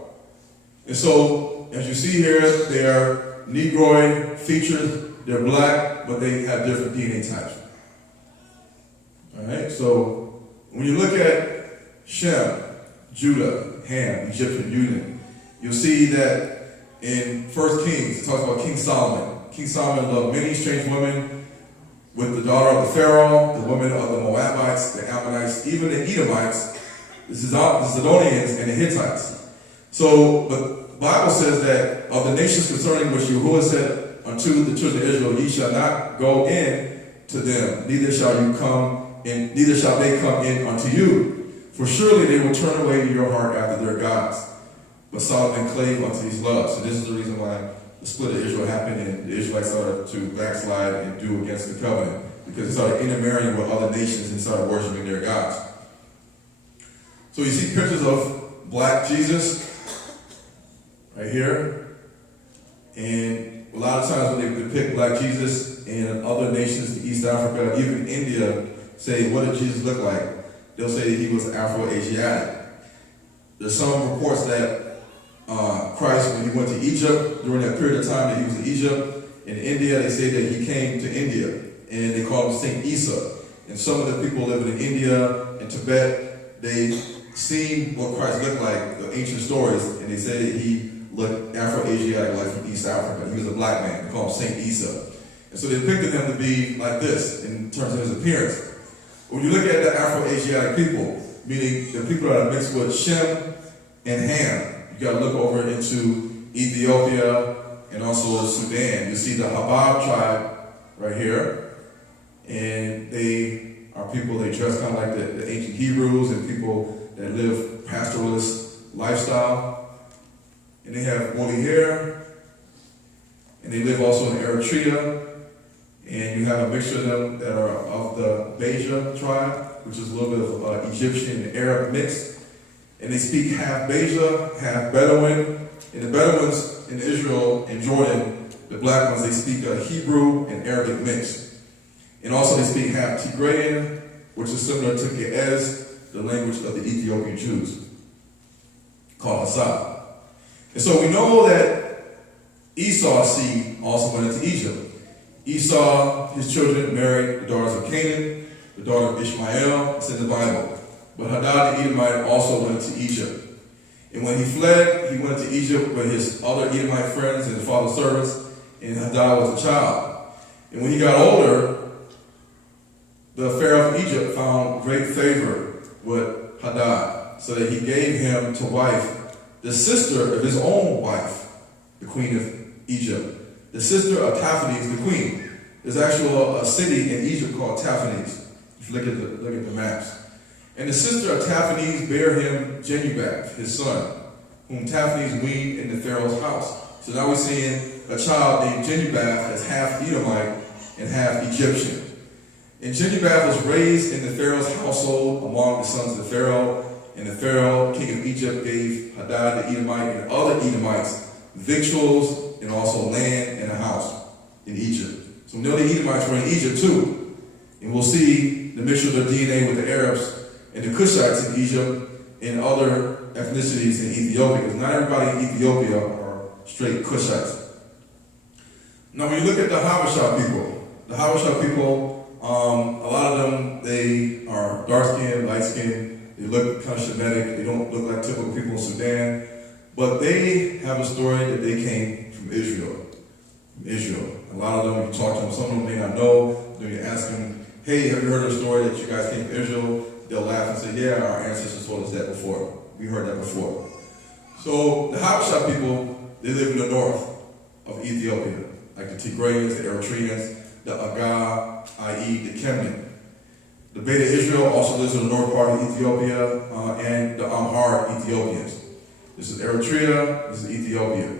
And so, as you see here, they are Negroid features. They're black, but they have different DNA types. All right, so when you look at Shem, Judah, Ham, Egyptian union, you'll see that in 1 Kings, it talks about King Solomon. King Solomon loved many strange women with the daughter of the Pharaoh, the women of the Moabites, the Ammonites, even the Edomites, the Zidonians, and the Hittites. So, but the Bible says that of the nations concerning which Yahuwah said unto the children of Israel, ye shall not go in to them, neither shall you come in, neither shall they come in unto you. For surely they will turn away your heart after their gods. But Solomon clave unto these loves. And this is the reason why the split of Israel happened, and the Israelites started to backslide and do against the covenant, because they started intermarrying with other nations and started worshiping their gods. So you see pictures of black Jesus right here. And a lot of times when they depict black Jesus in other nations, East Africa, even India, say, what did Jesus look like? They'll say he was Afro-Asiatic. There's some reports that Christ, when he went to Egypt, during that period of time that he was in Egypt, in India, they say that he came to India, and they call him Saint Isa. And some of the people living in India and Tibet, they seen what Christ looked like, the ancient stories, and they say that he looked Afro-Asiatic, like from East Africa. He was a black man. They call him Saint Isa. And so they depicted him to be like this in terms of his appearance. When you look at the Afro-Asiatic people, meaning the people that are mixed with Shem and Ham, you got to look over into Ethiopia and also Sudan. You see the Habab tribe right here, and they are people, they dress kind of like the ancient Hebrews and people that live pastoralist lifestyle. And they have woolly hair, and they live also in Eritrea. And you have a mixture of them that are of the Beja tribe, which is a little bit of Egyptian and Arab mix. And they speak half Beja, half Bedouin. And the Bedouins in Israel and Jordan, the black ones, they speak a Hebrew and Arabic mix. And also they speak half Tigrayan, which is similar to Ge'ez, the language of the Ethiopian Jews, called Hassa. And so we know that Esau's seed also went into Egypt. Esau, his children, married the daughters of Canaan, the daughter of Ishmael. It's in the Bible. But Hadad the Edomite also went into Egypt. And when he fled, he went to Egypt with his other Edomite friends and his father's servants, and Hadad was a child. And when he got older, the Pharaoh of Egypt found great favor with Hadad, so that he gave him to wife the sister of his own wife, the queen of Egypt. The sister of Taphanes, the queen. There's actually a city in Egypt called Taphanes, if you look at the maps. And the sister of Taphanes bare him Genubath, his son, whom Taphanes weaned in the Pharaoh's house. So now we're seeing a child named Genubath that's half Edomite and half Egyptian. And Genubath was raised in the Pharaoh's household among the sons of Pharaoh. And the Pharaoh, king of Egypt, gave Hadad the Edomite and other Edomites victuals and also land and a house in Egypt. So we know the Edomites were in Egypt too. And we'll see the mixture of their DNA with the Arabs and the Cushites in Egypt and other ethnicities in Ethiopia. Because not everybody in Ethiopia are straight Cushites. Now when you look at the Habesha people, a lot of them, they are dark-skinned, light-skinned. They look kind of Shemitic. They don't look like typical people in Sudan. But they have a story that they came from Israel. A lot of them, you talk to them, some of them may not know. Then you ask them, hey, have you heard of the story that you guys came from Israel? They'll laugh and say, yeah, our ancestors told us that before. We heard that before. So the Habesha people, they live in the north of Ethiopia, like the Tigrayans, the Eritreans, the Aga, i.e. the Kemnan. The Beta Israel also lives in the north part of Ethiopia, and the Amharic Ethiopians. This is Eritrea, this is Ethiopia.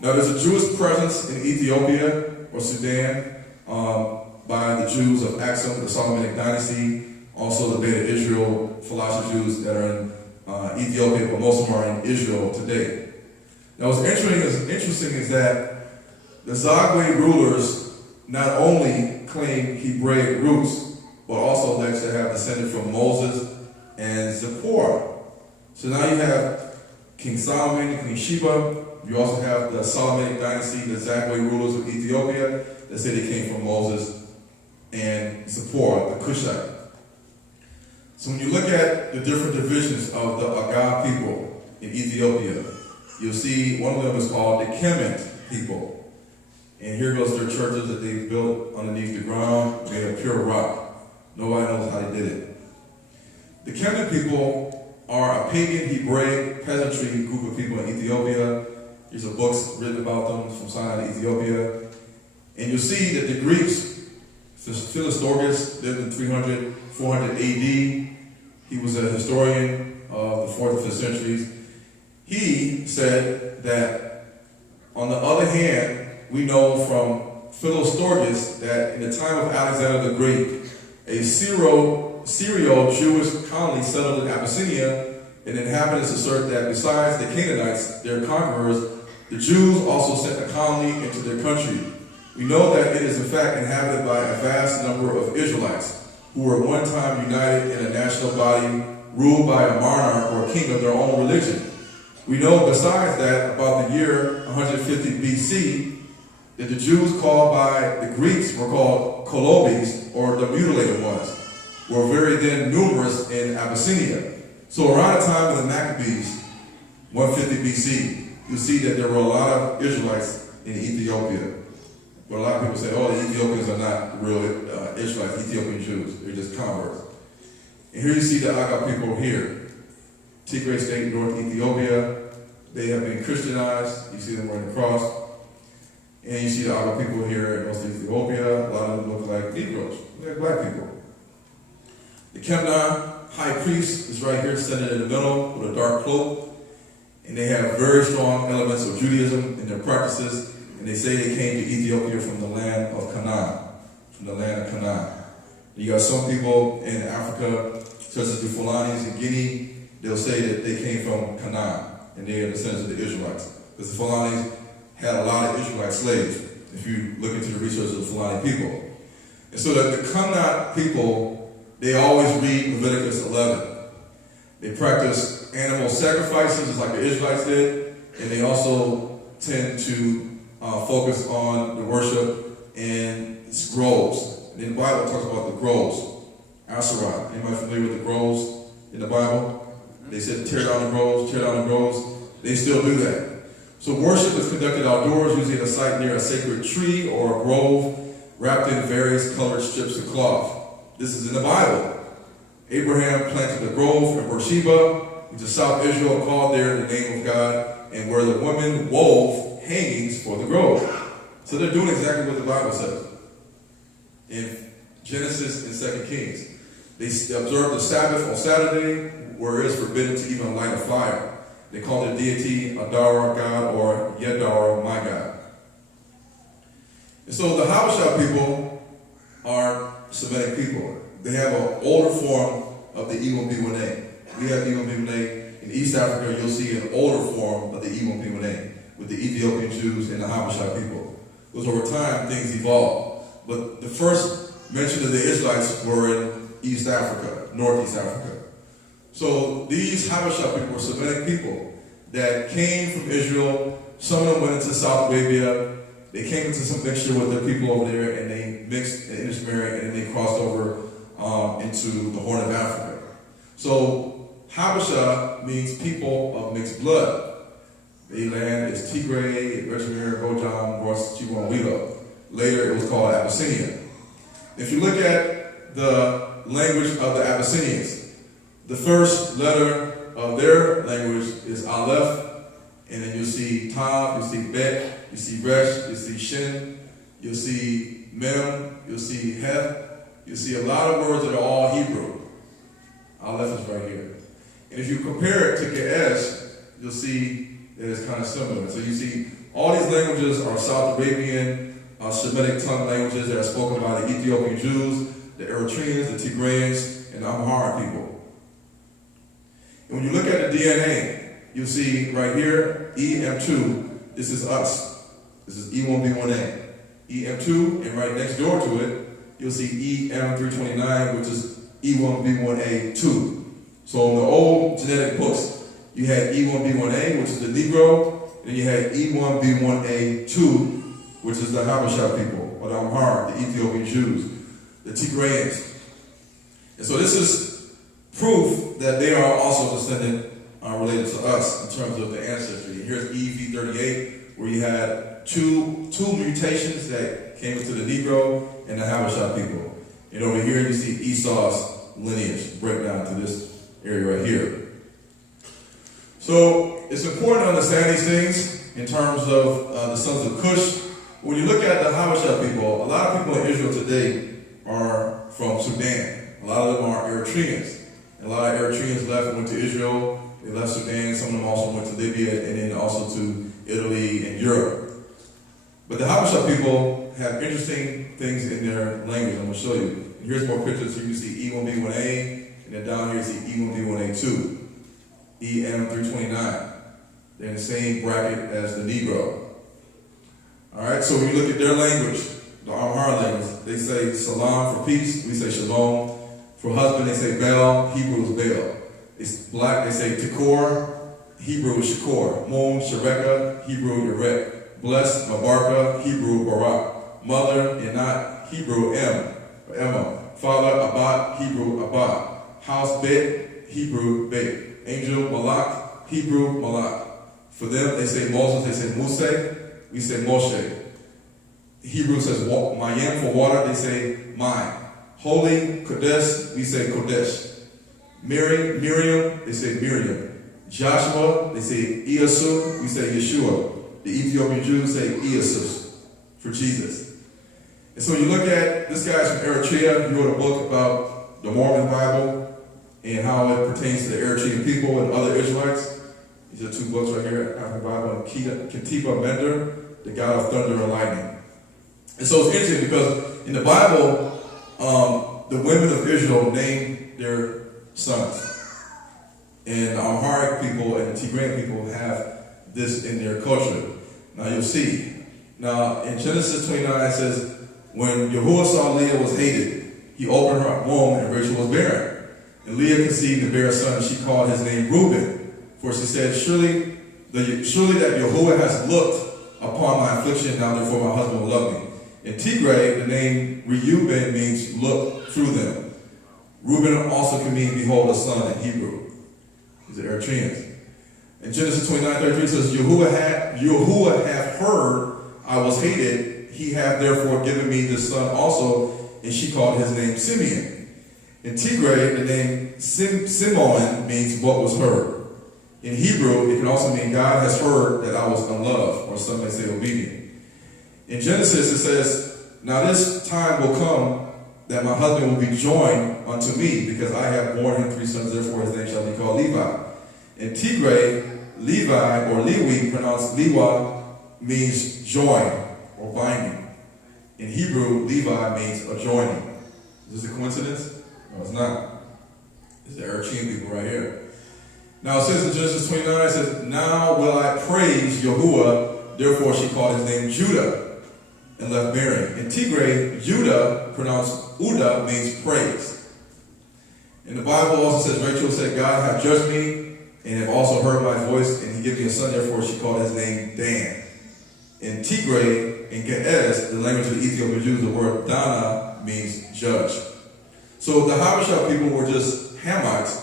Now there's a Jewish presence in Ethiopia or Sudan by the Jews of Axum, the Solomonic dynasty, also the Beta Israel philosophy Jews that are in Ethiopia, but most of them are in Israel today. Now what's interesting is that the Zagwe rulers not only claim Hebraic roots, but also alleged to have descended from Moses and Zipporah. So now you have King Solomon and Queen Sheba. You also have the Solomonic dynasty, the Zagwe rulers of Ethiopia, that say they came from Moses and Zipporah, the Cushite. So when you look at the different divisions of the Agag people in Ethiopia, you'll see one of them is called the Kemet people. And here goes their churches that they built underneath the ground, made of pure rock. Nobody knows how they did it. The Kemet people are a pagan Hebraic peasantry group of people in Ethiopia. There's books written about them from Sinai to Ethiopia. And you'll see that the Greeks, Philostorgus lived in 300, 400 AD. He was a historian of the 4th and 5th centuries. He said that, on the other hand, we know from Philostorgus that in the time of Alexander the Great, a Syro-Jewish colony settled in Abyssinia, and inhabitants assert that besides the Canaanites, their conquerors, the Jews also sent a colony into their country. We know that it is in fact inhabited by a vast number of Israelites who were at one time united in a national body ruled by a monarch or a king of their own religion. We know besides that about the year 150 BC that the Jews called by the Greeks were called Kolobes, or the mutilated ones, were very then numerous in Abyssinia. So around the time of the Maccabees, 150 BC, you see that there were a lot of Israelites in Ethiopia. But a lot of people say, oh, the Ethiopians are not real Israelites, Ethiopian Jews. They're just converts. And here you see the Agag people here. Tigray State, North Ethiopia. They have been Christianized. You see them wearing the cross. And you see the Agag people here in North Ethiopia. A lot of them look like Negroes. They're black people. The Kemna high priest is right here, standing in the middle with a dark cloak. And they have very strong elements of Judaism in their practices. And they say they came to Ethiopia from the land of Canaan. From the land of Canaan. You got some people in Africa, such as the Fulanis in Guinea, they'll say that they came from Canaan. And they are descendants of the Israelites. Because the Fulanis had a lot of Israelite slaves, if you look into the research of the Fulani people. And so the Canaan people, they always read Leviticus 11. They practice animal sacrifices, just like the Israelites did. And they also tend to focus on the worship in groves. And in the Bible, it talks about the groves. Asherah. Anybody familiar with the groves in the Bible? They said tear down the groves, tear down the groves. They still do that. So worship is conducted outdoors, usually at a site near a sacred tree or a grove, wrapped in various colored strips of cloth. This is in the Bible. Abraham planted a grove in Beersheba, which is South Israel, called there in the name of God, and where the women wove hangings for the grove. So they're doing exactly what the Bible says. In Genesis and 2 Kings. They observe the Sabbath on Saturday, where it is forbidden to even light a fire. They call their deity Adara, God, or Yedar, my God. And so the Habesha people are Semitic people. They have an older form of the Iwam Biwane. We have Iwam Biwane. In East Africa, you'll see an older form of the Iwam Biwane with the Ethiopian Jews and the Habesha people. Because over time, things evolved. But the first mention of the Israelites were in East Africa, Northeast Africa. So these Habesha people were Semitic people that came from Israel. Some of them went into South Arabia. They came into some mixture with their people over there, and they mixed and intermarried, and then they crossed over into the Horn of Africa. So Habesha means people of mixed blood. The land is Tigray, Eritrea, Gojam, Ros, Chiwan, Wilo. Later it was called Abyssinia. If you look at the language of the Abyssinians, the first letter of their language is Aleph, and then you'll see Tav, you'll see Bet, you see Resh, you'll see Shin, you'll see Mem, you'll see Heth, you see a lot of words that are all Hebrew. Our left is right here. And if you compare it to Ge'ez, you'll see that it's kind of similar. So you see all these languages are South Arabian, Semitic tongue languages that are spoken by the Ethiopian Jews, the Eritreans, the Tigrayans, and the Amharic people. And when you look at the DNA, you'll see right here, EM2, this is us. This is E1B1A. EM2, and right next door to it, you'll see EM329, which is E1B1A2. So in the old genetic books, you had E1B1A, which is the Negro, and you had E1B1A2, which is the Habesha people, or the Amharic, the Ethiopian Jews, the Tigrayans. And so this is proof that they are also descendant related to us in terms of the ancestry. And here's EV38, where you had two mutations that came into the Negro and the Habesha people. And over here you see Esau's lineage break down to this area right here. So it's important to understand these things in terms of the sons of Cush. When you look at the Habesha people, a lot of people in Israel today are from Sudan. A lot of them are Eritreans. And a lot of Eritreans left and went to Israel. They left Sudan. Some of them also went to Libya and then also to Italy and Europe. But the Habesha people have interesting things in their language. I'm going to show you. And here's more pictures. So you can see E1B1A, and then down here you see E1B1A2, EM329. They're in the same bracket as the Negro. All right, so when you look at their language, the Amharic language, they say salam for peace, we say shalom. For husband, they say Baal, Hebrew is Baal. It's black, they say Tikor, Hebrew is Shakor. Moon, Shareka, Hebrew Yerek. Blessed, Mabarka, Hebrew Barak. Mother, Enat, Hebrew or Emma. Father, Abad, Hebrew Abad. House, Bet, Hebrew Bet. Angel, Malak, Hebrew Malak. For them, they say Moses, they say Muse. We say Moshe. Hebrew says Mayim for water, they say Mai. Holy, Kodesh, we say Kodesh. Miriam, they say Miriam. Joshua, they say Iasu, we say Yeshua. The Ethiopian Jews say Iasus for Jesus. And so you look at, this guy's from Eritrea, he wrote a book about the Mormon Bible and how it pertains to the Eritrean people and other Israelites. These are two books right here, African Bible, and Ketiba Mender, the God of Thunder and Lightning. And so it's interesting because in the Bible, the women of Israel named their sons. And the Amharic people and the Tigrayan people have this in their culture. Now you'll see. Now in Genesis 29 it says, when Yahuwah saw Leah was hated, he opened her womb and Rachel was barren. And Leah conceived and bare a son, and she called his name Reuben. For she said, surely that Yahuwah has looked upon my affliction, now therefore my husband will love me. In Tigray, the name Reuben means look through them. Reuben also can mean behold a son in Hebrew. These are Eritreans. In Genesis 29:33 says, Yahuwah hath heard I was hated, he hath therefore given me this son also, and she called his name Simeon. In Tigray, the name Simon means what was heard. In Hebrew, it can also mean God has heard that I was unloved, or some may say obedient. In Genesis, it says, now this time will come that my husband will be joined unto me, because I have borne him 3 sons, therefore his name shall be called Levi. In Tigray, Levi, or Lewi, pronounced Lewa, means join, or binding. In Hebrew, Levi means adjoining. Is this a coincidence? No, it's not. It's the Eritrean people right here. Now it says in Genesis 29, it says, now will I praise Yahuwah, therefore she called his name Judah, and left bearing. In Tigray, Judah, pronounced Uda, means praise. And the Bible also says, Rachel said, God hath judged me, and have also heard my voice, and he gave me a son, therefore she called his name Dan. In Tigray, in Ge'ez, the language of the Ethiopian Jews, the word Dana means judge. So the Habesha people were just Hamites.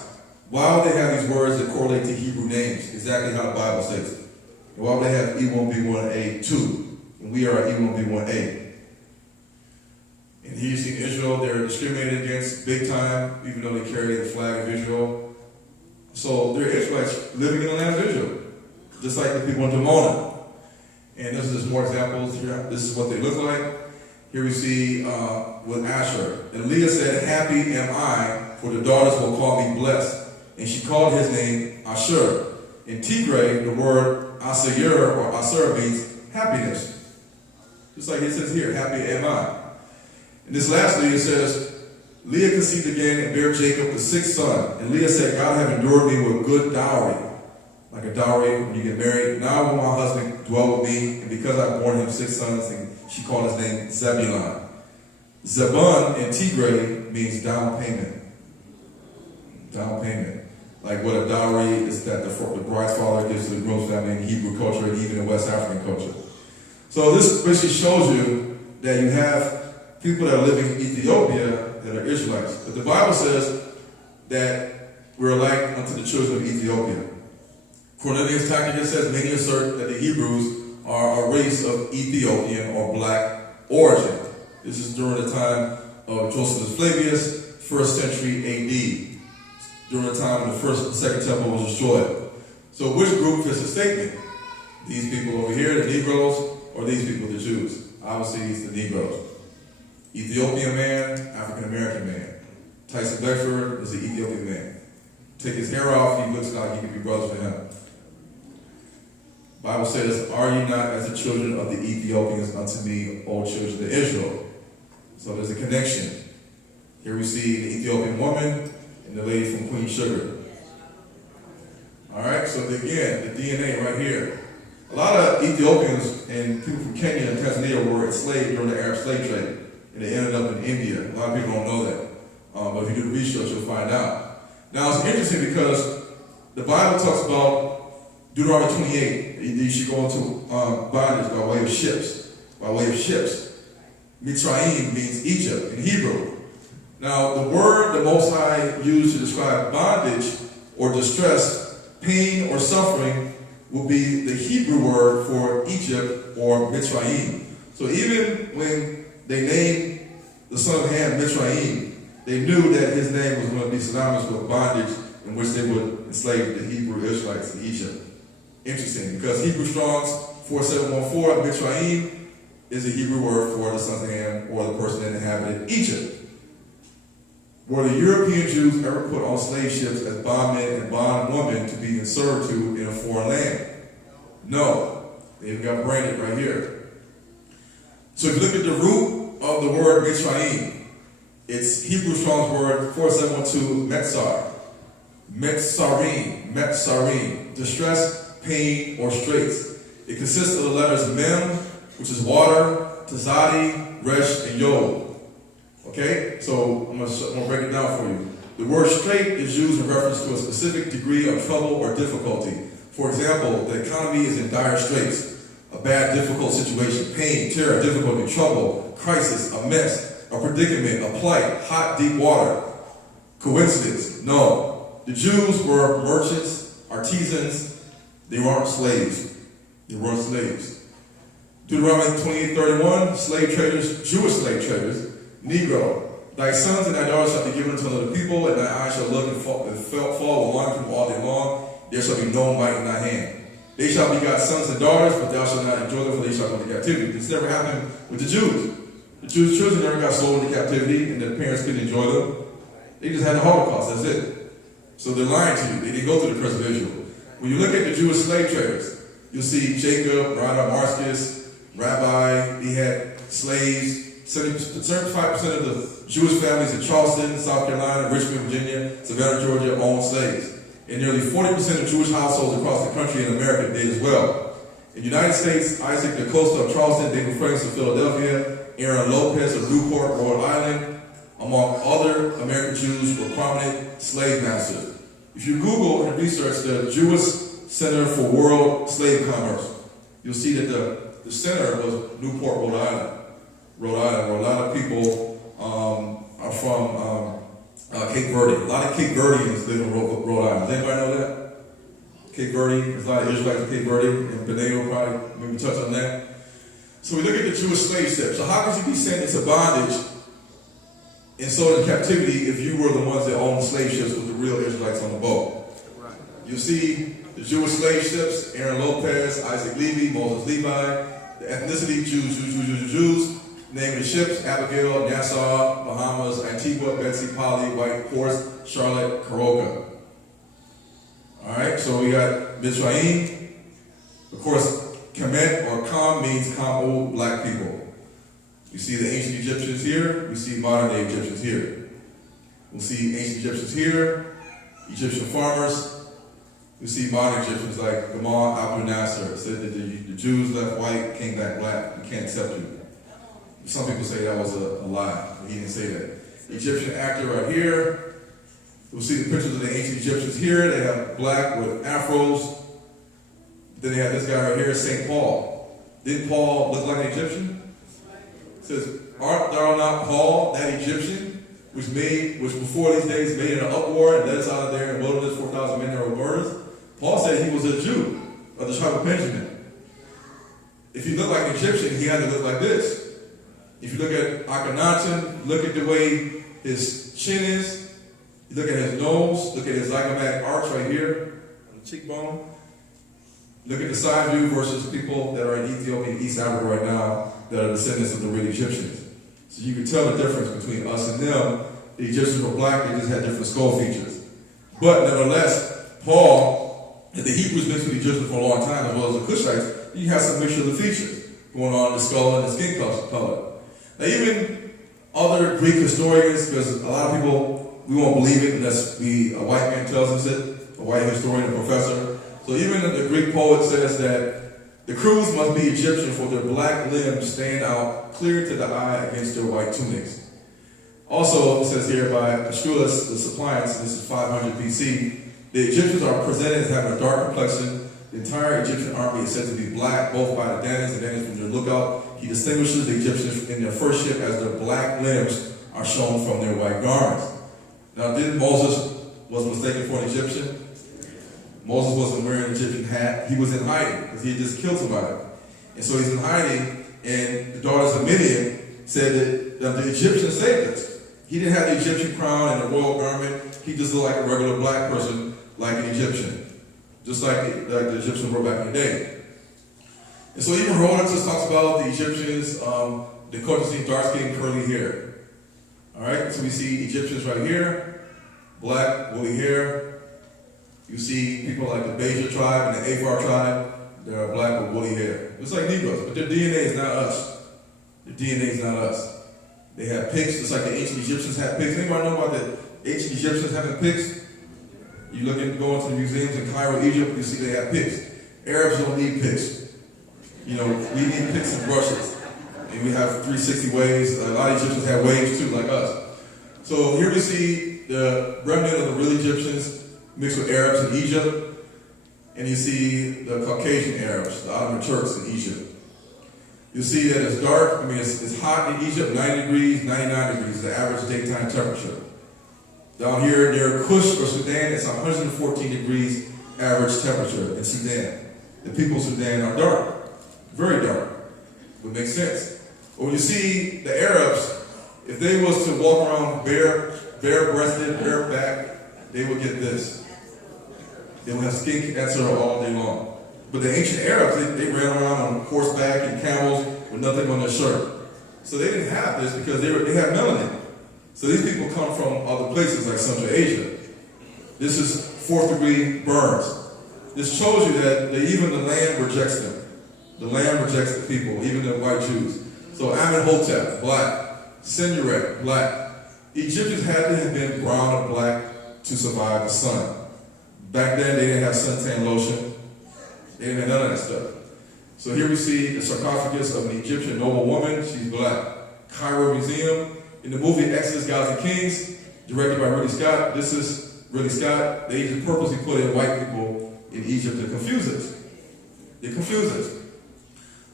Why would they have these words that correlate to Hebrew names? Exactly how the Bible says it. And why would they have E1B1A2? And we are E1B1A. And here you see in Israel, they're discriminated against big time, even though they carry the flag of Israel. So they're Israelites living in the land of Israel, just like the people in Dimona. And this is more examples here. This is what they look like. Here we see with Asher. And Leah said, happy am I, for the daughters will call me blessed. And she called his name Asher. In Tigray, the word Asher or Asher means happiness. Just like it says here, happy am I. And this lastly, it says, Leah conceived again and bare Jacob the sixth son. And Leah said, God have endured me with good dowry. Like a dowry when you get married. Now will my husband dwell with me, and because I've borne him 6 sons, and she called his name Zebulun. Zebun in Tigray means down payment. Down payment. Like what a dowry is that the bride's father gives to the groom's family in Hebrew culture and even in West African culture. So this basically shows you that you have people that are living in Ethiopia that are Israelites. But the Bible says that we're alike unto the children of Ethiopia. Cornelius Tacitus says many assert that the Hebrews are a race of Ethiopian or black origin. This is during the time of Josephus Flavius, 1st century AD, during the time when the first and second temple was destroyed. So which group fits the statement? These people over here, the Negroes, or these people, the Jews? Obviously, it's the Negroes. Ethiopian man, African American man. Tyson Beckford is an Ethiopian man. Take his hair off, he looks like he could be brothers with him. Bible says, are ye not as the children of the Ethiopians unto me, O children of Israel? So there's a connection. Here we see the Ethiopian woman and the lady from Queen Sugar. All right, so again, the DNA right here. A lot of Ethiopians and people from Kenya and Tanzania were enslaved during the Arab slave trade, and they ended up in India. A lot of people don't know that, but if you do the research, you'll find out. Now, it's interesting because the Bible talks about Deuteronomy 28. You should go into bondage by way of ships. By way of ships. Mitzrayim means Egypt in Hebrew. Now, the word the Most High used to describe bondage or distress, pain or suffering will be the Hebrew word for Egypt or Mitzrayim. So even when they named the son of Ham Mitzrayim, they knew that his name was going to be synonymous with bondage in which they would enslave the Hebrew Israelites in Egypt. Interesting, because Hebrew Strong's 4714, Mitzrayim, is a Hebrew word for the sons of Ham or the person that inhabited Egypt. Were the European Jews ever put on slave ships as bondmen and bondwomen to be in servitude in a foreign land? No. They've got branded right here. So if you look at the root of the word Mitzrayim, it's Hebrew Strong's word 4712, Metzar. Metzarim, distress, pain, or straits. It consists of the letters Mem, which is water, Tazadi, Resh, and Yod. Okay, so I'm gonna break it down for you. The word strait is used in reference to a specific degree of trouble or difficulty. For example, the economy is in dire straits, a bad, difficult situation, pain, terror, difficulty, trouble, crisis, a mess, a predicament, a plight, hot, deep water. Coincidence? No. The Jews were merchants, artisans. They weren't slaves. They weren't slaves. Deuteronomy 28:31, slave traders, Jewish slave traders, Negro, thy sons and thy daughters shall be given unto other people, and thy eyes shall look and fall with one from all day long. There shall be no might in thy hand. They shall begot sons and daughters, but thou shalt not enjoy them, for they shall go into captivity. This never happened with the Jews. The Jews' children never got sold into captivity, and their parents couldn't enjoy them. They just had the Holocaust, that's it. So they're lying to you. They didn't go through the present visual. When you look at the Jewish slave traders, you'll see Jacob, Rada Marskis, Rabbi, he had slaves. 75% of the Jewish families in Charleston, South Carolina, Richmond, Virginia, Savannah, Georgia owned slaves. And nearly 40% of Jewish households across the country in America did as well. In the United States, Isaac DaCosta of Charleston, David Franks of Philadelphia, Aaron Lopez of Newport, Rhode Island, among other American Jews, were prominent slave masters. If you Google and research the Jewish Center for World Slave Commerce, you'll see that the center was Newport, Rhode Island, where a lot of people are from Cape Verde. A lot of Cape Verdeans live in Rhode Island. Does anybody know that? Cape Verde, there's a lot of Israelites in Cape Verde, and Beneo probably maybe touch on that. So we look at the Jewish slave ship. So how could you be sent into bondage and sold in captivity if you were the ones that owned slave ships with the real Israelites on the boat? You see the Jewish slave ships, Aaron Lopez, Isaac Levy, Moses Levi, the ethnicity, Jews. Name of the ships: Abigail, Nassau, Bahamas, Antigua, Betsy, Polly, White Horse, Charlotte, Caroga. All right, so we got Mitzrayim. Of course, Kemet or Kam means Kam, old black people. You see the ancient Egyptians here. We see modern day Egyptians here. We'll see ancient Egyptians here, Egyptian farmers. We see modern Egyptians like Gamal Abdel Nasser said that the Jews left white, came back black. We can't accept you. Some people say that was a lie. He didn't say that. The Egyptian actor right here. We'll see the pictures of the ancient Egyptians here. They have black with afros. Then they have this guy right here, St. Paul. Didn't Paul look like an Egyptian? It says, art thou not Paul, that Egyptian, which before these days made an uproar and led us out of there in the wilderness, 4,000 men there were murders? Paul said he was a Jew of the tribe of Benjamin. If he looked like an Egyptian, he had to look like this. If you look at Akhenaten, look at the way his chin is, you look at his nose, look at his zygomatic arch right here on the cheekbone. Look at the side view versus people that are in Ethiopia and East Africa right now that are descendants of the real Egyptians. So you can tell the difference between us and them. The Egyptians were black, they just had different skull features. But nevertheless, Paul, and the Hebrews mixed with the Egyptians for a long time, as well as the Cushites, you have some mixture of the features going on in the skull and the skin color. Now even other Greek historians, because a lot of people, we won't believe it unless a white man tells us it, a white historian, a professor. So even the Greek poet says that the crews must be Egyptian, for their black limbs stand out clear to the eye against their white tunics. Also, it says here by Aeschylus, the Suppliants, this is 500 BC, the Egyptians are presented as having a dark complexion. The entire Egyptian army is said to be black, both by the Danaans and Danaans from their lookout. He distinguishes the Egyptians in their first ship as their black limbs are shown from their white garments. Now, did Moses was mistaken for an Egyptian? Moses wasn't wearing an Egyptian hat. He was in hiding because he had just killed somebody. And so he's in hiding, and the daughters of Midian said that the Egyptians saved us. He didn't have the Egyptian crown and the royal garment. He just looked like a regular black person, like an Egyptian. Just like the Egyptians were back in the day. And so even Herodotus talks about the Egyptians, the Caucasian dark skin, curly hair. All right, so we see Egyptians right here, black, woolly hair. You see people like the Beja tribe and the Afar tribe, they're black with woolly hair. It's like Negroes, but their DNA is not us. Their DNA is not us. They have pigs, just like the ancient Egyptians had pigs. Anybody know about the ancient Egyptians having pigs? You look at going to the museums in Cairo, Egypt, you see they have picks. Arabs don't need picks. You know, we need picks and brushes. And we have 360 waves. A lot of Egyptians have waves too, like us. So here we see the remnant of the real Egyptians mixed with Arabs in Egypt. And you see the Caucasian Arabs, the Ottoman Turks in Egypt. You see that it's dark. I mean, it's hot in Egypt, 90 degrees, 99 degrees is the average daytime temperature. Down here near Kush or Sudan, it's 114 degrees average temperature in Sudan. The people of Sudan are dark, very dark. Would make sense. But when you see the Arabs, if they was to walk around bare-breasted, bareback, they would get this. They would have skin cancer all day long. But the ancient Arabs, they ran around on horseback and camels with nothing on their shirt. So they didn't have this because they had melanin. So these people come from other places like Central Asia. This is 4th degree burns. This shows you that even the land rejects them. The land rejects the people, even the white Jews. So Amenhotep, black. Senusret, black. Egyptians had to have been brown or black to survive the sun. Back then they didn't have suntan lotion. They didn't have none of that stuff. So here we see the sarcophagus of an Egyptian noble woman. She's black. Cairo Museum. In the movie Exodus, Gods and Kings, directed by Ridley Scott, this is Ridley Scott. They just purposely put in white people in Egypt to confuse us. They confuse us.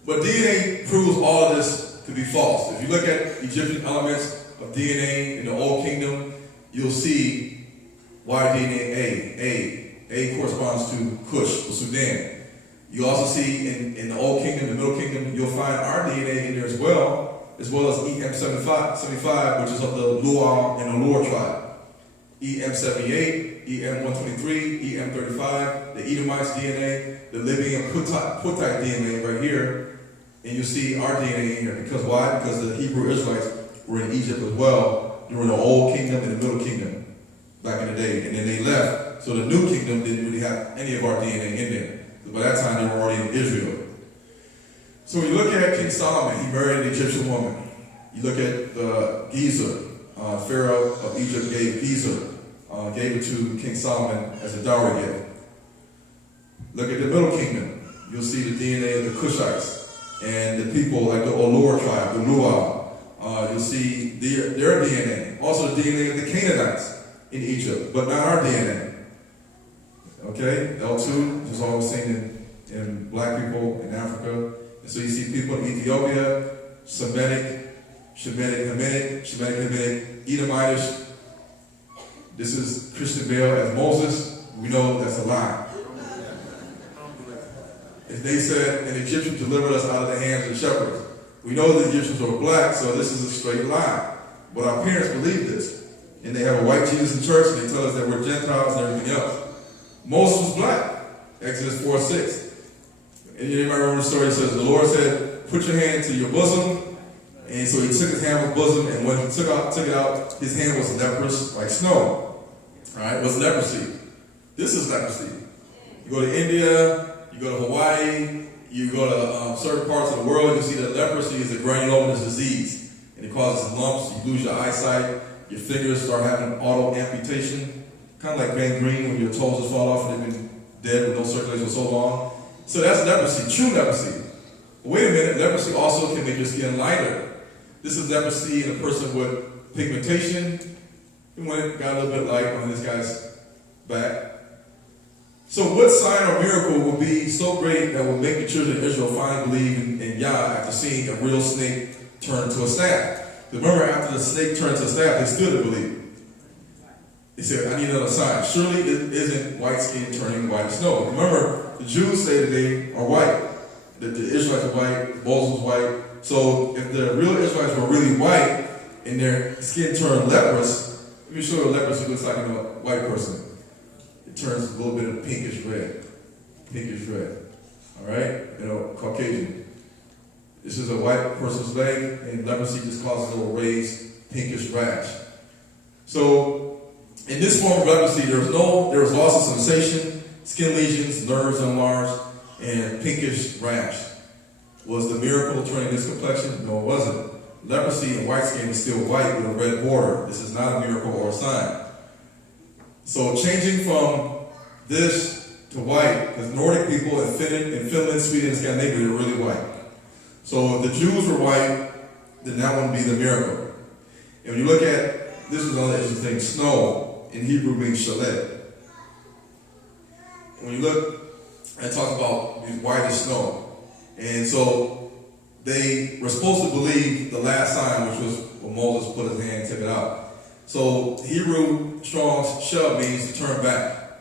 But DNA proves all of this to be false. If you look at Egyptian elements of DNA in the Old Kingdom, you'll see why DNA A corresponds to Kush or Sudan. You also see in the Old Kingdom, the Middle Kingdom, you'll find our DNA in there as well as EM75, which is of the Luo and the Lur tribe. EM78, EM123, EM35, the Edomites DNA, the Libyan Puttite DNA right here And you see our DNA in here. Because why? Because the Hebrew Israelites were in Egypt as well during the Old Kingdom and the Middle Kingdom back in the day. And then they left. So the New Kingdom didn't really have any of our DNA in there. By that time, they were already in Israel. So when you look at King Solomon, he married an Egyptian woman. You look at Gezer, Pharaoh of Egypt gave Gezer, gave it to King Solomon as a dowry gift. Look at the Middle Kingdom. You'll see the DNA of the Cushites and the people like the Olor tribe, the Luau. You'll see their DNA. Also the DNA of the Canaanites in Egypt, but not our DNA. Okay, L2 is always seen in black people in Africa. And so you see people in Ethiopia, Semitic, Edomitish. This is Christian Bale as Moses. We know that's a lie. If they said an Egyptian delivered us out of the hands of shepherds, we know the Egyptians were black, so this is a straight lie. But our parents believe this. And they have a white Jesus in church, and they tell us that we're Gentiles and everything else. Moses was black, Exodus 4:6. And you might remember the story. It says, the Lord said, put your hand into your bosom. And so he took his hand with bosom, and when he took it out, his hand was leprous like snow. All right, what's leprosy? This is leprosy. You go to India, you go to Hawaii, you go to certain parts of the world, you see that leprosy is a granulomatous disease. And it causes lumps, you lose your eyesight, your fingers start having auto amputation. Kind of like gangrene when your toes just fall off and they've been dead with no circulation for so long. So that's leprosy, true leprosy. But wait a minute, leprosy also can make your skin lighter. This is leprosy in a person with pigmentation. And when it got a little bit light on this guy's back. So what sign or miracle will be so great that will make the children of Israel finally believe in Yah after seeing a real snake turn into a staff? Remember, after the snake turned to a staff, they still didn't believe. He said, I need another sign. Surely it isn't white skin turning white as snow. Remember, the Jews say that they are white. That the Israelites are white, Moses was white. So if the real Israelites were really white and their skin turned leprous, let me show you what leprosy looks like in a white person. It turns a little bit of pinkish red. Pinkish red. All right? Caucasian. This is a white person's leg, and leprosy just causes a little raised pinkish rash. So, in this form of leprosy, there was loss of sensation, skin lesions, nerves enlarged, and pinkish rash. Was the miracle turning this complexion? No, it wasn't. Leprosy and white skin is still white with a red border. This is not a miracle or a sign. So changing from this to white, because Nordic people in Finland, Sweden, and Scandinavia are really white. So if the Jews were white, then that wouldn't be the miracle. And when you look at, this is another interesting thing, snow in Hebrew means shalet. When you look and talk about white as snow, and so they were supposed to believe the last sign, which was when Moses put his hand and took it out. So Hebrew Strong's shove means to turn back.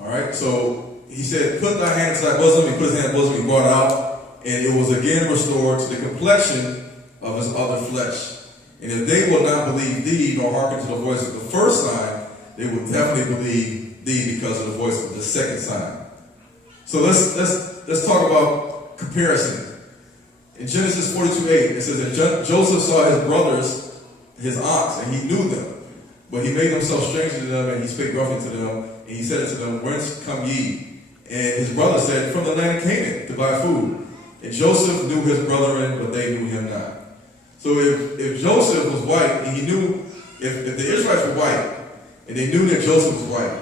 All right, so he said, put thy hand into thy bosom. He put his hand in his bosom, he brought it out, and it was again restored to the complexion of his other flesh. And if they will not believe thee, nor hearken to the voice of the first sign, they will definitely believe thee because of the voice of the second sign. So let's talk about comparison. In Genesis 42:8, it says that Joseph saw his brothers, his aunts, and he knew them. But he made himself stranger to them, and he spake roughly to them, and he said to them, whence come ye? And his brother said, from the land of Canaan, to buy food. And Joseph knew his brethren, but they knew him not. So if Joseph was white, and he knew, if the Israelites were white, and they knew that Joseph was white,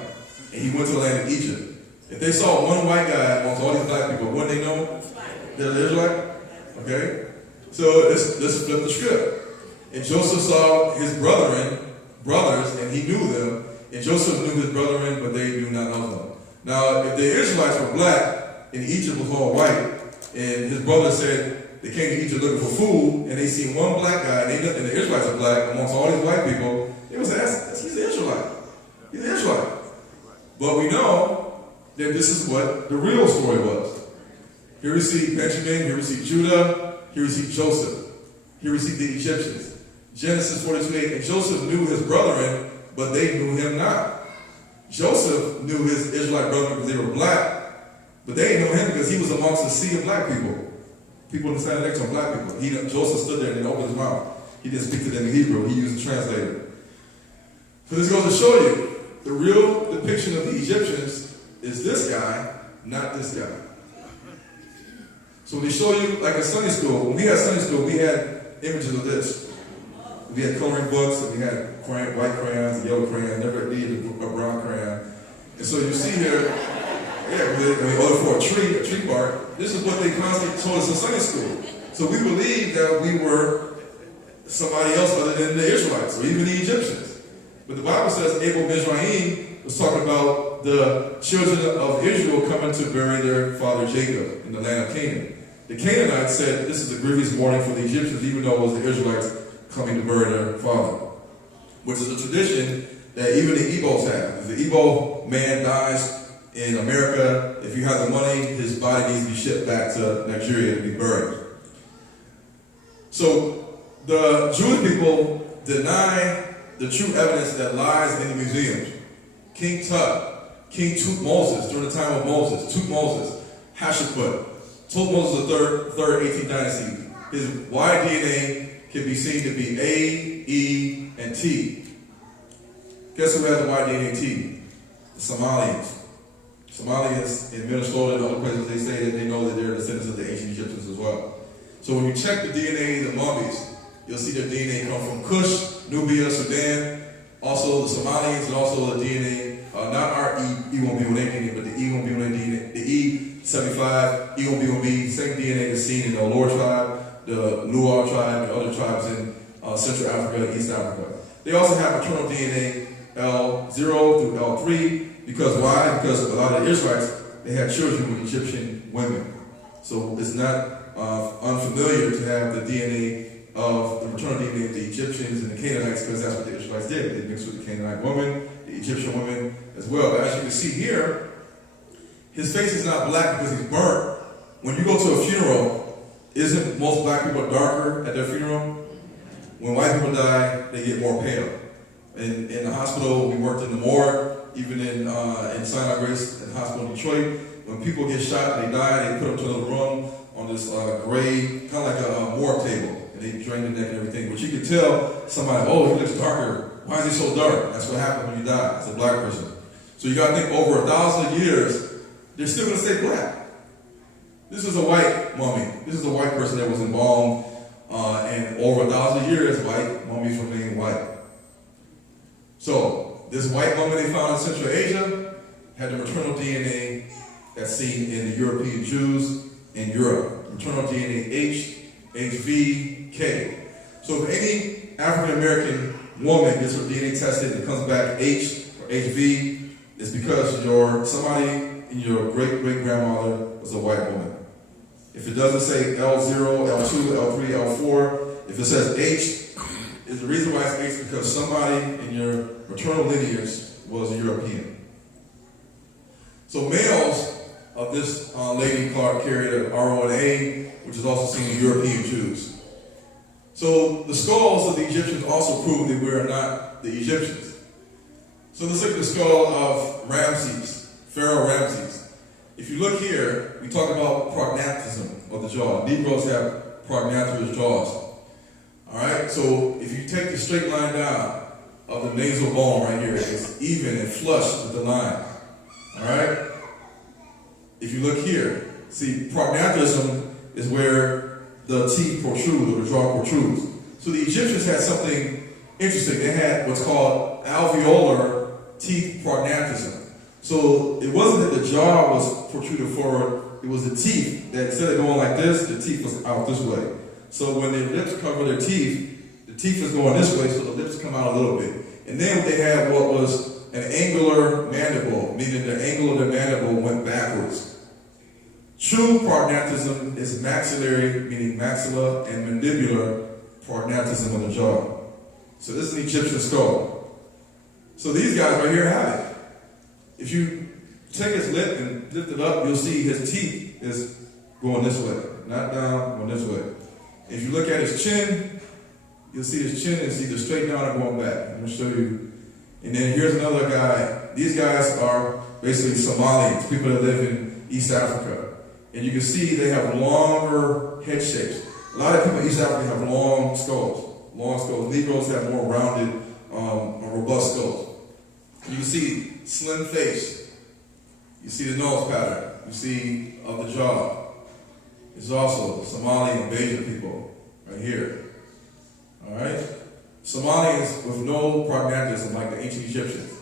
and he went to the land of Egypt, if they saw one white guy amongst all these black people, wouldn't they know they're the Israelite? Okay? So let's flip the script. And Joseph saw his brothers, and he knew them, and Joseph knew his brethren, but they knew not of them. Now, if the Israelites were black, and Egypt was all white, and his brother said they came to Egypt looking for food, and they seen one black guy, and the Israelites are black amongst all these white people, they would say, he's an Israelite. He's an Israelite. But we know that this is what the real story was. Here we see Benjamin, here we see Judah, here we see Joseph, here we see the Egyptians. Genesis 42:8, and Joseph knew his brethren, but they knew him not. Joseph knew his Israelite brethren because they were black, but they didn't know him because he was amongst the sea of black people. People standing next to him, black people. Joseph stood there and didn't open his mouth. He didn't speak to them in Hebrew. He used a translator. So this goes to show you, the real depiction of the Egyptians is this guy, not this guy. So when they show you, like in Sunday school, when we had Sunday school, we had images of this. We had coloring books, and we had white crayons and yellow crayons, never needed a brown crayon. And so you see here, in order for a tree bark, this is what they constantly told us in Sunday school. So we believed that we were somebody else other than the Israelites, or even the Egyptians. But the Bible says Abel Mizraim was talking about the children of Israel coming to bury their father Jacob in the land of Canaan. The Canaanites said this is a grievous mourning for the Egyptians, even though it was the Israelites coming to bury their father, which is a tradition that even the Igbos have. If the Igbo man dies in America, if you have the money, his body needs to be shipped back to Nigeria to be buried. So the Jewish people deny the true evidence that lies in the museums. King Tut, King Tutmosis, during the time of Moses, Tutmosis, Hatshepsut, Tutmosis the third 18th dynasty. His Y DNA can be seen to be A, E, and T. Guess who has the Y DNA T? The Somalians. Somalians in Minnesota and other places, they say that they know that they're descendants of the ancient Egyptians as well. So when you check the DNA of the mummies, you'll see their DNA come from Kush, Nubia, Sudan, also the Somalians, and also the DNA, not our E1B1A DNA, but the E1B1A DNA, the E75, E1B1B, same DNA is seen in the Lor tribe, the Luar tribe, and other tribes in Central Africa and East Africa. They also have maternal DNA L0 through L3, because why? Because a lot of the Israelites, they had children with Egyptian women. So it's not unfamiliar to have the DNA of the maternal DNA of the Egyptians and the Canaanites, because that's what the Israelites did. They mixed with the Canaanite woman, the Egyptian woman as well. But as you can see here, his face is not black because he's burnt. When you go to a funeral, isn't most black people darker at their funeral? When white people die, they get more pale. In the hospital, we worked in the morgue, even in Sinai Grace in the hospital in Detroit. When people get shot, they die, they put them to another room on this gray, kind of like a morgue table, and they drain the neck and everything. But you can tell somebody, oh, he looks darker. Why is he so dark? That's what happens when you die as a black person. So you got to think over 1,000 years, they're still going to stay black. This is a white mummy. This is a white person that was embalmed, and over 1,000 years, white mummies remain white. So this white mummy they found in Central Asia had the maternal DNA that's seen in the European Jews in Europe. Maternal DNA H, HV, K. So if any African American woman gets her DNA tested and it comes back H or HV, it's because somebody in your great-great-grandmother was a white woman. If it doesn't say L0, L2, L3, L4, if it says H, the reason why it's H is because somebody in your maternal lineage was a European. So males of this lady carried an R1A, which is also seen in European Jews. So the skulls of the Egyptians also prove that we are not the Egyptians. So let's look at the skull of Ramses, Pharaoh Ramses. If you look here, we talk about prognathizm of the jaw. Negroes have prognathous jaws. All right, so if you take the straight line down of the nasal bone right here, it's even and flush with the line. All right? If you look here, see, prognathism is where the teeth protrude or the jaw protrudes. So the Egyptians had something interesting. They had what's called alveolar teeth prognathism. So it wasn't that the jaw was protruded forward, it was the teeth that instead of going like this, the teeth was out this way. So when their lips cover their teeth, the teeth is going this way, so the lips come out a little bit. And then they had what was an angular mandible, meaning the angle of the mandible went backwards. True prognathism is maxillary, meaning maxilla, and mandibular prognathism of the jaw. So this is an Egyptian skull. So these guys right here have it. If you take his lip and lift it up, you'll see his teeth is going this way, not down, going this way. If you look at his chin, you'll see his chin is either straight down or going back. I'm going to show you. And then here's another guy. These guys are basically Somalians, people that live in East Africa. And you can see they have longer head shapes. A lot of people in East Africa have long skulls. Long skulls. Negroes have more rounded, robust skulls. You can see slim face. You see the nose pattern. You see the jaw. It's also Somali and Bajan people right here. All right? Somalians with no prognathizm like the ancient Egyptians.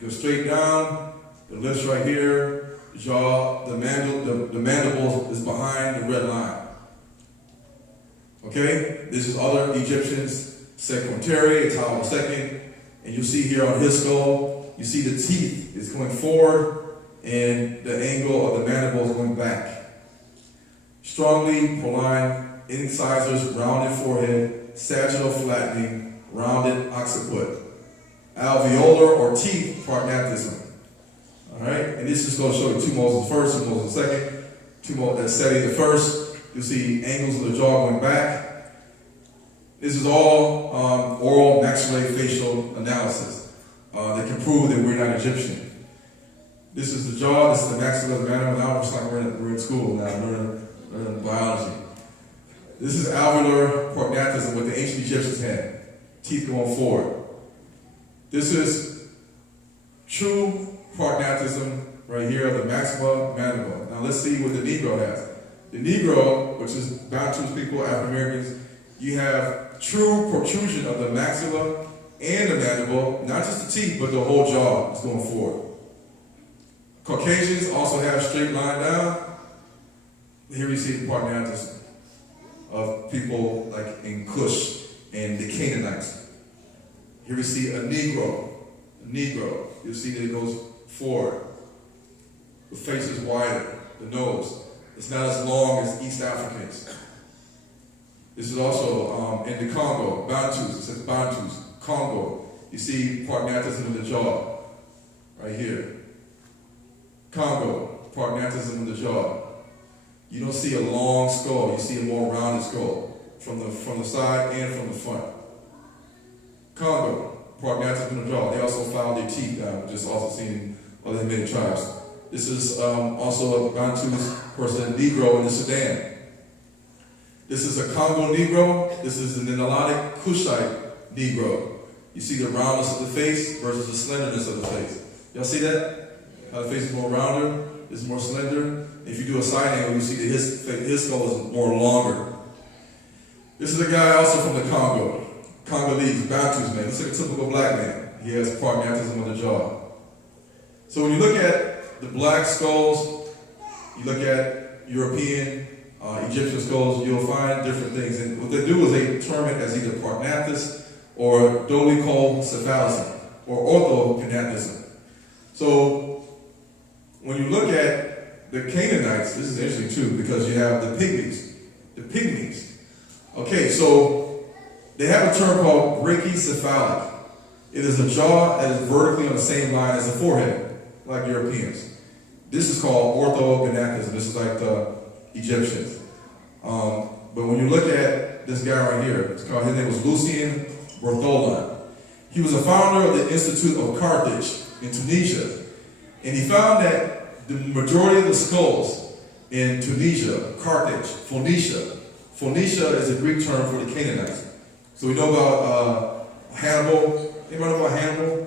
You go straight down, the lips right here, the jaw, the mandibles is behind the red line. Okay? This is other Egyptians, Sequenteri, Etau II, and you see here on his skull, you see the teeth is going forward and the angle of the mandible is going back. Strongly proline, incisors, rounded forehead, sagittal flattening, rounded occiput. Alveolar or teeth prognathism. Alright? And this is going to show you two moles the first, two moles the second, two moles Seti the first. You'll see angles of the jaw going back. This is all oral maxillofacial analysis that can prove that we're not Egyptian. This is the jaw, this is the maxilla mandible. Now it's like we're in school now, learning biology. This is alveolar prognathism, what the ancient Egyptians had. Teeth going forward. This is true prognathism right here of the maxilla mandible. Now let's see what the Negro has. The Negro, which is Bantus people, African Americans, you have true protrusion of the maxilla and the mandible, not just the teeth, but the whole jaw is going forward. Caucasians also have straight line down. Here we see the prognathism of people like in Cush and the Canaanites. Here we see a Negro. You see that it goes forward. The face is wider, the nose. It's not as long as East Africans. This is also in the Congo, Bantus, it says Bantus, Congo. You see prognathism in the jaw, right here. Congo, prognathism in the jaw. You don't see a long skull, you see a more rounded skull from the side and from the front. Congo, prognathism in the jaw. They also filed their teeth down, which is also seen in other many tribes. This is also a Bantus person, Negro in the Sudan. This is a Congo Negro. This is an Nilotic Kushite Negro. You see the roundness of the face versus the slenderness of the face. Y'all see that? How the face is more rounder, it's more slender. If you do a side angle, you see that his skull is more longer. This is a guy also from the Congo. Congolese, Bantus man. This is a typical black man. He has prognathism on the jaw. So when you look at the black skulls, you look at European, Egyptian skulls, you'll find different things. And what they do is they term it as either prognathis or dolichocephalism or orthognathism. So when you look at the Canaanites, this is interesting too because you have the pygmies. The pygmies. Okay, so they have a term called brachycephalic. It is a jaw that is vertically on the same line as the forehead, like Europeans. This is called orthognathism. This is like the Egyptians. But when you look at this guy right here, his name was Lucien Bartholin. He was a founder of the Institute of Carthage in Tunisia. And he found that the majority of the skulls in Tunisia, Carthage, Phoenicia is a Greek term for the Canaanites. So we know about Hannibal. Anybody know about Hannibal?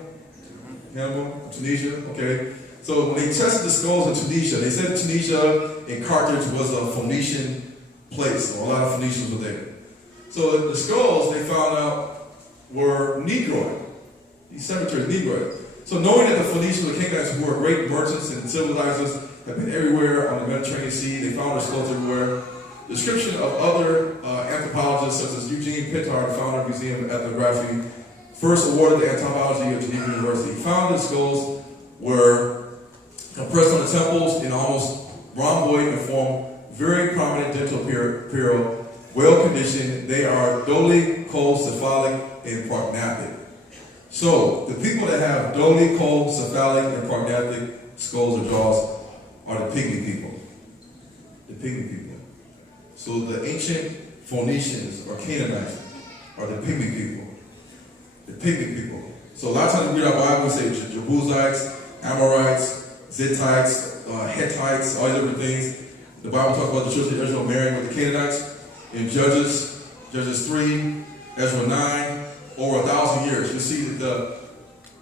Hannibal, Tunisia, okay. So when they tested the skulls in Tunisia, they said Tunisia and Carthage was a Phoenician place. So a lot of Phoenicians were there. So the skulls they found out were Negroid. These cemeteries, Negroid. So knowing that the Phoenicians and the Canaanites, who were great merchants and civilizers, have been everywhere on the Mediterranean Sea, they found their skulls everywhere. The description of other anthropologists, such as Eugene Pittard, the founder of the Museum of Ethnography, first awarded the anthropology at Geneva University. He found the skulls were compressed on the temples in almost rhomboid and form, very prominent dental peril, well conditioned. They are dolichocephalic and prognathic. So the people that have dolichocephalic and prognathic skulls or jaws are the pygmy people. The pygmy people. So the ancient Phoenicians or Canaanites are the pygmy people. The pygmy people. So a lot of times we read our Bible, we say Jebusites, Amorites, Zittites, Hittites, all these different things. The Bible talks about the children of Israel marrying with the Canaanites in Judges 3, Ezra 9, over 1,000 years. You see that the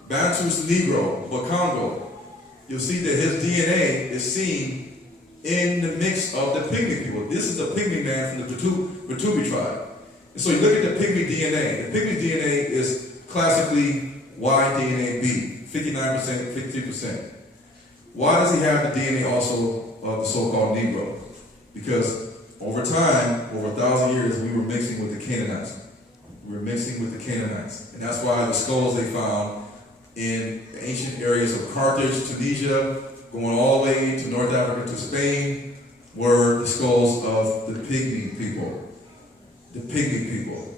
Bantus Negro, Bakongo, you'll see that his DNA is seen in the mix of the Pygmy people. This is the Pygmy man from the Batubi tribe. And so you look at the Pygmy DNA. The Pygmy DNA is classically Y-DNA-B, 59%, 53%. Why does he have the DNA also of the so-called Negro? Because over time, over 1,000 years, we were mixing with the Canaanites. We were mixing with the Canaanites. And that's why the skulls they found in the ancient areas of Carthage, Tunisia, going all the way to North Africa to Spain, were the skulls of the Pygmy people. The Pygmy people.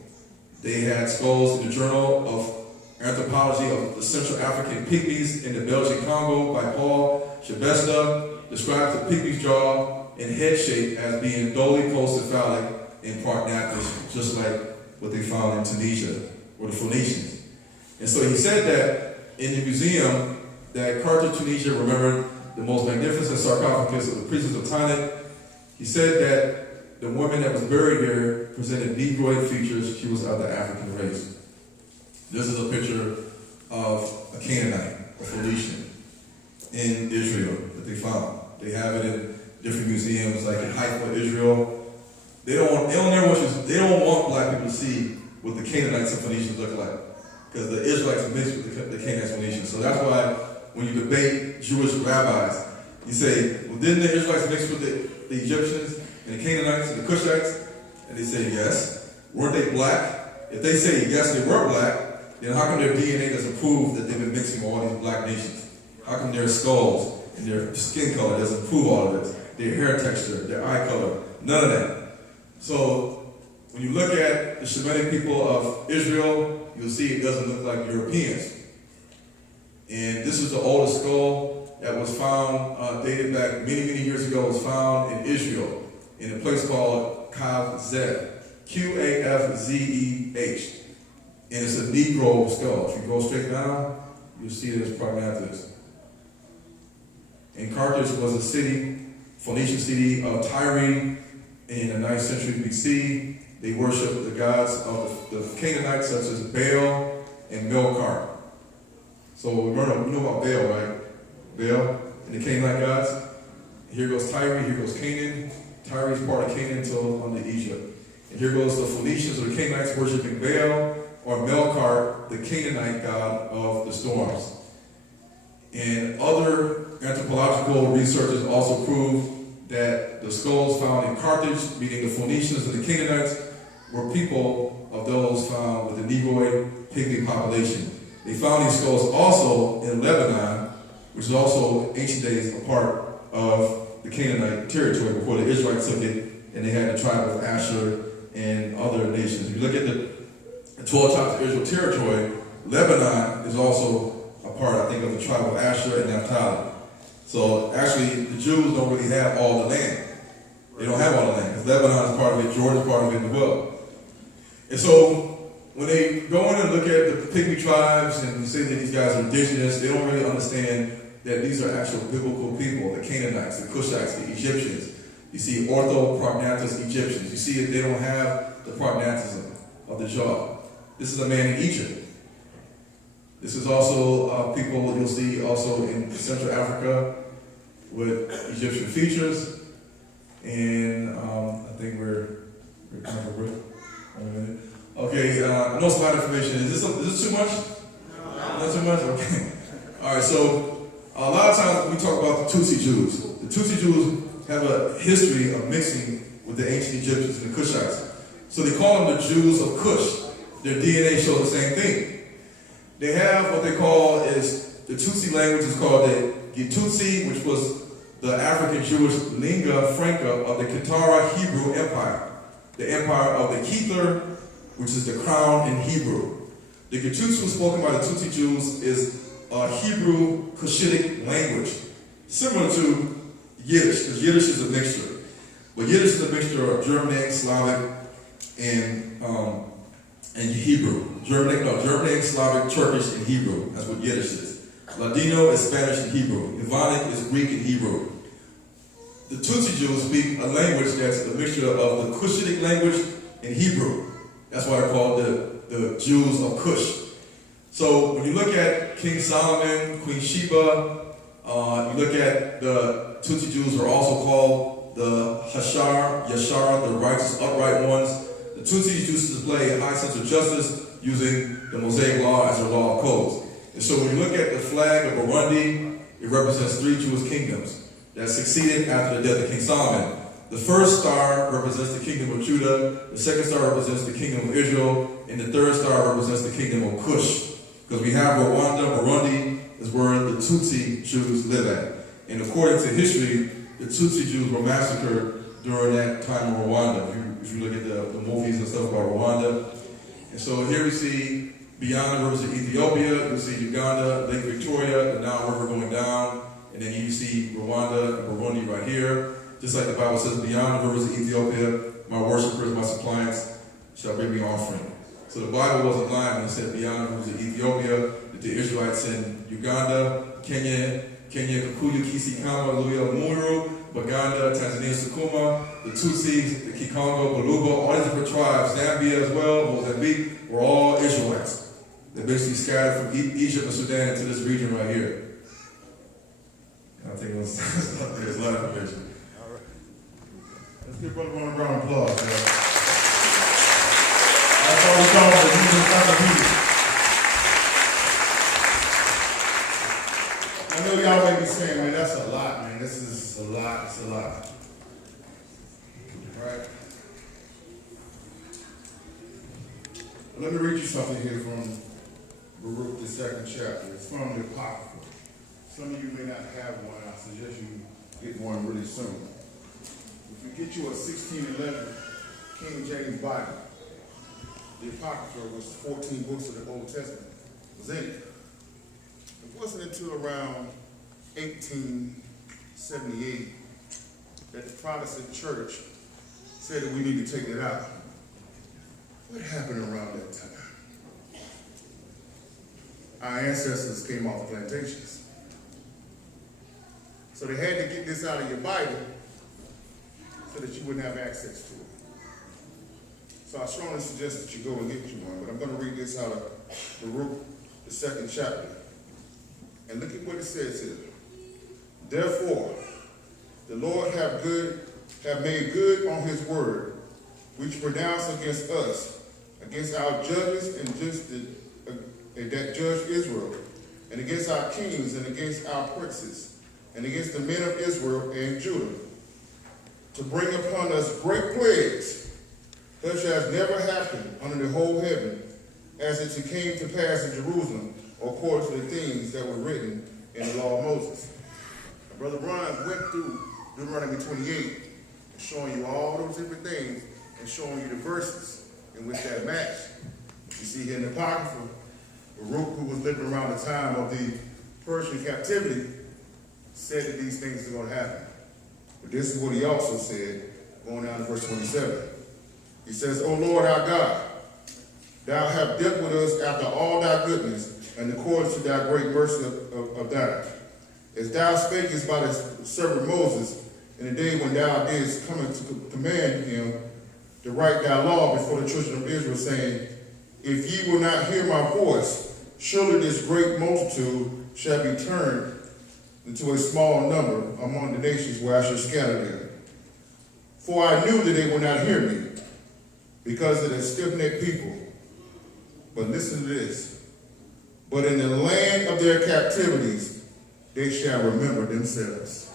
They had skulls in the Journal of Anthropology of the Central African Pygmies in the Belgian Congo by Paul Shabesta, describes the Pygmy's jaw and head shape as being dully post-cephalic and prognathous, just like what they found in Tunisia or the Phoenicians. And so he said that in the museum that Carthage, Tunisia, remembered the most magnificent sarcophagus of the priestess of Tanit. He said that the woman that was buried there presented Negroid features. She was of the African race. This is a picture of a Canaanite, a Phoenician, in Israel that they found. They have it in different museums, like in Haifa, Israel. They don't want black people to see what the Canaanites and Phoenicians look like, because the Israelites are mixed with the Canaanites and Phoenicians. So that's why when you debate Jewish rabbis, you say, well, didn't the Israelites mix with the Egyptians and the Canaanites and the Cushites? And they say yes. Weren't they black? If they say yes, they were black, then how come their DNA doesn't prove that they've been mixing with all these black nations? How come their skulls and their skin color doesn't prove all of this? Their hair texture, their eye color, none of that. So when you look at the Shemitic people of Israel, you'll see it doesn't look like Europeans. And this is the oldest skull that was found, dated back many, many years ago, was found in Israel in a place called Qafzeh, Qafzeh. And it's a Negro skull. If you go straight down, you'll see it as prognathous. And Carthage was a city, Phoenician city of Tyre in the 9th century BC. They worshiped the gods of the Canaanites, such as Baal and Melkart. So you know about Baal, right? Baal and the Canaanite gods. Here goes Tyre, here goes Canaan. Tyre is part of Canaan until under Egypt. And here goes the Phoenicians or the Canaanites worshiping Baal, or Melkart, the Canaanite god of the storms. And other anthropological researchers also prove that the skulls found in Carthage, meaning the Phoenicians and the Canaanites, were people of those found with the Negroid Pygmy population. They found these skulls also in Lebanon, which is also ancient days a part of the Canaanite territory before the Israelites took it, and they had the tribe of Asher and other nations. If you look at the 12 tribes of Israel territory, Lebanon is also a part, I think, of the tribe of Asher and Naphtali. So actually, the Jews don't really have all the land. They don't have all the land, because Lebanon is part of it, Jordan is part of it as well. And so when they go in and look at the Pygmy tribes and say that these guys are indigenous, they don't really understand that these are actual biblical people, the Canaanites, the Cushites, the Egyptians. You see orthoprognathous Egyptians. You see that they don't have the prognathism of the jaw. This is a man in Egypt. This is also people you'll see also in Central Africa with Egyptian features. And I think we're kind of break. 1 minute. Okay, I know it's a lot of information. Is this too much? No. Not too much? Okay. All right, so a lot of times we talk about the Tutsi Jews. The Tutsi Jews have a history of mixing with the ancient Egyptians and the Cushites. So they call them the Jews of Cush. Their DNA shows the same thing. They have what they call is, the Tutsi language is called the Gitutsi, which was the African Jewish lingua franca of the Katara Hebrew Empire. The empire of the Kether, which is the crown in Hebrew. The Gitutsi spoken by the Tutsi Jews is a Hebrew Cushitic language, similar to Yiddish, because Yiddish is a mixture. But Yiddish is a mixture of Germanic, Slavic, and Hebrew. Germanic, Slavic, Turkish, and Hebrew. That's what Yiddish is. Ladino is Spanish and Hebrew. Slavonic is Greek and Hebrew. The Tutsi Jews speak a language that's a mixture of the Cushitic language and Hebrew. That's why they're called the Jews of Cush. So when you look at King Solomon, Queen Sheba, you look at the Tutsi Jews who are also called the Yashar, the righteous, upright ones. The Tutsi Jews display a high sense of justice using the Mosaic law as their law of codes. And so when you look at the flag of Burundi, it represents 3 Jewish kingdoms that succeeded after the death of King Solomon. The first star represents the kingdom of Judah, the second star represents the kingdom of Israel, and the third star represents the kingdom of Cush. Because we have Rwanda, Burundi is where the Tutsi Jews live at. And according to history, the Tutsi Jews were massacred during that time of Rwanda. If you look at the movies and stuff about Rwanda. And so here we see beyond the rivers of Ethiopia, you see Uganda, Lake Victoria, the Nile River going down, and then you see Rwanda and Burundi right here. Just like the Bible says, beyond the rivers of Ethiopia, my worshipers, my suppliants shall bring me offering. So the Bible wasn't lying when it said beyond the rivers of Ethiopia, that the Israelites in Uganda, Kenya, Kikuyu, Kisikama, Luya, Muru, Baganda, Tanzania, Sukuma, the Tutsis, the Kikongo, Baluba, all these different tribes, Zambia as well, Mozambique, were all Israelites. They basically scattered from Egypt and Sudan into this region right here. I think there's a lot of information. All right. Let's give Brother one a round of applause, man. That's all we call for the I know y'all may be saying, man, that's a lot, man. This is a lot. It's a lot. Right? Let me read you something here from Baruch, the 2nd chapter. It's from the Apocrypha. Some of you may not have one. I suggest you get one really soon. If you get you a 1611 King James Bible, the Apocrypha was 14 books of the Old Testament. Was in it. It wasn't until around 1878 that the Protestant church said that we need to take it out. What happened around that time? Our ancestors came off plantations. So they had to get this out of your Bible so that you wouldn't have access to it. So I strongly suggest that you go and get you one, but I'm going to read this out of Baruch, the 2nd chapter. And look at what it says here. Therefore, the Lord have made good on his word, which pronounced against us, against our judges and that judge Israel, and against our kings and against our princes, and against the men of Israel and Judah, to bring upon us great plagues, such as never happened under the whole heaven, as it came to pass in Jerusalem, according to the things that were written in the law of Moses. Brother Ron went through Deuteronomy 28, showing you all those different things and showing you the verses in which that match. You see here in the Apocrypha, Baruch, who was living around the time of the Persian captivity, said that these things are going to happen. But this is what he also said, going down to verse 27. He says, O Lord our God, thou hast dealt with us after all thy goodness, and according to thy great mercy of thine. As thou spakest by thy servant Moses, in the day when thou didst come to command him to write thy law before the children of Israel, saying, if ye will not hear my voice, surely this great multitude shall be turned into a small number among the nations where I shall scatter them. For I knew that they would not hear me, because of the stiff-necked people. But listen to this. But in the land of their captivities, they shall remember themselves.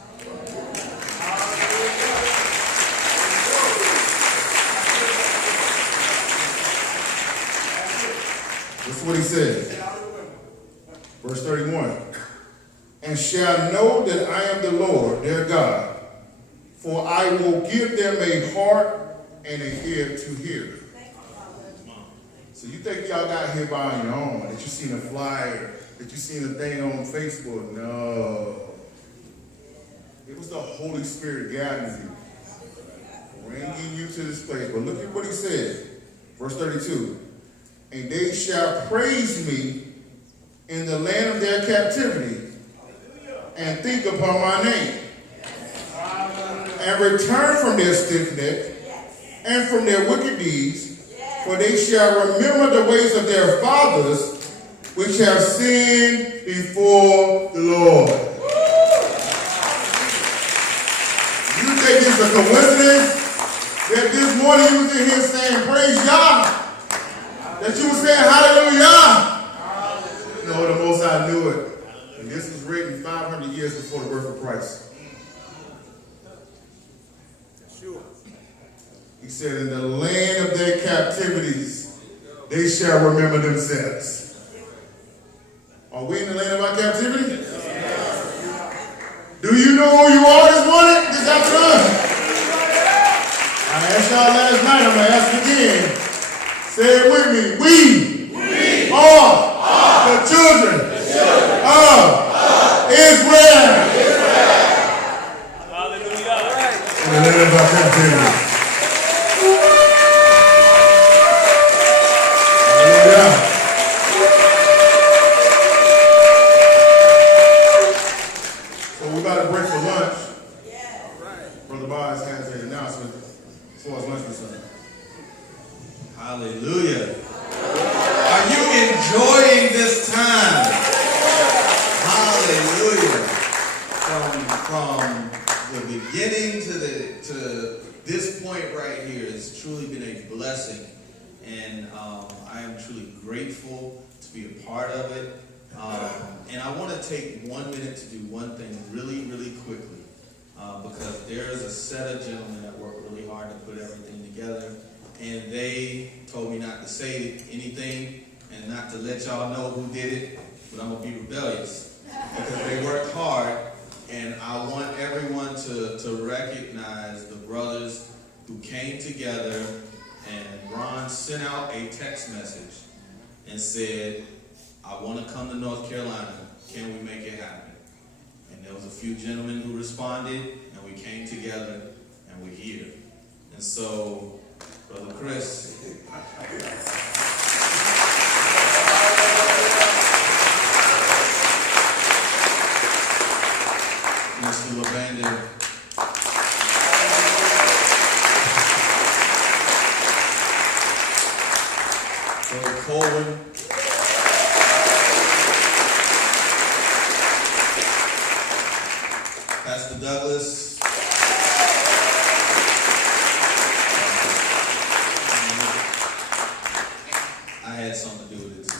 This is what he says. Verse 31. And shall know that I am the Lord their God, for I will give them a heart and an ear to hear. So you think y'all got here by your own, that you seen a flyer, that you seen a thing on Facebook? No. It was the Holy Spirit guiding you, bringing you to this place. But look at what he said, verse 32. And they shall praise me in the land of their captivity and think upon my name. and return from their stiff neck and from their wicked deeds, for they shall remember the ways of their fathers, which have sinned before the Lord. You think it's a coincidence that this morning you was in here saying, praise Yah? That you were saying, hallelujah? No, the Most High knew it. And this was written 500 years before the birth of Christ. He said, in the land of their captivities, they shall remember themselves. Are we in the land of our captivity? Do you know who you are this morning, this afternoon? I asked y'all last night, I'm going to ask again. Say it with me. We are the children of Israel. Hallelujah. In the land of our captivity. So we're about to break for lunch. Brother Boz has an announcement as far as lunch is concerned. Hallelujah. Are you enjoying this time? Hallelujah. From the beginning to this point right here, it's truly been a blessing. And I am truly grateful to be a part of it. And I want to take 1 minute to do one thing really, really quickly. Because there is a set of gentlemen that work really hard to put everything together. And they told me not to say anything and not to let y'all know who did it. But I'm going to be rebellious. Because they worked hard. And I want everyone to recognize the brothers who came together. And Ron sent out a text message and said, I want to come to North Carolina. Can we make it happen? And there was a few gentlemen who responded, and we came together, and we're here. And so, Brother Chris, Mr. LaVander, Brother Colwyn, Pastor Douglas, I had something to do with it too.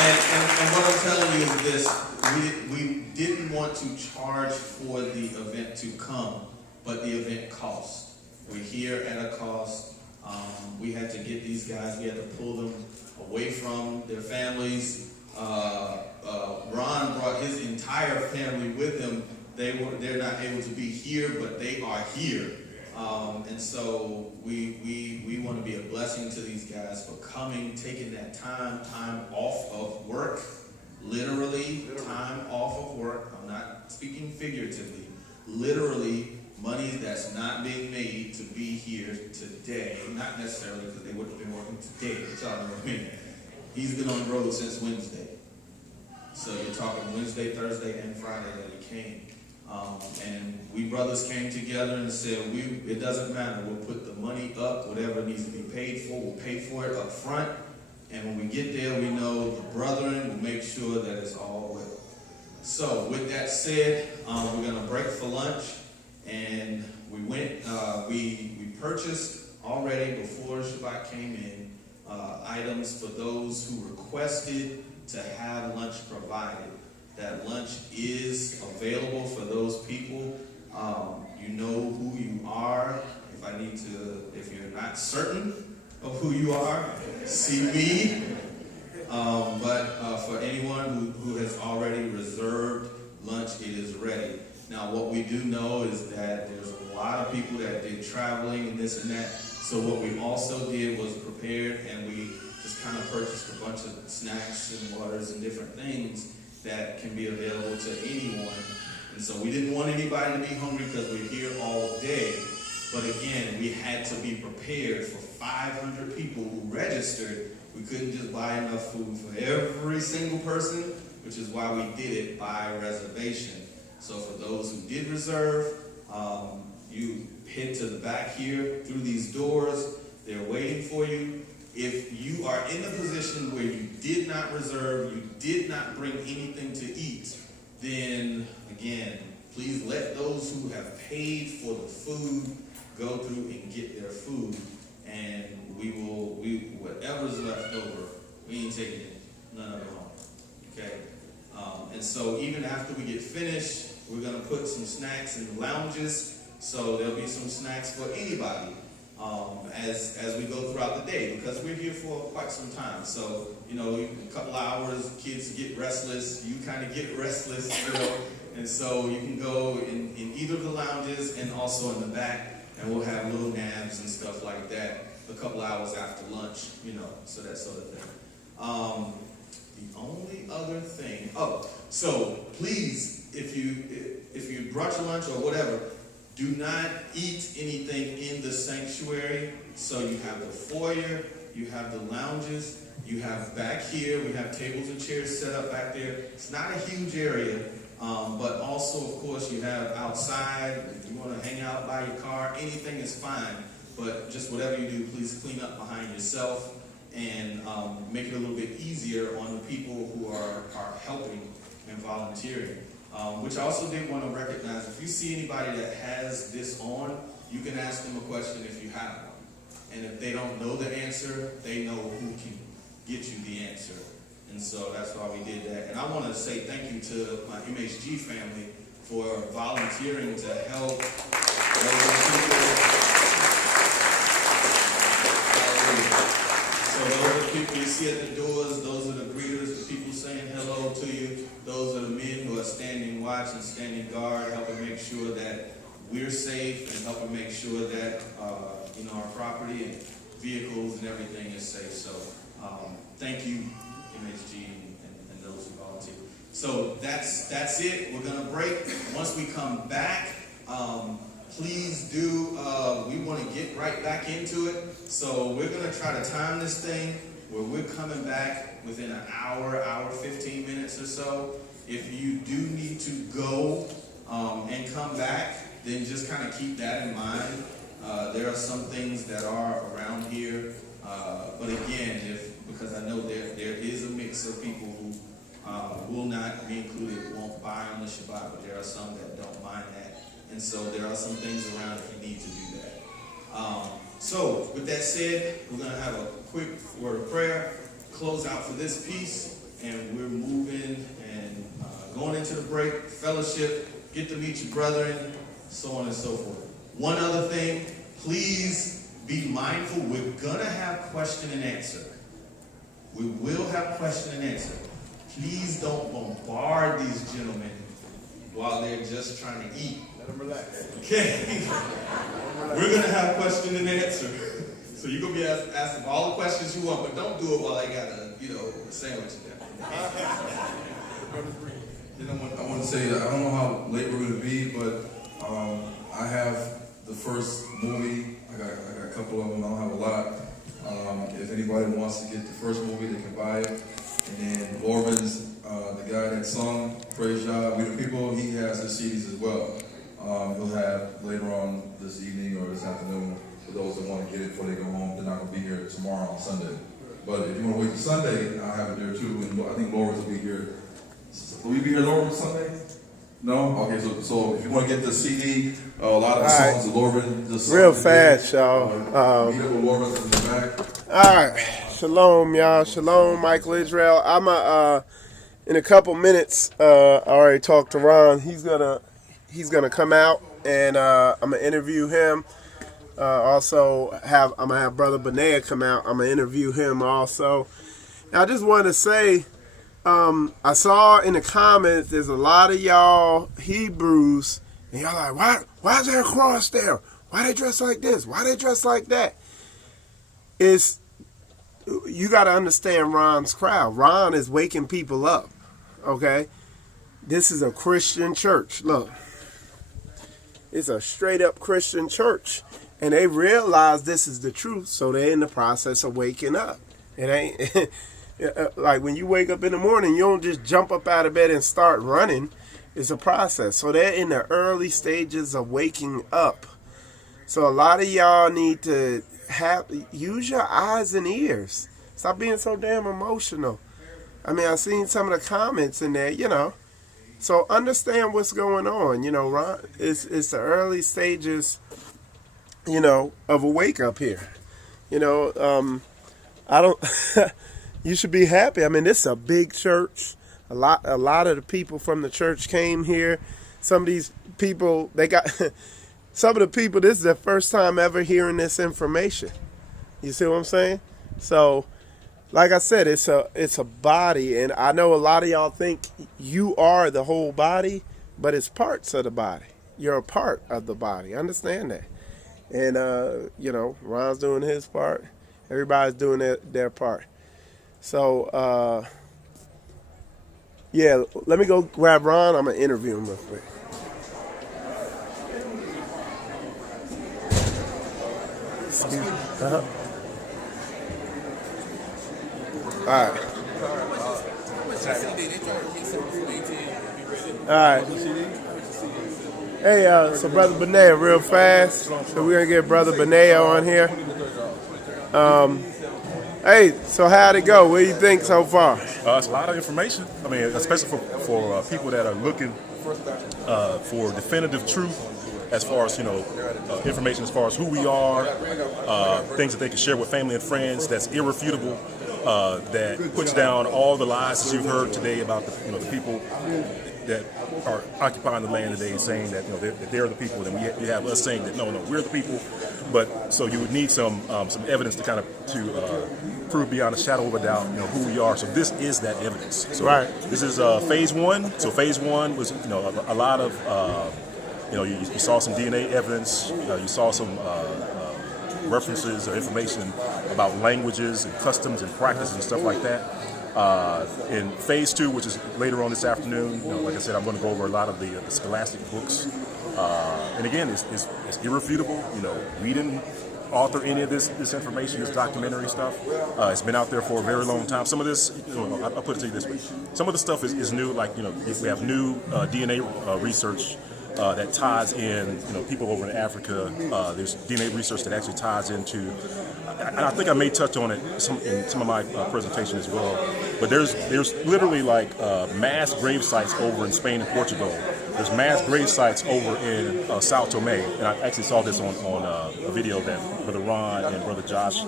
and what I'm telling you is this, we didn't want to charge for the event to come, but the event cost. We're here at a cost. We had to get these guys, we had to pull them away from their families. Ron brought his entire family with him. They're not able to be here, but they are here. And so we want to be a blessing to these guys for coming, taking that time off of work, literally time off of work. I'm not speaking figuratively, literally money that's not being made to be here today. Not necessarily because they would have been working today, but y'all know what I mean. He's been on the road since Wednesday. So you're talking Wednesday, Thursday, and Friday that he came. And we brothers came together and said, it doesn't matter. We'll put the money up, whatever needs to be paid for, we'll pay for it up front. And when we get there, we know the brethren will make sure that it's all well. So with that said, we're going to break for lunch. And we went, we purchased already before Shabbat came in, items for those who requested to have lunch provided. That lunch is available for those people. You know who you are. If you're not certain of who you are, see me. But for anyone who has already reserved lunch, it is ready. Now, what we do know is that there's a lot of people that did traveling and this and that. So what we also did was prepared, and we just kind of purchased a bunch of snacks and waters and different things that can be available to anyone. And so we didn't want anybody to be hungry because we're here all day. But again, we had to be prepared for 500 people who registered. We couldn't just buy enough food for every single person, which is why we did it by reservation. So for those who did reserve, you head to the back here through these doors. They're waiting for you. If you are in a position where you did not reserve, you did not bring anything to eat, then again, please let those who have paid for the food go through and get their food, and whatever's left over, we ain't taking none of it home. Okay? And so even after we get finished, we're gonna put some snacks in the lounges, so there'll be some snacks for anybody as we go throughout the day, because we're here for quite some time. So, a couple hours, kids get restless, you kind of get restless, and so you can go in either of the lounges and also in the back, and we'll have little naps and stuff like that a couple hours after lunch, so that sort of thing. The only other thing, so please, if you brought your lunch or whatever, do not eat anything in the sanctuary. So you have the foyer, you have the lounges, you have back here, we have tables and chairs set up back there. It's not a huge area, but also, of course, you have outside. If you want to hang out by your car, anything is fine. But just whatever you do, please clean up behind yourself and make it a little bit easier on the people who are helping and volunteering. Which I also did want to recognize, if you see anybody that has this on, you can ask them a question if you have one. And if they don't know the answer, they know who can get you the answer. And so that's why we did that. And I want to say thank you to my MHG family for volunteering to help So those are the people you see at the doors, those are the greeters, the people saying hello to you. Those are the men who are standing watch and standing guard, helping make sure that we're safe and helping make sure that our property and vehicles and everything is safe. So thank you, MHG, and those who volunteer. So that's it. We're gonna break. Once we come back, please do. We want to get right back into it. So we're gonna try to time this thing where we're coming back within an hour, 15 minutes or so. If you do need to go and come back, then just kind of keep that in mind. There are some things that are around here, but again, because I know there is a mix of people who will not be included, won't buy on the Shabbat, but there are some that don't mind that. And so there are some things around if you need to do that. So with that said, we're going to have a quick word of prayer, close out for this piece, and we're moving and going into the break, fellowship, get to meet your brethren, so on and so forth. One other thing, please be mindful, we're going to have question and answer. We will have question and answer. Please don't bombard these gentlemen while they're just trying to eat. Let them relax. Okay? We're going to have question and answer. So you're going to be asking all the questions you want, but don't do it while they got a sandwich in there. I want to say, I don't know how late we're going to be, but I have the first movie. I got a couple of them. I don't have a lot. If anybody wants to get the first movie, they can buy it. And then Orvin's, the guy that sung Praise Yah, We the People, he has his CDs as well. He'll have later on this evening or this afternoon for those that want to get it before they go home. They're not going to be here tomorrow on Sunday. But if you want to wait till Sunday, I'll have it there too. And I think Laura's will be here. Will you be here, Laura, Sunday? No? Okay, so if you want to get the CD, a lot of the songs that Laura just real fast, y'all. Meet up with Laura in the back. All right. Shalom, y'all. Shalom, Michael Israel. I'm in a couple minutes. I already talked to Ron. He's gonna come out, and I'm gonna interview him. I'm gonna have Brother Benea come out. I'm gonna interview him also. And I just wanted to say, I saw in the comments there's a lot of y'all Hebrews, and y'all like, why is there a cross there? Why they dress like this? Why they dress like that? You got to understand Ron's crowd. Ron is waking people up, okay? This is a Christian church. Look, it's a straight up Christian church, and they realize this is the truth, so they're in the process of waking up. It ain't like when you wake up in the morning, you don't just jump up out of bed and start running. It's a process. So they're in the early stages of waking up. So a lot of y'all need to use your eyes and ears. Stop being so damn emotional. I mean, I've seen some of the comments in there, you know. So understand what's going on. You know, Ron, it's the early stages, you know, of a wake up here. You know, I don't. You should be happy. I mean, this is a big church. A lot of the people from the church came here. Some of these people, they got some of the people. This is their first time ever hearing this information. You see what I'm saying? So, like I said, it's a body, and I know a lot of y'all think you are the whole body, but it's parts of the body. You're a part of the body. Understand that. And you know, Ron's doing his part. Everybody's doing their part. So, yeah, let me go grab Ron. I'm going to interview him real quick. Excuse me. All right. All right. Hey, so Brother Benea, real fast. So we're going to get Brother Benea on here. Hey, so how'd it go? What do you think so far? It's a lot of information. I mean, especially for people that are looking for definitive truth as far as, you know, information as far as who we are, things that they can share with family and friends that's irrefutable, that puts down all the lies that you've heard today about the, you know, the people that are occupying the land today and saying that, you know, they're the people. Then you have us saying that no, we're the people. But so you would need some evidence to kind of prove beyond a shadow of a doubt, you know, who we are. So this is that evidence. So right. This is phase one. So phase one was, you know, a lot of, you know, you saw some DNA evidence. You saw some references or information about languages and customs and practices and stuff like that. In phase two, which is later on this afternoon, you know, like I said, I'm going to go over a lot of the scholastic books. And again, it's irrefutable. You know, we didn't author any of this information, this documentary stuff. It's been out there for a very long time. Some of this, you know, I'll put it to you this way. Some of the stuff is new, like, you know, we have new DNA research that ties in, you know, people over in Africa. There's DNA research that actually ties into, and I think I may touch on it in some of my presentation as well, but there's literally like mass grave sites over in Spain and Portugal. There's mass grave sites over in Sao Tome, and I actually saw this on a video that Brother Ron and Brother Josh,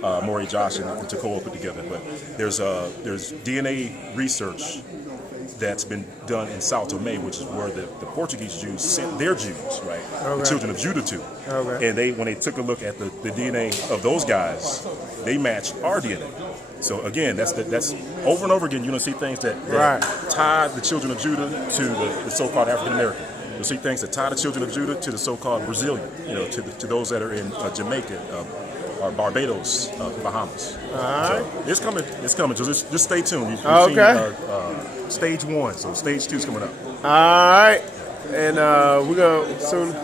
Maury Josh and Takoa put together. But there's DNA research that's been done in Sao Tome, which is where the Portuguese Jews sent their Jews, right? Okay. The children of Judah to. Okay. And when they took a look at the DNA of those guys, they matched our DNA. So again, that's over and over again, you're going to see things that tie the children of Judah to the so-called African American. You'll see things that tie the children of Judah to the so-called Brazilian, you know, to those that are in Jamaica, or Barbados, Bahamas. All right. So it's coming. So just stay tuned. You've seen stage one, so stage two's coming up. All right. And we're going to soon.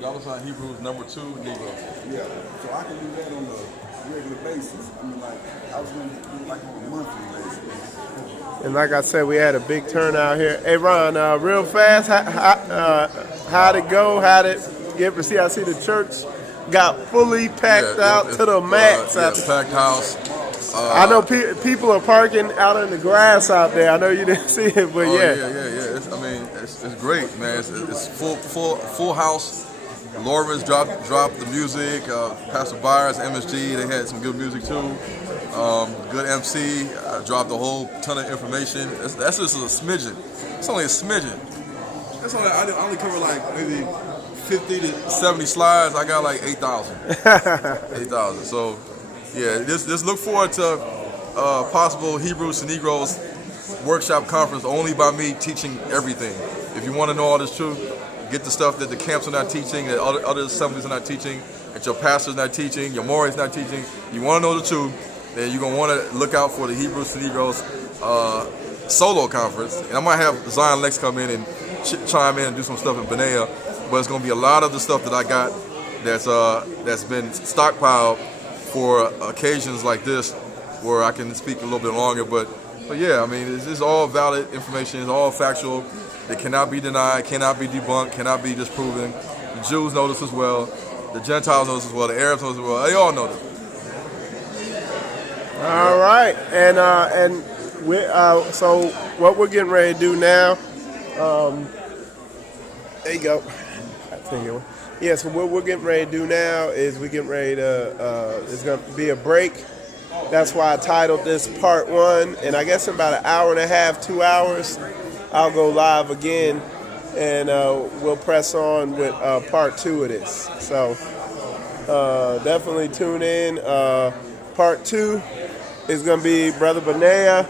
Y'all was on Hebrews number 2, Negro. Yeah, so I can do that on a regular basis. I mean, like, I was going to do like on a monthly basis. And like I said, we had a big turnout here. Hey, Ron, real fast, how'd it go? How'd it get to see? I see the church got fully packed out to the max. Packed house. I know people are parking out in the grass out there. I know you didn't see it, but yeah. It's great, man. It's full house. Lawrence dropped the music. Pastor Byers, MSG, they had some good music too. Good MC, dropped a whole ton of information. That's just a smidgen. It's only a smidgen. I only cover like maybe 50 to 70 slides. I got like 8,000. 8,000. So yeah, just look forward to possible Hebrews to Negroes workshop conference only by me teaching everything. If you want to know all this truth, get the stuff that the camps are not teaching, that other assemblies are not teaching, that your pastor's not teaching, your Maury's not teaching. You want to know the truth, then you're going to want to look out for the Hebrews to Negroes solo conference. And I might have Zion Lex come in and chime in and do some stuff in Benea, but it's going to be a lot of the stuff that I got that's been stockpiled for occasions like this where I can speak a little bit longer. But But yeah, I mean, it's all valid information. It's all factual. It cannot be denied, cannot be debunked, cannot be disproven. The Jews know this as well. The Gentiles know this as well. The Arabs know this as well. They all know this. All right, and we so what we're getting ready to do now. There you go. Yeah, so what we're getting ready to do now is we're getting ready to. It's going to be a break. That's why I titled this Part 1, and I guess in about an hour and a half, 2 hours, I'll go live again, and we'll press on with Part 2 of this. So definitely tune in. Part 2 is going to be Brother Benaya,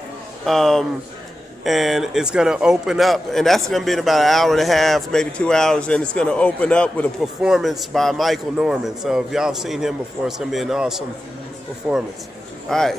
and it's going to open up, and that's going to be in about an hour and a half, maybe 2 hours, and it's going to open up with a performance by Michael Norman. So if y'all have seen him before, it's going to be an awesome performance. All right.